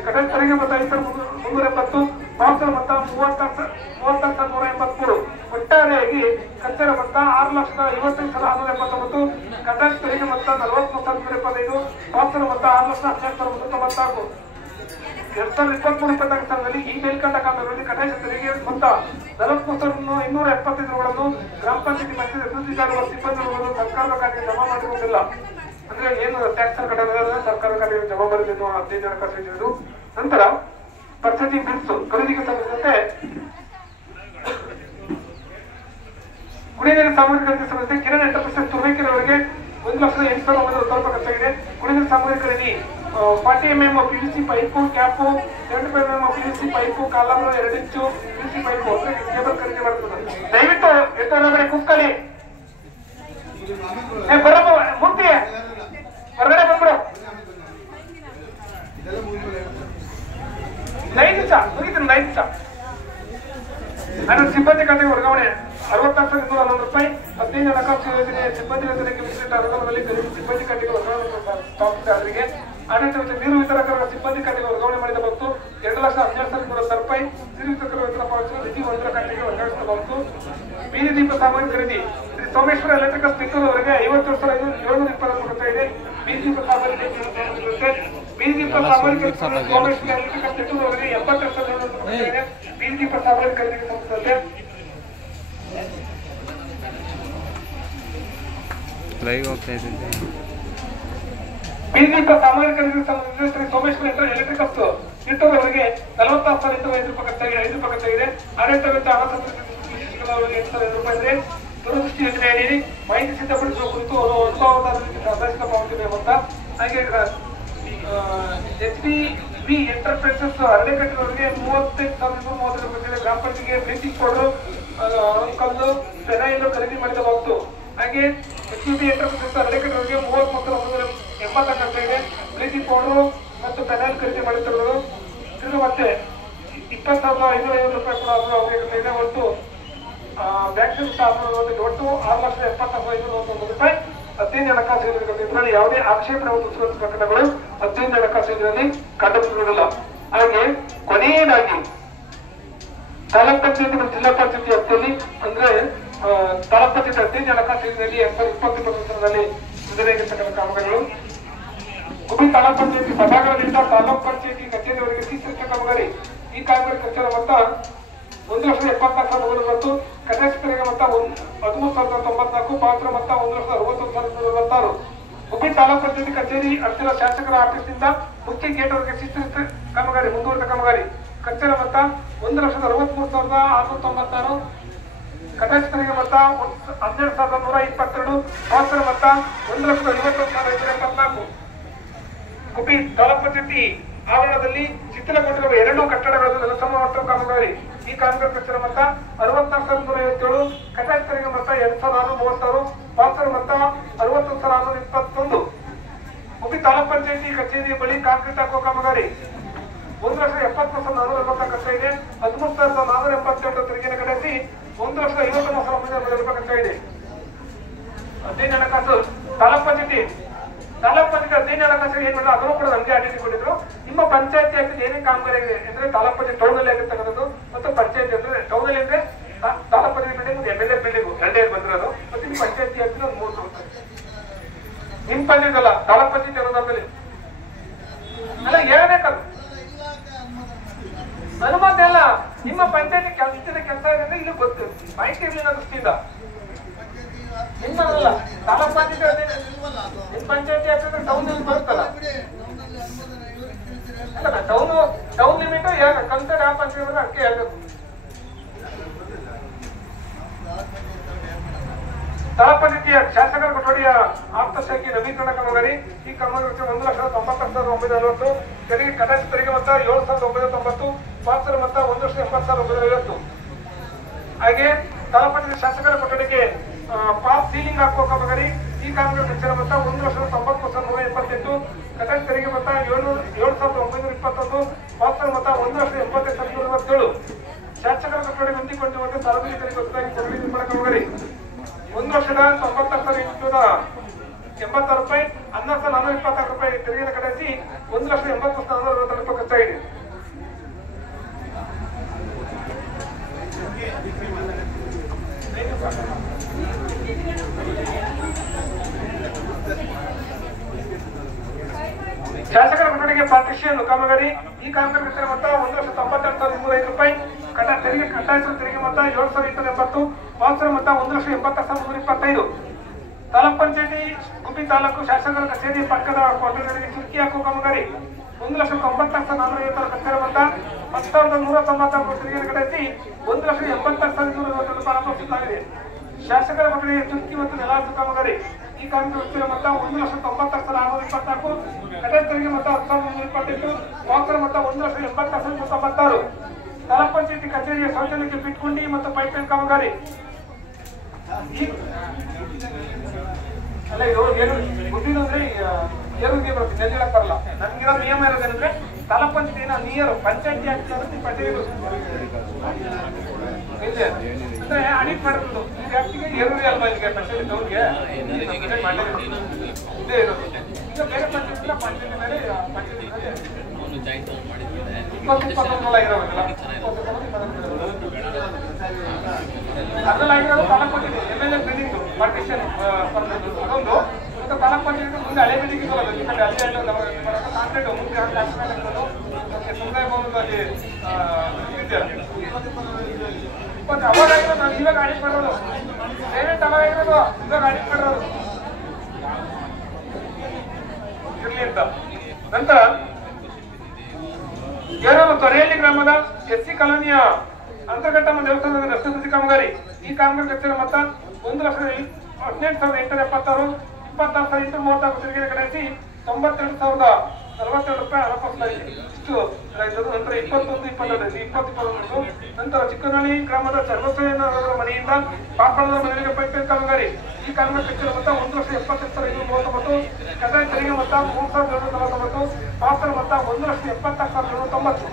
ಕಟಾಕ್ಷ ತೆರಿಗೆ ಮೊತ್ತ 5,370, ಪಾಲ್ಸರ ಮೊತ್ತ 30,183. ಒಟ್ಟಾರೆಯಾಗಿ ಖರ್ಚಿನ ಮೊತ್ತ 6,55,679, ಕಟಾಕ್ಷ ತೆರಿಗೆ ಮೊತ್ತ 43,175, ಪಾಲ್ಸರ ಮೊತ್ತ 6,12,194. 2023-24 ಸಾಲಿನಲ್ಲಿ ಈ ಮೇಲ್ಕಂಡ ಕಾಮಗಾರಿಗಳಲ್ಲಿ ಕಟಾಕ್ಷ ತೆರಿಗೆ ಮೊತ್ತ 43,275ಗಳನ್ನು ಗ್ರಾಮ ಪಂಚಾಯತಿ ಮತ್ತು ಅಭಿವೃದ್ಧಿಗಾರರ ಸಿಬ್ಬಂದಿಗಳು ಸರ್ಕಾರದ ಖಾತೆಗೆ ಜಮಾ ಮಾಡಿರುವುದಿಲ್ಲ. ಅಂದ್ರೆ ಏನು ಟ್ಯಾಕ್ಸ್ ಕಟ್ಟೋದ್ರಿಂದ ಸರ್ಕಾರದ ಖಾತೆಗೆ ಜಮಾ ಮಾಡಿದ್ದು 15 ಹಣಕಾಸು ಯೋಜನೆಗಳು. ನಂತರ ಪಂಚಾಯತಿ ಬಿಲ್ಸ್ ಖರೀದಿಗೆ ಸಂಬಂಧಿಸಿದಂತೆ ಕುಡಿಯ ನೀರಿನ ಸಾಮಗ್ರಿ ಖರೀದಿ ಸಂಬಂಧಿಸಿದಂತೆ ಕಿರಣ್ ಎಂಟರ್ಪ್ರೈಸಸ್ ತುರುವೇಕೆರೆಯವರಿಗೆ 1,08,910 ರೂಪಾಯಿ ಖರ್ಚಾಗಿದೆ. ಕುಡಿಯ ನೀರಿನ ಸಾಮಗ್ರಿ ಖರೀದಿ 40 mm PVC pipe, cap, 75 mm PVC pipe, column 2 ಇಂಚು PVC ಪೈಪು ಕೇಬಲ್ ಖರೀದಿ ಮಾಡ್ತದೆ. ದಯವಿಟ್ಟು ಎತ್ತೊಳಗಡೆ ಕುಕ್ಕಲಿ ಬರಬ ಮೂರ್ತಿ ಹೊರಗಡೆ ಬಂದ್ಬಿಡು. 5 ನಿಮಿಷ ಮುಗಿತೀನಿ, 5 ನಿಮಿಷ. ಸಿಬ್ಬಂದಿ ಖಾತೆಗೆ ವರ್ಗಾವಣೆ 60,211 ರೂಪಾಯಿ. 15 ಹಣಕಾಸು ಯೋಜನೆ ಸಿಬ್ಬಂದಿ ವೇತನಕ್ಕೆ ವಿಶೇಷ ಅನುದಾನದಲ್ಲಿ ಸಿಬ್ಬಂದಿ ಖಾತೆಗೆ ವರ್ಗಾವಣೆ ಸ್ಥಾಪಿಸಿದವರಿಗೆ ಆಡಳಿತ ಮತ್ತು ನೀರು ವಿತರಕರ ಸಿಬ್ಬಂದಿ ಖಾತೆಗೆ ವರ್ಗಾವಣೆ ಮಾಡಿದ ಬಂತು 2,12,110 ರೂಪಾಯಿ. ನೀರು ವಿತರಕರ ವೇತನ ಪಾವತಿಸಲು ನಿಧಿ 1ರ ಖಾತೆಗೆ ವರ್ಗಾಯಿಸಬಹುದು. ಬೀದಿ ದೀಪ ಸಾಮಗ್ರಿ ಖರೀದಿ ಶ್ರೀ ಸೋಮೇಶ್ವರ ಎಲೆಕ್ಟ್ರಿಕಲ್ ತಿಂಗಳವರೆಗೆ 57,720 ಖರ್ಚು ಇದೆ. ಬೀದಿ ದೀಪ ಸಾಮಗ್ರಿ ಬೀದಿ ದೀಪ ಸಾಮಗ್ರಿ ಸೋಮೇಶ್ವರ ಎಲೆಕ್ಟ್ರಿಕಲ್ ತಿಂಗಳವರೆಗೆ 72,720 ಇದೆ. ಬೀದಿ ದೀಪ ಸಾಮಗ್ರಿ ಖರೀದಿಗೆ ಸಂಬಂಧಿಸಿದಂತೆ ಬೀದೀಪ ಸಾಮಗ್ರಿ ಖರೀದಿಗೆ ಸಂಬಂಧಿಸಿದ ಶ್ರೀ ಸೋಮೇಶ್ವರ ಎಲೆಕ್ಟ್ರಿಕಲ್ಸ್ ತಿಂಗಳವರೆಗೆ 40,805 ರೂಪಾಯಿ ಖರ್ಚಾಗಿದೆ. ಆಡಳಿತ ವೆಚ್ಚ ಹಣ ಸಂಬಂಧಿಸಿದ 8,000 ರೂಪಾಯಿ ಇದೆ. ದೂರದೃಷ್ಟಿ ಯೋಜನೆಯಲ್ಲಿ ಮಾಹಿತಿ ಸಿದ್ಧಪಡಿಸುವ ಕುರಿತು ಅನುಭವದಾರರಿಗೆ ಸಾರ್ವಜನಿಕ ಪಾವತಿ ಅಂತ. ಹಾಗೆ HDB ಎಂಟರ್ಪ್ರೈಸಸ್ ಅರಳೆಕಟ್ಟಿನವರಿಗೆ 35,230 ರೂಪಾಯಿ. ಗ್ರಾಮ ಪಂಚಾಯತಿಗೆ ಬ್ಲೀಚಿಂಗ್ ಪೌಡರ್, ಕಲ್ಲು, ಫೆನೈಲ್ ಖರೀದಿ ಮಾಡಿದ ಬಂತು. ಹಾಗೆ HDB ಎಂಟರ್ಪ್ರೈಸಸ್ ಅರಳೆಕಟ್ಟಿನವರಿಗೆ 30,980 ಖರ್ಚಾಗಿದೆ. ಬ್ಲೀಚಿಂಗ್ ಪೌಡರ್ ಮತ್ತು ಫೆನೈಲ್ ಖರೀದಿ ಮಾಡಿರುವುದು. ತಿರುಗಿ ಮತ್ತೆ 20,550 ರೂಪಾಯಿ ಕೂಡ ಅವರಿಗೆ ಒಟ್ಟು ವ್ಯಾಕ್ಸಿನ್ ಒಟ್ಟು 6,70,591 ರೂಪಾಯಿ. 15 ಹಣಕಾಸು ಯೋಜನೆಗಳಲ್ಲಿ ಯಾವುದೇ ಆಕ್ಷೇಪಣೆ ಮತ್ತು ಪ್ರಕರಣಗಳು 15 ಹಣಕಾಸು ಯೋಜನೆಯಲ್ಲಿ ಕಂಡುಬರುವುದಿಲ್ಲ. ಹಾಗೆ ಕೊನೆಯದಾಗಿ ತಾಲೂಕ್ ಪಂಚಾಯತಿ ಮತ್ತು ಜಿಲ್ಲಾ ಪಂಚಾಯತಿ ವ್ಯಾಪ್ತಿಯಲ್ಲಿ ಅಂದ್ರೆ ತಾಲೂಕ್ ಪಂಚಾಯತ್ 15 ಹಣಕಾಸು ಯೋಜನೆಯಲ್ಲಿ 2020 ಯೋಜನೆಯಾಗಿರ್ತಕ್ಕಂಥ ಕಾಮಗಾರಿಗಳು ಗುಬ್ಬಿ ತಾಲೂಕ್ ಪಂಚಾಯತಿ ಸಭಾಂಗಣದಿಂದ ತಾಲೂಕ್ ಪಂಚಾಯತಿ ಕಚೇರಿಯವರೆಗೆ 30 ಕಾಮಗಾರಿ. ಈ ಕಾಮಗಾರಿ ಖರ್ಚಿನ ಮೊತ್ತ 1,74,920, ಕಟಾಕ್ಷ ತೆರಿಗೆ ಮೊತ್ತ 13,094, ಪಾವತಿ ಮೊತ್ತ 1,61,166. ಗುಬ್ಬಿ ತಾಲೂಕು ಪಂಚಾಯತಿ ಕಚೇರಿ ಹತ್ತಿರ ಶಾಸಕರ ಆಫೀಸ್ನಿಂದ ಮುಖ್ಯ ಗೇಟ್ವರೆಗೆ ಶಿಸ್ತು ಕಾಮಗಾರಿ ಮುಂದುವರೆದ ಕಾಮಗಾರಿ. ಕಚ್ಚರ ಮೊತ್ತ 1,63,696, ಕಟಾಕ್ಷ ತೆರಿಗೆ ಮೊತ್ತ 12,122, ಪಾವತಿ ಮೊತ್ತ 1,51,574. ಗುಬ್ಬಿ ತಾಲೂಕು ಪಂಚಾಯತಿ ಆವರಣದಲ್ಲಿ ಶಿಥಿಲಗೊಂಡಿರುವ 2 ಕಟ್ಟಡಗಳನ್ನು ನೆಲಸಮ ಮಾಡುವ ಕಾಮಗಾರಿ. ಈ ಕಾಮಗಾರಿ ಕಚ್ಚರ ಮೊತ್ತ 64,157, ಕಟಾಕ್ಷ ತೆರಿಗೆ ಮೊತ್ತ 2,636, ಪಾವತಿ ಮೊತ್ತ 60,621. ಗುಬ್ಬಿ ತಾಲೂಕು ಪಂಚಾಯತಿ ಕಚೇರಿ ಬಳಿ ಕಾಂಕ್ರೀಟ್ ಹಾಕುವ ಕಾಮಗಾರಿ. 1,70,440 ಖರ್ಚ ಇದೆ. 13,478 ತೆರಿಗೆ ಕಡೆಸಿ 1,50,900 ರೂಪಾಯಿ ಖರ್ಚ ಇದೆ. 15 ಹಣಕಾಸು ತಾಲೂಕು ಪಂಚಾಯತಿ 15 ಹಣಕಾಸು ಏನ್ ಮಾಡಿದ್ರೆ ಅದನ್ನು ಕೂಡ ನಮಗೆ ಆಡಿಟಿ ಕೊಟ್ಟಿದ್ರು. ನಿಮ್ಮ ಪಂಚಾಯತಿ ಆಕ್ಟ್ ಏನೇ ಕಾಮಗಾರಿ ಇದೆ ಅಂದ್ರೆ ತಾಲೂಕು ಪಂಚಾಯತ್ ಟೌನ್ ಅಲ್ಲಿ ಆಗಿರ್ತಕ್ಕಂಥದ್ದು ಮತ್ತು ಪಂಚಾಯತಿ ಅಂದ್ರೆ ಟೌನ್ ಅಲ್ಲಿ ಅಂದ್ರೆ taluk panchayat building MLA building 2 ಬಂದಿರೋದು ಮತ್ತು ನಿಮ್ಮ ಪಂಚಾಯತಿ ಆಕ್ಟ್ 3. ನಿಮ್ ಪಂಚಾಯತ್ ಅಲ್ಲ ತಾಲೂಕು ಪಂಚಾಯತ್ ಅನ್ನೋದ್ರಲ್ಲಿ ಅಲ್ಲ ಹೇಳ್ಬೇಕದು ಅನುಮತಿ ಅಲ್ಲ. ನಿಮ್ಮ ಪಂಚಾಯತಿ ಕೆಲಸ ಇದೆ ಅಂದ್ರೆ ಇಲ್ಲಿ ಗೊತ್ತು ಮಾಹಿತಿ ಇರಲಿಲ್ಲ ದೃಷ್ಟಿಯಿಂದ ನಿಮ್ಮಲ್ಲ ತಾಲೂಕು ಪಂಚಾಯತಿ ನಿಮ್ ಪಂಚಾಯತಿ ಆಗ್ತದೆ ಟೌನ್ ಅಲ್ಲಿ ಬರುತ್ತಲ್ಲ ಅಲ್ಲ ಟೌನ್ ಲಿಮಿಟ್ ಕನ್ಸರ್ಟ್ ಆ ಪಂಚಾಯತ್ ಅದಕ್ಕೆ ಹೇಳ್ಬೇಕು. ತಾಲೂಕು ಪಂಚಾಯತಿಯ ಶಾಸಕರ ಕೊಠಡಿಯ ಆಪ್ತಶಾಖೆ ನವೀಕರಣ ಕಾಮಗಾರಿ. ಈ ಕಾಮಗಾರಿ 1,98,940, ತೆರಿಗೆ ಕಟಾಕ್ಷ ತೆರಿಗೆ ಮೊತ್ತ 7,990, ಪಾವತಿ ಮೊತ್ತ 1,80,950. ಹಾಗೆ ತಾಲೂಕು ಪಂಚಾಯತ್ ಶಾಸಕರ ಕೊಠಡಿಗೆ ಪಾಸ್ ಸೀಲಿಂಗ್ ಹಾಕುವ ಕಾಮಗಾರಿ. ಈ ಕಾಮಗಾರಿ ವೆಚ್ಚ ಮೊತ್ತ 1,90,178, ಕಟಾಕ್ಷ ತೆರಿಗೆ ಮೊತ್ತ 7,921, ಪಾವತಿ ಮೊತ್ತ 1,80,727. ಶಾಸಕರ ಕೊಠಡಿಗೆ ಹೊಂದಿಕೊಂಡಿರುವಂತೆ ಸಾರ್ವಜನಿಕರಿಗೆ ಹೊಸದಾಗಿ ಕೊಠಡಿ ನಿರ್ಮಾಣ ಕಾಮಗಾರಿ. 1,80,886 ರೂಪಾಯಿ, 11,426 ರೂಪಾಯಿ ತೆರಿಗೆ ಕಡೆಸಿ 1,80,420 ರೂಪಾಯಿ ಖರ್ಚಾಗಿದೆ. ಶಾಸಕರ ಕೊಠಡಿಗೆ ಪಾರ್ಟಿಷಿಯನ್ ಕಾಮಗಾರಿ. ಈ ಕಾಮಗಾರಿ ವೆಚ್ಚ ಮೊತ್ತ 1,98,305 ರೂಪಾಯಿ, ತೆರಿಗೆ ಕಟಾಕ್ಷ ತೆರಿಗೆ ಮೊತ್ತ 7,880, ಪಾವತಿ ಮೊತ್ತ 1,80,325. ತಾಲೂಕ್ ಪಂಚಾಯತಿ ಗುಬ್ಬಿ ತಾಲೂಕು ಶಾಸಕರ ಕಚೇರಿ ಪಕ್ಕದ ಕೊಠಡಿಗಳಿಗೆ ಚುಕ್ಕಿ ಹಾಕುವ ಕಾಮಗಾರಿ. 1,90,450 ಕಚೇರಿ ಮೊತ್ತ 10,194 ತೆರಿಗೆ ಕಡೆಸಿ 1,80,250 ರೂಪಾಯಿ ಅನುಭವಿಸಲಾಗಿದೆ. ಶಾಸಕರ ಕೊಠಡಿಗೆ ಚುಕ್ಕಿ ಮತ್ತು ನೆಲಹಾಸು ಕಾಮಗಾರಿ. ಈ ಕಾಮಗಾರಿ ವೆಚ್ಚ ಮೊತ್ತ 1,90,624, ಕಟಾಕ್ಷ ತೆರಿಗೆ ಮೊತ್ತ 10,328, ಪಾವತಿ ಮೊತ್ತ 1,80,196. ತಾಲೂಕ್ ಪಂಚಾಯತಿ ಕಚೇರಿಯ ಶೌಚಾಲಯಕ್ಕೆ ಬಿಟ್ಕೊಂಡಿ ಮತ್ತು ಪೈಪ್ಲೈನ್ ಕಾಮಗಾರಿ. ಅಲ್ಲ ಇದು ಏನು ಗುಡ್ಡಿದು ಅಂದ್ರೆ ಏರುಗೆ ಬರುತ್ತೆ, ನೆಲ್ಲಿಡಕ್ ಬರಲ್ಲ. ನಮ್ಗಿರೋ ನಿಯಮ ಇರೋದೇನಂದ್ರೆ ತಾಲೂಕ್ ಪಂಚಾಯತಿನ ನಿಯರು ಪಂಚಾಯತಿ ಆಗ್ತದೆ ಪಂಚಾಯತ್ ಅಂದ್ರೆ ಅಡಿಟ್ ಮಾಡಿರೋದು ಈ ವ್ಯಾಪ್ತಿಗೆ ಏರುಗೆ ಅಲ್ವಾ ಇಲ್ಲಿಗೆ ಪಂಚಾಯತಿ ಟೌನ್ಗೆ ಇದೇ ಇರೋದು. ಈಗ ಬೇರೆ ಪಂಚಾಯತ್ ಪಂಚಾಯತಿ ಮೇಲೆ ಪಂಚಾಯತಿ ಮೇಲೆ 20,21 ಇರೋದಿಲ್ಲ. ಅದರಲ್ಲಾಗಿರೋದು ತಾಲೂಕ್ ಪಂಚಾಯತಿ MLA ಬಿಲ್ಡಿಂಗ್ ಪಾರ್ಟಿಷನ್ ಅದೊಂದು ಮತ್ತು ತಾಲೂಕ್ ಪಂಚಾಯತಿ ಮುಂದೆ ಹಳೆ ಬಿಲ್ಡಿಂಗ್ ಇರೋದು ಈ ಕಡೆ ಅಲ್ಲಿ ಕಾಂಕ್ರೀಟ್ ಮುಂದೆ ಸಮುದಾಯ ಭವನದಲ್ಲಿ ಮತ್ತೆ ಅವಾಗಿರೋದು ನಾನು ಇವಾಗ ಆಡಿಟ್ ಮಾಡಿರೋದು ಪೇಮೆಂಟ್ ಅವಾಗಿರೋದು ಇವಾಗ ಆಡಿಟ್ ಮಾಡಿರೋದು ಇರ್ಲಿ ಅಂತ. ನಂತರ ಏರೂರು ತೊರೆಹಳ್ಳಿ ಗ್ರಾಮದ SC ಕಾಲೋನಿಯ ಅಂತರ್ಘಟ್ಟ ದೇವಸ್ಥಾನದ ರಸ್ತೆ ಅಭಿವೃದ್ಧಿ ಕಾಮಗಾರಿ. ಈ ಕಾಮಗಾರಿ ವೆಚ್ಚ ಮೊತ್ತ 1,18,876, 26,834 ತೆರಿಗೆ ಕಡೆಸಿ 92,042 ರೂಪಾಯಿ ಅನುಭವಿಸಲಾಗಿದೆ. ಇಷ್ಟು ನಂತರ 21,22 ನಂತರ ಚಿಕ್ಕನಹಳ್ಳಿ ಗ್ರಾಮದ ಸರ್ವಸೇನರ ಮನೆಯಿಂದ ಪಾಪಳದ ಮನೆಗೆ ಪೈಪ್ಲೈನ್ ಕಾಮಗಾರಿ. ಈ ಕಾಮಗಾರಿ ವೆಚ್ಚ ಮೊತ್ತ 1,70,539, ಕಟಾಕ್ಷ ತೆರಿಗೆ ಮೊತ್ತ 3,249, ಪಾತ್ರ ಮೊತ್ತ 1,70,790.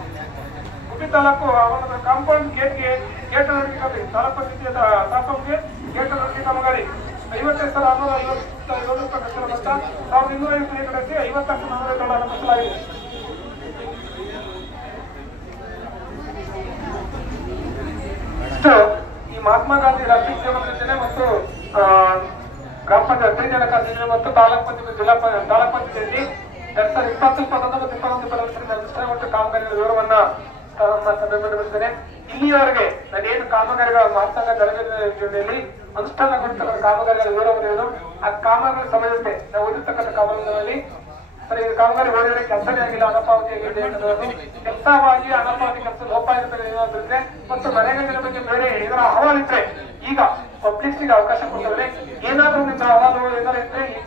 ಗುಬ್ಬಿ ತಾಲೂಕು ಅವನ ಕಾಂಪೌಂಡ್ ಗೇಟ್ಗೆ ಗೇಟ್ ಅಳವಡಿಕೆ ತಾಲೂಕು ಪಂಚಾಯತಿಯ ತಾಪಂಗೆ ಗೇಟ್ ಅಳವಡಿಕೆ ಕಾಮಗಾರಿ. 55,657 ರೂಪಾಯಿ ಕಟ್ಟಡ ಮೊತ್ತ 1,250 ಕಡೆಸಿ 50,400 ಅನುಭವಿಸಲಾಗಿದೆ. ಇಷ್ಟು ಈ ಮಹಾತ್ಮ ಗಾಂಧಿ ರಾಷ್ಟ್ರೀಯ ಸೇವಾ ಯೋಜನೆ ಮತ್ತು ಗ್ರಾಮ ಪಂಚಾಯತ್ 15 ಹಣಕಾಸು ಯೋಜನೆ ಮತ್ತು ತಾಲೂಕ್ ಪಂಚಾಯತ್ ತಾಲೂಕ್ ಪಂಚಾಯತಿಯಲ್ಲಿ 2020, 2019, 2021 ನಿರ್ದಿಷ್ಟ ಕಾಮಗಾರಿಗಳ ವಿವರವನ್ನ ಸಭೆ ಮುಂದುವರಿಸಿದ್ದೇನೆ. ಇಲ್ಲಿಯವರೆಗೆ ನಾನೇನು ಕಾಮಗಾರಿಗಳ ಮಹಾಸಂಘ ಯೋಜನೆಯಲ್ಲಿ ಅನುಷ್ಠಾನಗೊಳಿಸಿದ ಕಾಮಗಾರಿಗಳ ವಿವರವನ್ನು ಆ ಕಾಮಗಾರಿ ಸಮಯದಂತೆ ನಾವು ಓದಿರ್ತಕ್ಕಂಥ ಕಾಮಗಾರಿಗಳಲ್ಲಿ ಸರಿ ಕಾಮಗಾರಿ ಓದಿದ್ರೆ ಕೆಲಸನೇ ಆಗಿಲ್ಲ, ಅನಪಾವತಿ ಆಗಿದೆ ಅನ್ನೋದು ಕೆಲಸವಾಗಿ ಅನಪಾವತಿ ಕೆಲಸ ಲೋಪ ಇರ್ತದೆ ಏನಾದ್ರಿಂದ ಮತ್ತು ಮನೆಗಳ ಬಗ್ಗೆ ಬೇರೆ ಇದರ ಅಹವಾಲಿದ್ರೆ ಈಗ ಪಬ್ಲಿಕ್ಸ್ಗೆ ಅವಕಾಶ ಕೊಟ್ಟರೆ ಏನಾದ್ರೂ ನಿಮ್ಮ ಅಹವಾಲು ಏನಾದ್ರು ಇದ್ರೆ ಈ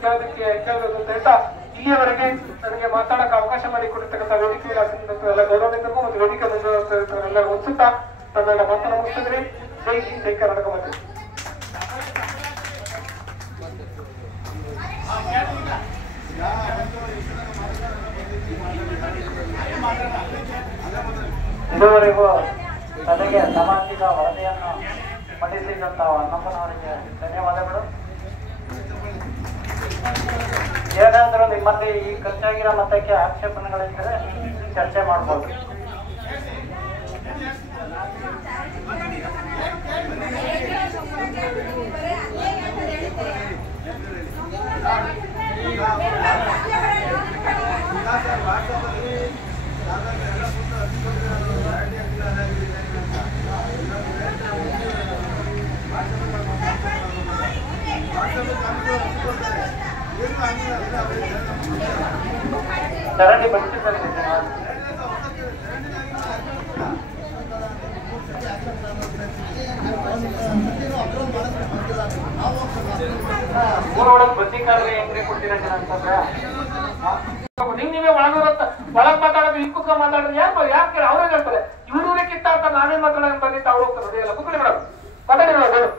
ಕೇಳೋದು ಅಂತ ಹೇಳ್ತಾ ಇಲ್ಲಿಯವರೆಗೆ ನನಗೆ ಮಾತಾಡಕ್ಕೆ ಅವಕಾಶ ಮಾಡಿಕೊಟ್ಟಿರ್ತಕ್ಕಂಥ ವೇದಿಕೆ ಎಲ್ಲ ಗೌರವನಿಂದಗೂ ಮತ್ತು ವೇದಿಕೆ ಎಲ್ಲ ಒನ್ಸುತ್ತಾ ನನ್ನ ಮಾತನ್ನು ಮುಗಿಸಿದ್ರಿ. ಜೈ ಹಿಂದ್, ಜೈ ಕರ್ನಾಟಕ. ಮತ್ತೆ ಇದುವರೆಗೂ ಸಭೆಗೆ ಸಾಮಾಜಿಕ ವರದಿಯನ್ನು ಮಂಡಿಸಿದಂತ ಅನ್ನಪ್ಪನವರಿಗೆ ಧನ್ಯವಾದಗಳು. ಏನಾದರೂ ನಿಮ್ಮಲ್ಲಿ ಈ ಖರ್ಚಾಗಿರೋ ಮೊತ್ತಕ್ಕೆ ಆಕ್ಷೇಪಣೆಗಳಿದ್ದರೆ ಚರ್ಚೆ ಮಾಡಬಹುದು. ಚರಂಡಿ ಬಚ್ಚಿದ್ದಾರೆ. ಊರೊಳಗೆ ಬದ್ನಿಕಾರರಿಗೆ ಹೆಂಗ್ರೆ ಕೊಡ್ತೀರ ಜನ ಅಂತಂದ್ರೆ ನೀವೇ ಒಳಗ್ ಮಾತಾಡೋದು ಈ ಕುತ್ಕೊಂಡ್ ಮಾತಾಡೋದು ಯಾಕೆ ಅವ್ರೇ ಹೇಳ್ತಾರೆ ಇವ್ರೂರೇ ಕಿತ್ತ ಅಂತ ನಾವೇ ಮಾತಾಡೋದು ಬಂದಿತ್ತು ಅವ್ರು ಹೋಗ್ತಾರೆ. ಎಲ್ಲ ಕುತ್ಕೊಳ್ಳಿ ಮೇಡಮ್, ಮಾತಾಡಿ ಮೇಡಮ್.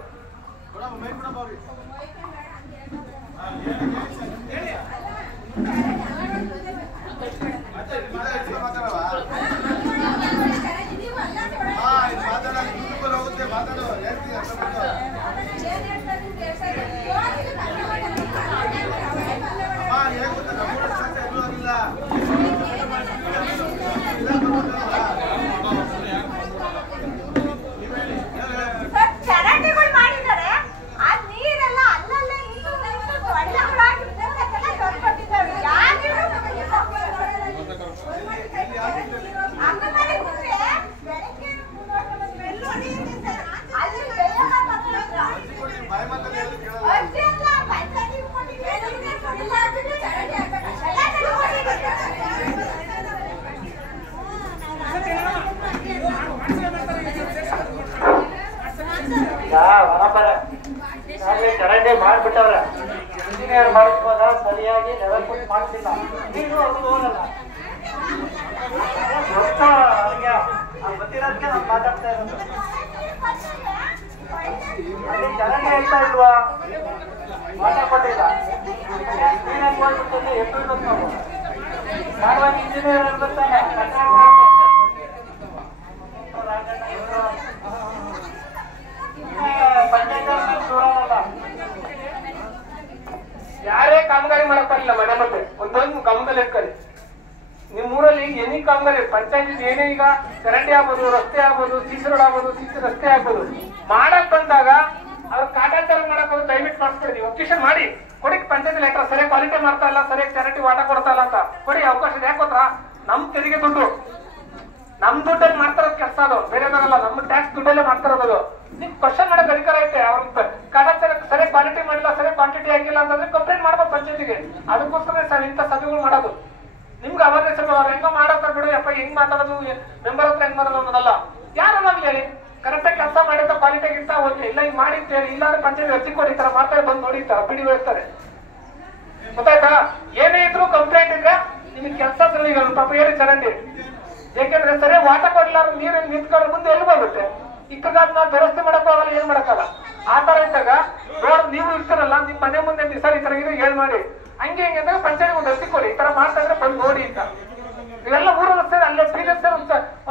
ಚರಂಡಿ ಮಾಡ್ಬಿಟ್ಟವ್ರೆ. ಇಂಜಿನಿಯರ್ ಮಾಡಿಸುವಾಗ ಸರಿಯಾಗಿ ಲೆವೆಲ್ ಕೊಟ್ಟು ಮಾಡ್ತಿಲ್ಲ. ನೀನು ಅವ್ರು ಹೋಗಲ್ಲ ಗೊತ್ತಿರೋದಕ್ಕೆ ನಾವು ಮಾತಾಡ್ತಾ ಇರೋದು. ಅಲ್ಲಿ ಚರಂಡಿ ಹೇಳ್ತಾ ಇಲ್ವಾ, ಮಾತಾಡ್ಕೊಟ್ಟಿಲ್ಲ. ಎಷ್ಟು ಇರೋದು ನಾವು ಮಾಡುವಾಗ ಇಂಜಿನಿಯರ್ ಇರ್ಬೇಕಾನೆ. ಯಾರೇ ಕಾಮಗಾರಿ ಮಾಡಕ್ ಬರಲಿಲ್ಲ ಮನೆ ಮತ್ತೆ ಒಂದೊಂದು ಗಮನದಲ್ಲಿ ಇಟ್ಕೊಳ್ಳಿ. ನಿಮ್ಮೂರಲ್ಲಿ ಎನಿ ಕಾಮಗಾರಿ ಪಂಚಾಯತ್ ಏನೇ ಈಗ ಚರಂಡಿ ಆಗ್ಬೋದು, ರಸ್ತೆ ಆಗ್ಬೋದು, ಸಿಸಿ ರೋಡ್ ಆಗ್ಬೋದು, ಸಿಸಿ ರಸ್ತೆ ಆಗ್ಬೋದು ಮಾಡಕ್ ಬಂದಾಗ ಅವ್ರು ಕಾಟಾಚಾರ ಮಾಡಕ್ ಹೋಗಿ ದಯವಿಟ್ಟು ಮಾಡಿಸ್ಕೊಡಿ. ಒಬ್ಜೆಕ್ಷನ್ ಮಾಡಿ ಕೊಡಿ ಪಂಚಾಯತ್ ಲೆಟರ್. ಸರಿಯಾಗಿ ಕ್ವಾಲಿಟಿ ಮಾಡ್ತಾ ಇಲ್ಲ, ಸರಿಯಾಗಿ ಚರಂಡಿ ವಾಟ ಕೊಡ್ತಾ ಇಲ್ಲ ಅಂತ ಕೊಡಿ ಅವಕಾಶ. ಯಾಕೆ ಗೊತ್ತಾ, ನಮ್ ತೆರಿಗೆ ದುಡ್ಡು, ನಮ್ ದುಡ್ಡಲ್ಲಿ ಮಾಡ್ತಾರೋದು ಕೆಲಸ, ಅದು ಬೇರೆದಾಗಲ್ಲ. ನಮ್ಮ ಟ್ಯಾಕ್ಸ್ ದುಡ್ಡಲ್ಲೇ ಮಾಡ್ತಾರೋದು. ನಿಮ್ ಕ್ವಶನ್ ಮಾಡೋದು ಅಧಿಕಾರ ಐತೆ. ಅವ್ರ ಕಾಟಾಚಾರ ಸರಿಯಾಗಿ ಕ್ವಾಲಿಟಿ ಮಾಡಿಲ್ಲ, ಸರಿಯಾಗಿ ಕ್ವಾಂಟಿಟಿ ಆಗಿಲ್ಲ ಅಂತಂದ್ರೆ ಕಂಪ್ಲೇಂಟ್ ಮಾಡ್ಬೋದು ಪಂಚಾಯತಿಗೆ. ಅದಕ್ಕೋಸ್ಕರ ಇಂಥ ಸಭೆಗಳು ಮಾಡೋದು. ನಿಮ್ಗೆ ಅವೇರ್ನೆಸ್ ಅವ್ರು ಹೆಂಗ ಮಾಡೋದ್ರ ಬಿಡು ಯಪ್ಪ, ಹೆಂಗ್ ಮಾತಾಡೋದು ಮೆಂಬರ್ ಹತ್ರ ಹೆಂಗ್ ಮಾಡೋದು ಅನ್ನೋದಲ್ಲ. ಯಾರನ್ನಾಗ್ಲಿ ಹೇಳಿ ಕರೆಕ್ಟಾಗಿ ಕೆಲಸ ಮಾಡಿದ ಕ್ವಾಲಿಟಿ ಗಿಂತ ಹೋಗ್ಲಿ. ಇಲ್ಲ ಈಗ ಮಾಡಿರ್ತೇವೆ, ಇಲ್ಲಾಂದ್ರೆ ಪಂಚಾಯತ್ ಅರ್ಜಿ ಕೊಡಿ, ಈ ತರ ಮಾಡ್ತಾರೆ, ಬಂದು ನೋಡಿ, ಈ ತರ ಪಿಡಿ ಇರ್ತಾರೆ. ಗೊತ್ತಾಯ್ತಾ? ಏನೇ ಇದ್ರು ಕಂಪ್ಲೇಂಟ್ ಇದ್ರೆ ನಿಮ್ಗೆ ಕೆಲಸ ಪಾಪ ಹೇಳಿ ಚರಂಡಿ. ಯಾಕೆಂದ್ರೆ ಸರಿಯಾಗಿ ವಾಟ ಕೊಡ್ಲಾರ ನೀರು ನಿಂತ್ಕೊಂಡು ಮುಂದೆ ಎಲ್ಲಿ ಹೋಗುತ್ತೆ. ಇಕ್ಕದಾಗ ನಾವು ವ್ಯವಸ್ಥೆ ಮಾಡಕ್ ಹೋಗಲ್ಲ, ಏನ್ ಮಾಡಕ್ಕಲ್ಲ. ಆ ತರ ಇದ್ದಾಗ ರೋಡ್ ನೀವು ಇರ್ತಾರಲ್ಲ, ನಿಮ್ ಮನೆ ಮುಂದೆ ಸರ್ ಈ ತರ ಇದು ಹೇಳ್ ಮಾಡಿ ಹಂಗೆ ಹಿಂಗೆ ಅಂದಾಗ ಪಂಚಾಯತ್ ಒಂದು ಅರ್ಜಿ ಕೊಡಿ, ಈ ತರ ಮಾಡ್ತಾ ಇದ್ರೆ ಬಂದು ನೋಡಿ ಅಂತ. ಇವೆಲ್ಲ ಊರಲ್ಲ ಸೇರಿ ಅಲ್ಲೇ ಪ್ರೀವಿಯಸ್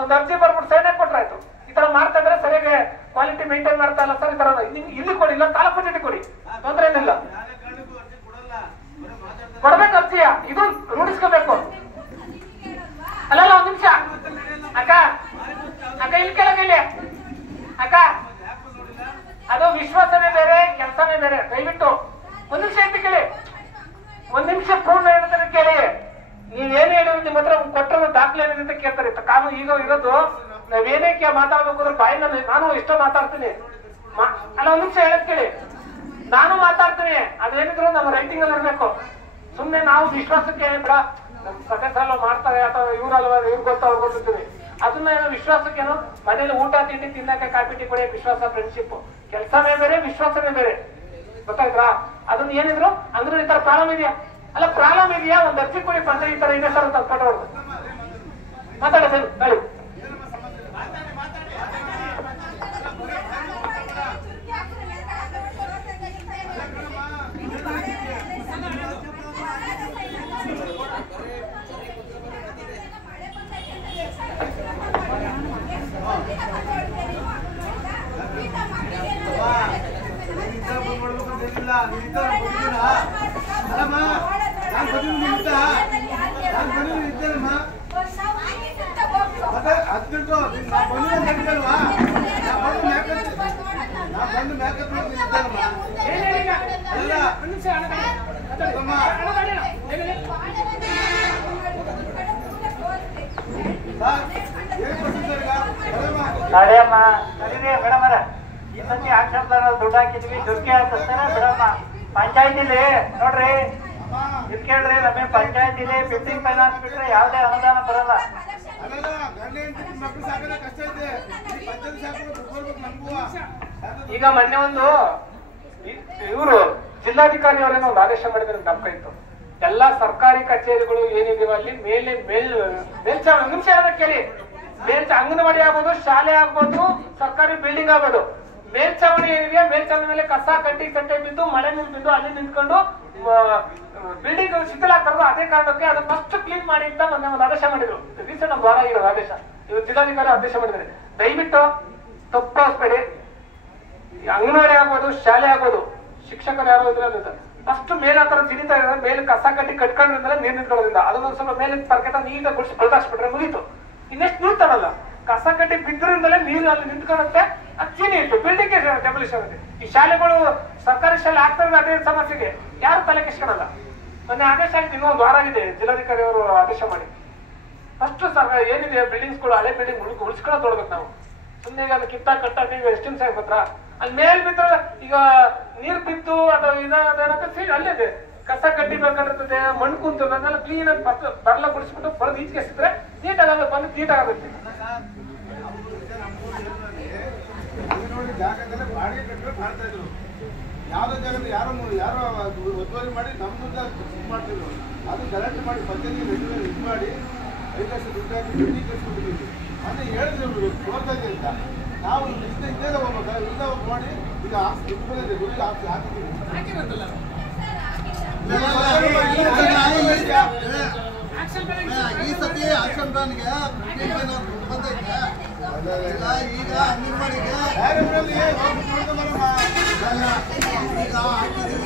ಒಂದು ಅರ್ಜಿ ಬರ್ಬಿಟ್ಟು ಸೈನ್ ಹಾಕಿ ಕೊಟ್ರಾಯ್ತು. ಈ ತರ ಮಾಡ್ತಾ ಇದ್ರೆ ಸರಿಯಾಗಿ ಕ್ವಾಲಿಟಿ ಮೇಂಟೈನ್ ಮಾಡ್ತಾ ಇಲ್ಲ ಸರ್, ಈ ತರ ನಿಮ್ಗೆ ಇಲ್ಲಿ ಕೊಡಿ, ಇಲ್ಲ ತಾಲೂಕು ಪಂಚಾಯತಿ ಕೊಡಿ, ತೊಂದ್ರೆ ಏನಿಲ್ಲ. ಕೊಡ್ಬೇಕು ಅರ್ಜಿಯ, ಇದು ರೂಢಿಸ್ಕೋಬೇಕು. ಅಲ್ಲಲ್ಲ ಒಂದ್ ನಿಮಿಷ ಅಕ್ಕ, ಅಕ್ಕ ಇಲ್ಲಿ ಕೆಳಗೆ ಅಕ್ಕ, ಅದು ವಿಶ್ವಾಸನೇ ಬೇರೆ, ಕೆಲಸನೇ ಬೇರೆ. ದಯವಿಟ್ಟು ಒಂದ್ ನಿಮಿಷ ಅಂತ ಕೇಳಿ, ಒಂದ್ ನಿಮಿಷ ಪೂರ್ಣ ಹೇಳ್ತಾರೆ ಕೇಳಿ. ನೀವೇನು ಹೇಳಿದ್ರು ನಿಮ್ಮ ಹತ್ರ ಕೊಟ್ಟರೆ ದಾಖಲೆ ಏನಿದೆ ಅಂತ ಕೇಳ್ತಾರೆ. ಕಾನೂನು ಈಗ ಇರೋದು ಜನಕ್ಕೆ ಮಾತಾಡ್ಬೇಕು ಅಂದ್ರೆ ಬಾಯಿ ನಾನು ಇಷ್ಟ ಮಾತಾಡ್ತೀನಿ. ಅಲ್ಲ ಒಂದ್ ನಿಮಿಷ ಹೇಳಕ್ ಕೇಳಿ, ನಾನು ಮಾತಾಡ್ತೀನಿ. ಅದೇನಿದ್ರು ನಮ್ಮ ರೈಟಿಂಗ್ ಅಲ್ಲಿ ಇರ್ಬೇಕು. ಸುಮ್ನೆ ನಾವು ವಿಶ್ವಾಸಕ್ಕೆ ಬಿಡ ನಮ್ ಸದಸ್ಯರು ಮಾಡ್ತಾರೆ ಅಥವಾ ಇವ್ರಲ್ವ ಇವ್ರು ಗೊತ್ತ ಅವ್ರು ಗೊತ್ತಿರ್ತೀವಿ, ಅದನ್ನ ಏನೋ ವಿಶ್ವಾಸಕ್ಕೇನೋ ಮನೇಲಿ ಊಟ ತಿಂಡಿ ತಿನ್ನಕ್ಕೆ ಕಾಪಿ ಟೀ ಕೊಡಿ ವಿಶ್ವಾಸ ಫ್ರೆಂಡ್ಶಿಪ್ ಕೆಲಸನೇ ಬೇರೆ ವಿಶ್ವಾಸನೇ ಬೇರೆ, ಗೊತ್ತಾಯ್ತಾ? ಅದನ್ನ ಏನಿದ್ರು ಅಂದ್ರೆ ಈ ತರ ಪ್ರಾಬ್ಲಮ್ ಇದೆಯಾ? ಅಲ್ಲ ಪ್ರಾಬ್ಲಮ್ ಇದೆಯಾ, ಒಂದ್ ಅರ್ಜಿ ಕೊಡಿ ಬಂದ್ರೆ ಈ ತರ ಇದೆ ಸರ್ ಅಂತ ಫೋಟೋ ಹೊಡೆದು ಮಾತಾಡ ಸರ್ ಹೇಳಿ. ನಡೆಯಮ್ಮ ನಡೀರಿ ಮೇಡಮರ, ಈ ಸತಿ ಆಕ್ಷನ್ ಪ್ಲಾನ್ ದುಡ್ಡು ಹಾಕಿದ್ವಿ, ದುಡ್ಡು ಹಾಕಿಸ್ತಾರೆ ಬಿಡಮ್ಮ. ಪಂಚಾಯತಿಲಿ ನೋಡ್ರಿ ಇಲ್ಲಿ ಕೇಳ್ರಿ, ನಮಗೆ ಪಂಚಾಯತಿಲಿ ಬಿಲ್ಡಿಂಗ್ ಫೈನಾನ್ಸ್ ಬಿಟ್ರೆ ಯಾವುದೇ ಅನುದಾನ ಬರಲ್ಲ. ಈಗ ಮೊನ್ನೆ ಒಂದು ಇವರು ಜಿಲ್ಲಾಧಿಕಾರಿ ಅವರೇನೋ ಒಂದು ಆದೇಶ ಮಾಡಿದ್ರೆ ನಮ್ಕ ಇತ್ತು, ಎಲ್ಲಾ ಸರ್ಕಾರಿ ಕಚೇರಿಗಳು ಏನಿದೀವ ಅಲ್ಲಿ ಮೇಲ್ಚಾವಣಿ ನಿಮಿಷ ಕೇಳಿ, ಅಂಗನವಾಡಿ ಆಗ್ಬೋದು, ಶಾಲೆ ಆಗ್ಬೋದು, ಸರ್ಕಾರಿ ಬಿಲ್ಡಿಂಗ್ ಆಗ್ಬೋದು, ಮೇಲ್ಚಾವಣಿ ಏನಿದೆಯಾ ಮೇಲ್ಚಾವಣಿ ಮೇಲೆ ಕಸ ಕಟ್ಟಿ ಕಟ್ಟೆ ಬಿದ್ದು ಮಳೆ ನೀರು ಬಿದ್ದು ಅಲ್ಲಿ ನಿಂತ್ಕೊಂಡು ಬಿಲ್ಡಿಂಗ್ ಶಿಥಿಲಾಗ್ತಾರದು. ಅದೇ ಕಾರಣಕ್ಕೆ ಅದನ್ನ ಫಸ್ಟ್ ಕ್ಲೀನ್ ಮಾಡಿ ಅಂತ ಮೊನ್ನೆ ಒಂದು ಆದೇಶ ಮಾಡಿದ್ರು. ರೀಸೆಂಟ್ ಒಂದು ವಾರ ಆಗಿರೋ ಆದೇಶ, ಇವತ್ತು ಜಿಲ್ಲಾಧಿಕಾರಿ ಆದೇಶ ಮಾಡಿದ್ದಾರೆ. ದಯವಿಟ್ಟು ತಪ್ಪಿಸ್ಬೇಡಿ, ಅಂಗನವಾಡಿ ಆಗ್ಬೋದು, ಶಾಲೆ ಆಗ್ಬೋದು, ಶಿಕ್ಷಕರು ಯಾರು ಇದ್ರೆ ಫಸ್ಟ್ ಮೇಲ್ ಆ ತರ ಜಿಡಿತಾ ಇದ್ರೆ ಮೇಲೆ ಕಸ ಕಟ್ಟಿ ಕಟ್ಕೊಂಡಿದ್ರೆ ನೀರ್ ನಿಂತ್ಕೊಳ್ಳೋದ್ರಿಂದ ಅದನ್ನೊಂದ್ ಸ್ವಲ್ಪ ಮೇಲೆ ತರಕಾರಿ ನೀಟಾಗಿ ಗುಡಿಸಿ ಕಳ್ದಾಕ್ಸ್ಬಿಟ್ರೆ ಮುಗೀತು. ಇನ್ನೆಷ್ಟು ನಿಲ್ತಾರಲ್ಲ, ಕಸ ಕಟ್ಟಿ ಬಿದ್ದರಿಂದಲೇ ನೀರು ಅಲ್ಲಿ ನಿಂತ್ಕೊಳ್ಳುತ್ತೆ, ಅದು ಚೀನಿ ಇತ್ತು, ಬಿಲ್ಡಿಂಗ್ ಡೆಮೊಲಿಷ್ ಆಗುತ್ತೆ. ಈ ಶಾಲೆಗಳು ಸರ್ಕಾರಿ ಶಾಲೆ ಆಗ್ತಾ ಇರೋದು ಅದೇ ಸಮಸ್ಯೆಗೆ ಯಾರು ತಲೆ ಕೆಸ್ಕೊಳಲ್ಲ. ಮೊನ್ನೆ ಆದೇಶ ಆಯ್ತು, ಇನ್ನೂ ಒಂದು ವಾರ ಆಗಿದೆ ಜಿಲ್ಲಾಧಿಕಾರಿ ಅವರು ಆದೇಶ ಮಾಡಿ. ಫಸ್ಟ್ ಏನಿದೆ ಬಿಲ್ಡಿಂಗ್ಸ್ಗಳು ಹಳೆ ಬಿಲ್ಡಿಂಗ್ ಉಳಿಸ್ಕೊಳ್ಳೋದು ನೋಡ್ಬೇಕು ನಾವು. ಸುಮ್ಮನೆ ಈಗ ಅದು ಕಿತ್ತ ಕಟ್ಟಾಗಿ ಎಷ್ಟು ದಿವಸ ಆಗ್ಬೋದ್ರ ಅಲ್ಲಿ ಮೇಲ್ ಬಿದ್ದರೆ ಈಗ ನೀರ್ ಬಿದ್ದು ಅಥವಾ ಇದೇನಾಗುತ್ತೆ ಅಲ್ಲೇ ಕಸ ಕಟ್ಟಿ ಬೇಕಾಗಿರ್ತದೆ, ಮಣ್ಣು ಕುಂತು ಅದನ್ನೆಲ್ಲ ಕ್ಲೀನ್ ಆಗಿ ಬರಲ ಗುಡಿಸ್ಬಿಟ್ಟು ಬರೋದು ಈಚೆಗೆ ಎಸಿದ್ರೆ ನೀಟಾಗಿ ಬಂದು ನೀಟಾಗುತ್ತೆ. ಜಾಗದಲ್ಲೇ ಬಾಡಿಗೆ ಕಟ್ಟರೆ ಮಾಡ್ತಾ ಇದ್ರು, ಯಾವ್ದೋ ಜಾಗದಲ್ಲಿ ಯಾರೋ ಒತ್ತುವರಿ ಮಾಡಿ ನಮ್ಮ ದುಡ್ಡು ಇದು ಮಾಡ್ತಿದ್ರು. ಅದು ಗಲಾಟೆ ಮಾಡಿ ಪಂಚಾಯತಿಗೆ ಇದು ಮಾಡಿ 5 ಲಕ್ಷ ದುಡ್ಡು ಹಾಕಿ ಬಿಲ್ಡಿಂಗ್ ಕಟ್ಸ್ಬಿಟ್ಟಿದ್ವಿ. ಅಂದ್ರೆ ಹೇಳಿದ್ರು ತೋರ್ತಾ ಇದೆ ಅಂತ ನಾವು ಇಲ್ಲೇ ಹೋಗ್ಬೇಕು, ಇಲ್ಲೇ ಹೋಗಿ ಮಾಡಿ ಈಗ ಬಂದಿದೆ ದುಡ್ಡು ಹಾಕಿದ್ದೀವಿ. ಈ ಸತಿ ಆಕ್ಷನ್ ಪ್ಲಾನ್ಗೆ ಬಂದೈತೆ. ಈಗ ಅಂಗನವಾಡಿಗೆ ಈಗ ಹಾಕಿದ್ದೀವಿ,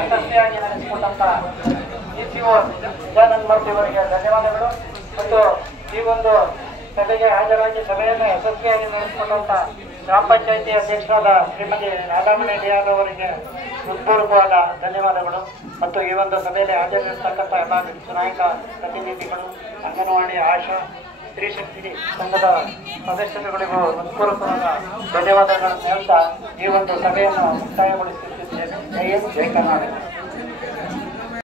ಯಶಸ್ವಿಯಾಗಿ ನಡೆಸಿಕೊಟ್ಟಂತ ECO ಗಜಾನನ್ ಮೂರ್ತಿ ಅವರಿಗೆ ಧನ್ಯವಾದಗಳು. ಮತ್ತು ಈ ಒಂದು ಸಭೆಗೆ ಹಾಜರಾಗಿ ಸಭೆಯನ್ನು ಯಶಸ್ವಿಯಾಗಿ ನಡೆಸಿಕೊಂಡಂತ ಗ್ರಾಮ ಪಂಚಾಯಿತಿ ಅಧ್ಯಕ್ಷರಾದ ಶ್ರೀಮತಿ ರಾಧಾಮಣಿ ಡಿಆರ್ ಅವರಿಗೆ ಹೃತ್ಪೂರ್ವಕವಾದ ಧನ್ಯವಾದಗಳು. ಮತ್ತು ಈ ಒಂದು ಸಭೆಯಲ್ಲಿ ಹಾಜರಿರತಕ್ಕಂಥ ಎಲ್ಲ ಚುನಾಯಿತ ಪ್ರತಿನಿಧಿಗಳು, ಅಂಗನವಾಡಿ, ಆಶಾ, ಸ್ತ್ರೀ ಶಕ್ತಿ ಸಂಘದ ಸದಸ್ಯರುಗಳಿಗೂ ಹೃತ್ಪೂರ್ವಕವಾದ ಧನ್ಯವಾದಗಳನ್ನು ಹೇಳ್ತಾ ಈ ಒಂದು ಸಭೆಯನ್ನು ಮುಕ್ತಾಯಗೊಳಿಸುತ್ತಿದ್ದೇನೆ. ಜೈ ಹಿಂದ್, ಜೈ ಕರ್ನಾಟಕ.